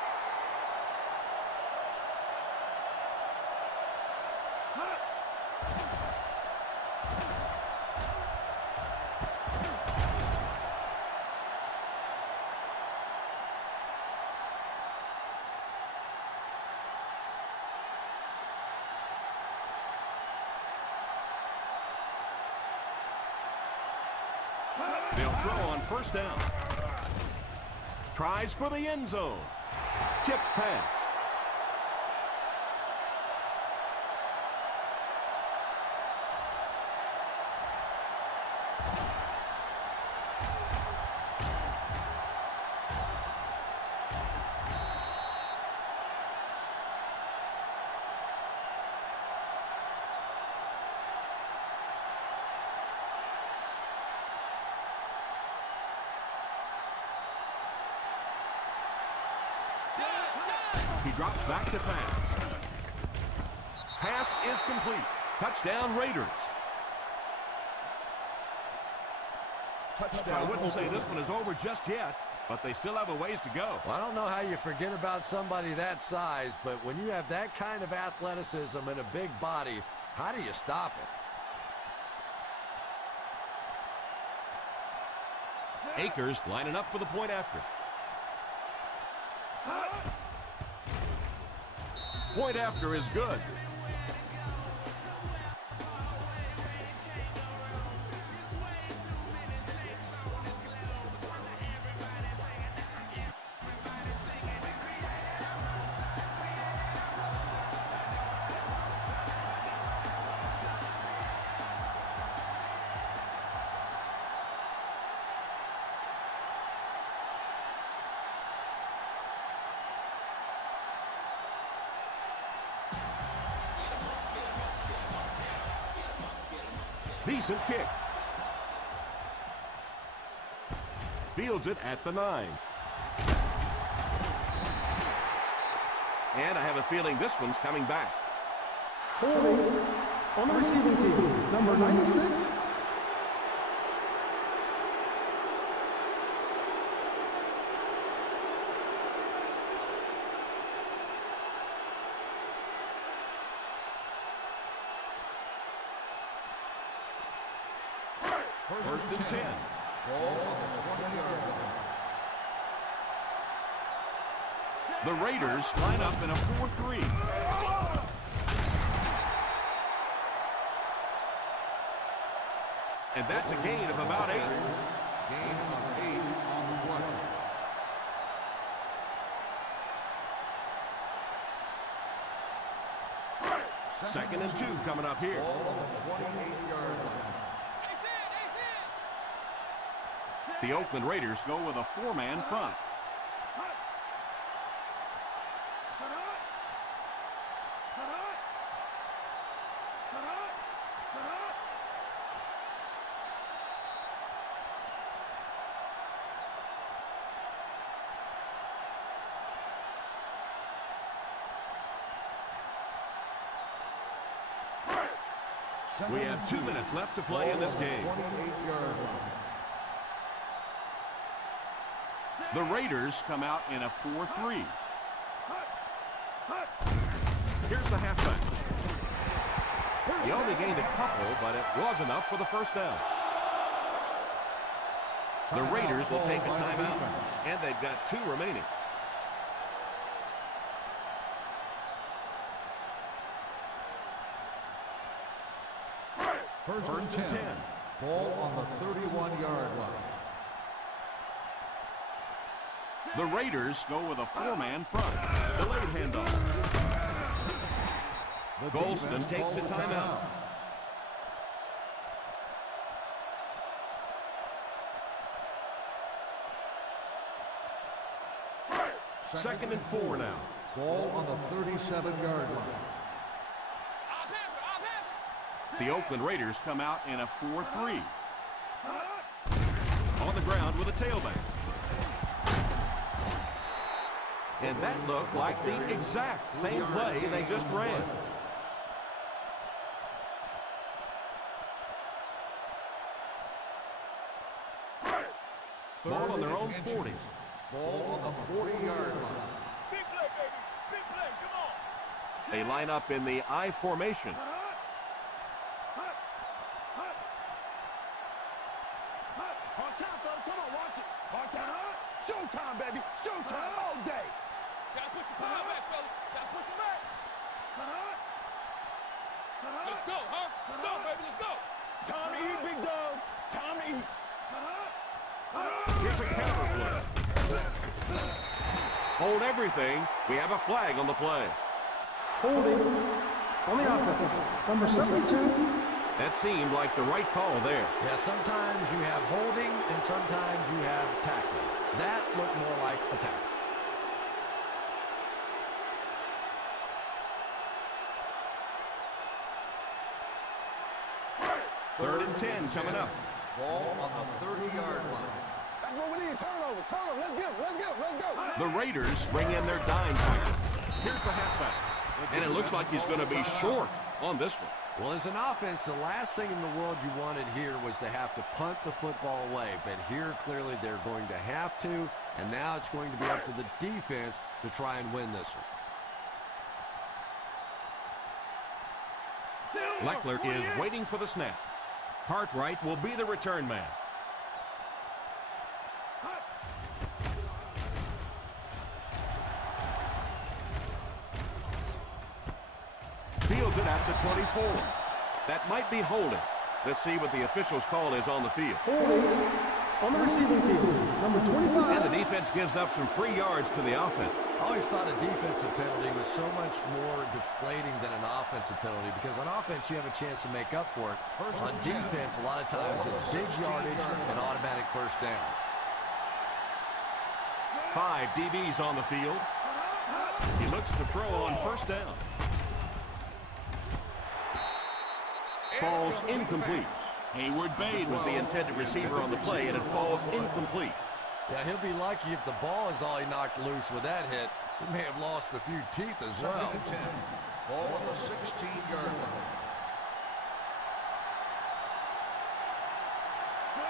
They'll throw on 1st down. Tries for the end zone. Tipped pass. He drops back to pass. Pass is complete. Touchdown Raiders. I wouldn't say this one is over just yet, but they still have a ways to go. Well, I don't know how you forget about somebody that size, but when you have that kind of athleticism and a big body, how do you stop it? Akers lining up for the point after. point after is good. Decent kick. Fields it at the 9. And I have a feeling this one's coming back. Holding on the receiving team, number 96. First and 10. Ball on the 20-yard line. The Raiders line up in a 4-3. And that's a gain of about 8. Gain of 8 on the play. Second and 2 coming up here. Ball on the 28-yard line. The Oakland Raiders go with a 4-man front. We have 2 minutes left to play in this game. 28-yard line. The Raiders come out in a 4-3. Here's the halfback. He only gained a couple, but it was enough for the first down. The Raiders will take a timeout, and they've got 2 remaining. First and 10. Ball on the 31-yard line. The Raiders go with a 4-man front. Delayed handoff. Golston takes a timeout. Second and 4 now. Ball on the 37-yard line. The Oakland Raiders come out in a 4-3. On the ground with a tailback. And that looked like the exact same play they just ran. Ball on their own 40. Ball on the 40-yard line. Big play, baby. Big play. Come on. They line up in the I formation. On count, fellas. Come on, watch it. On count. Showtime, baby. Showtime all day. Gotta push him back, fellas. Gotta push him back. Let's go, huh? Let's go, baby. Let's go. Time to eat, big dogs. Time to eat. Here's a counter play. Hold everything. We have a flag on the play. Holding on the offense, number 72. That seemed like the right call there. Yeah, sometimes you have holding and sometimes you have tackling. That looked more like a tackle. Third and 10 coming up. Ball on the 30-yard line. That's what we need. Turnovers. Turnovers. Let's get them. Let's get them. Let's go. The Raiders bring in their dime pack. Here's the halfback. And it looks like he's going to be short on this one. Well, as an offense, the last thing in the world you wanted here was to have to punt the football away. But here, clearly, they're going to have to. And now it's going to be up to the defense to try and win this one. Leckler is waiting for the snap. Cartwright will be the return man. at the 24. That might be holding. Let's see what the official's call is on the field. Holding on the receiving team. Number 25. And the defense gives up some free yards to the offense. I always thought a defensive penalty was so much more deflating than an offensive penalty because on offense you have a chance to make up for it. On defense, a lot of times it's big yardage and automatic first downs. 5 DBs on the field. He looks to throw on first down. Falls incomplete. Hayward Bade was the intended receiver on the play, and it falls incomplete. Yeah, he'll be lucky if the ball is all he knocked loose with that hit. He may have lost a few teeth as well. 2nd and 10. Ball on the 16-yard line.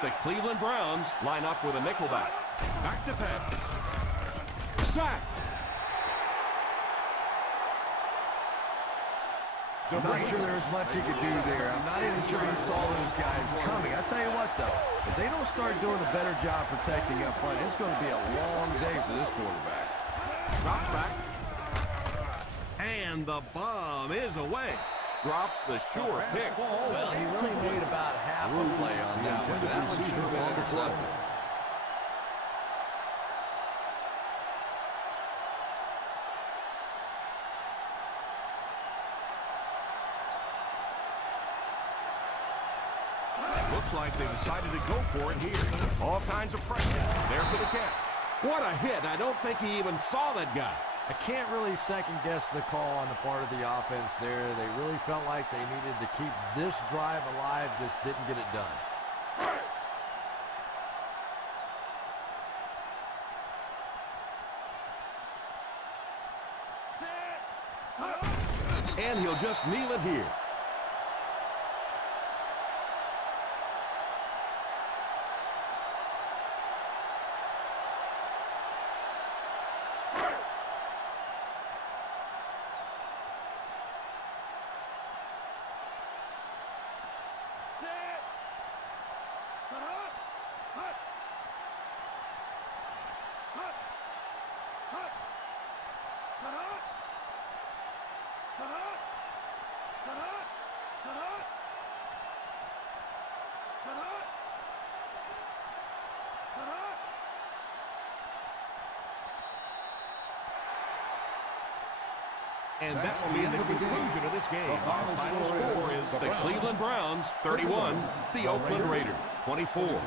The Cleveland Browns line up with a nickelback. Back to pass. Sacked. I'm not sure there was much he could do there. I'm not even sure he saw those guys coming. I tell you what, though, if they don't start doing a better job protecting up front, it's going to be a long day for this quarterback. Drops back. And the bomb is away. Drops the sure pick. Well, he really made about half a play on that one. That one should have been intercepted. Looks like they decided to go for it here. All kinds of pressure. There for the catch. What a hit. I don't think he even saw that guy. I can't really second-guess the call on the part of the offense there. They really felt like they needed to keep this drive alive, just didn't get it done. And he'll just kneel it here. And that will be the conclusion of this game. Our final score is the Cleveland Browns 31, the Oakland Raiders 24.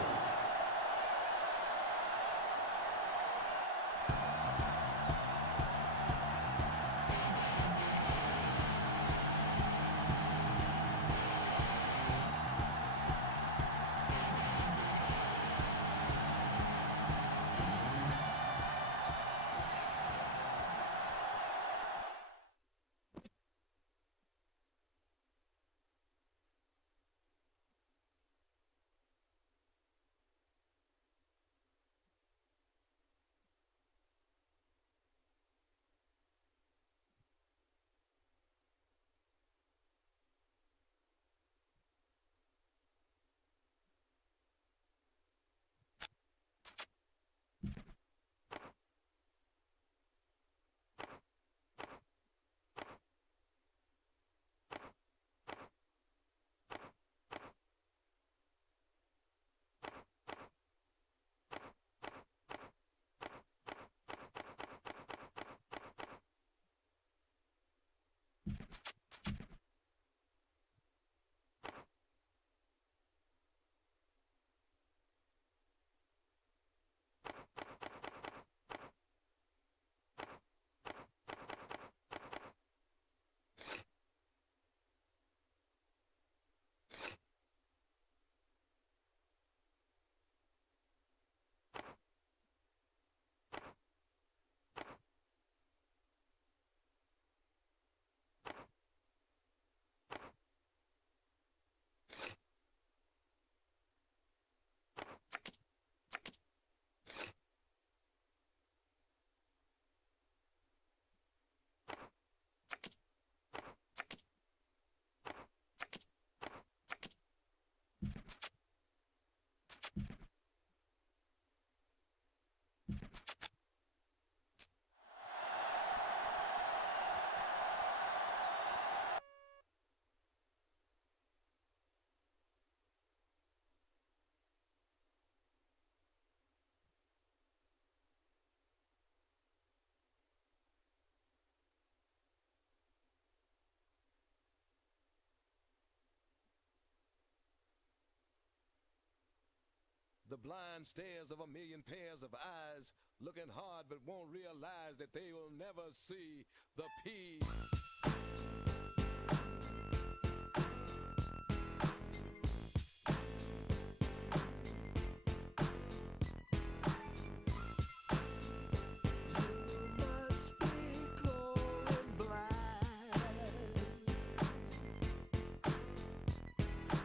The blind stares of a million pairs of eyes, looking hard but won't realize that they will never see the P.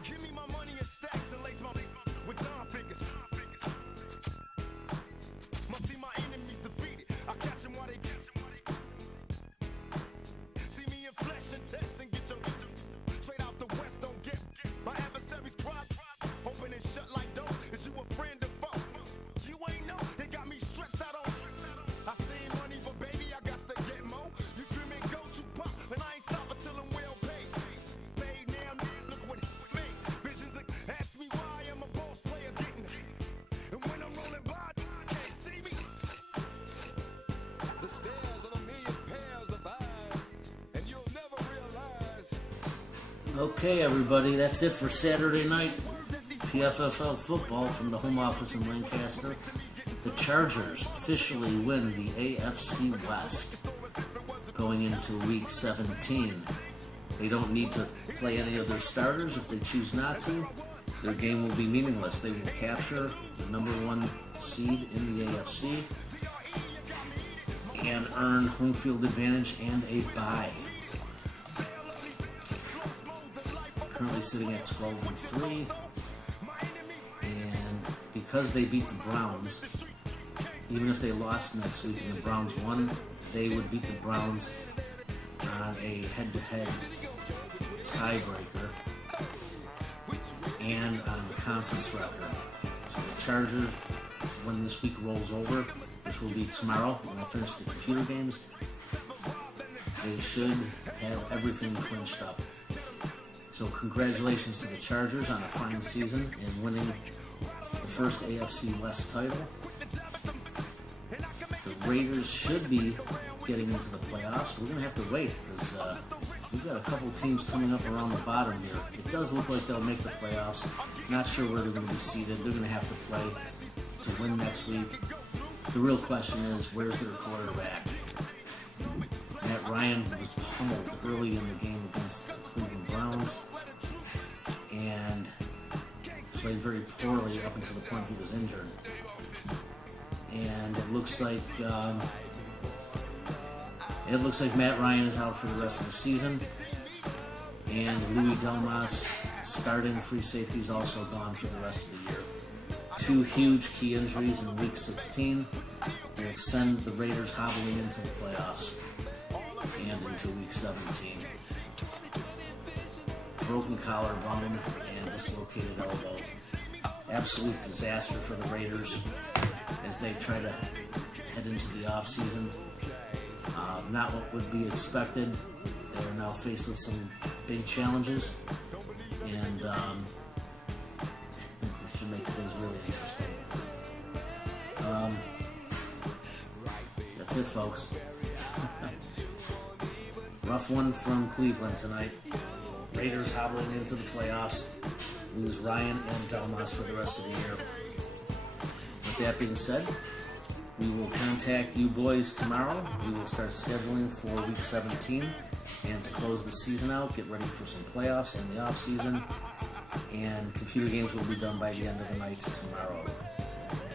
Give me my money in stacks and lace my with Don figures. Must see my enemies defeated. I catch them while they see me in flesh and test and get your straight out the west. Don't get my adversaries cry. Open and shut like doors. Is you a friend or foe? You ain't know. They got me stretched out on. I seen money, but baby, I got to get more. You screaming go to pop, and I ain't stopping till I'm well paid. Paid now, look what it made. Visions ask me why I'm a boss player getting. And when I'm rolling by, can't see me. The stares of a million pairs of eyes, and you'll never realize. Okay, everybody, that's it for Saturday night PFFL football from the home office in Lancaster. The Chargers officially win the AFC West going into Week 17. They don't need to play any of their starters if they choose not to. Their game will be meaningless. They will capture the number one seed in the AFC and earn home field advantage and a bye. Currently sitting at 12-3, and because they beat the Browns, even if they lost next week and the Browns won, they would beat the Browns on a head-to-head tiebreaker and on the conference record. So the Chargers, when this week rolls over, which will be tomorrow when I finish the computer games, they should have everything clinched up. So congratulations to the Chargers on a fine season and winning the first AFC West title. The Raiders should be getting into the playoffs. We're going to have to wait because we've got a couple teams coming up around the bottom here. It does look like they'll make the playoffs. Not sure where they're going to be seated. They're going to have to play to win next week. The real question is, where's their quarterback? Matt Ryan was pummeled early in the game against the Cleveland Browns and played very poorly up until the point he was injured. And it looks like Matt Ryan is out for the rest of the season, and Louis Delmas, starting free safety, is also gone for the rest of the year. Two huge key injuries in Week 16 will send the Raiders hobbling into the playoffs and into Week 17. Broken collarbone and dislocated elbow. Absolute disaster for the Raiders as they try to head into the offseason. Not what would be expected. They are now faced with some big challenges, and it should make things really interesting. That's it, folks. Rough one from Cleveland tonight. Raiders hobbling into the playoffs. Lose Ryan and Delmas for the rest of the year. With that being said, we will contact you boys tomorrow. We will start scheduling for Week 17. And to close the season out, get ready for some playoffs in the off season. And computer games will be done by the end of the night tomorrow.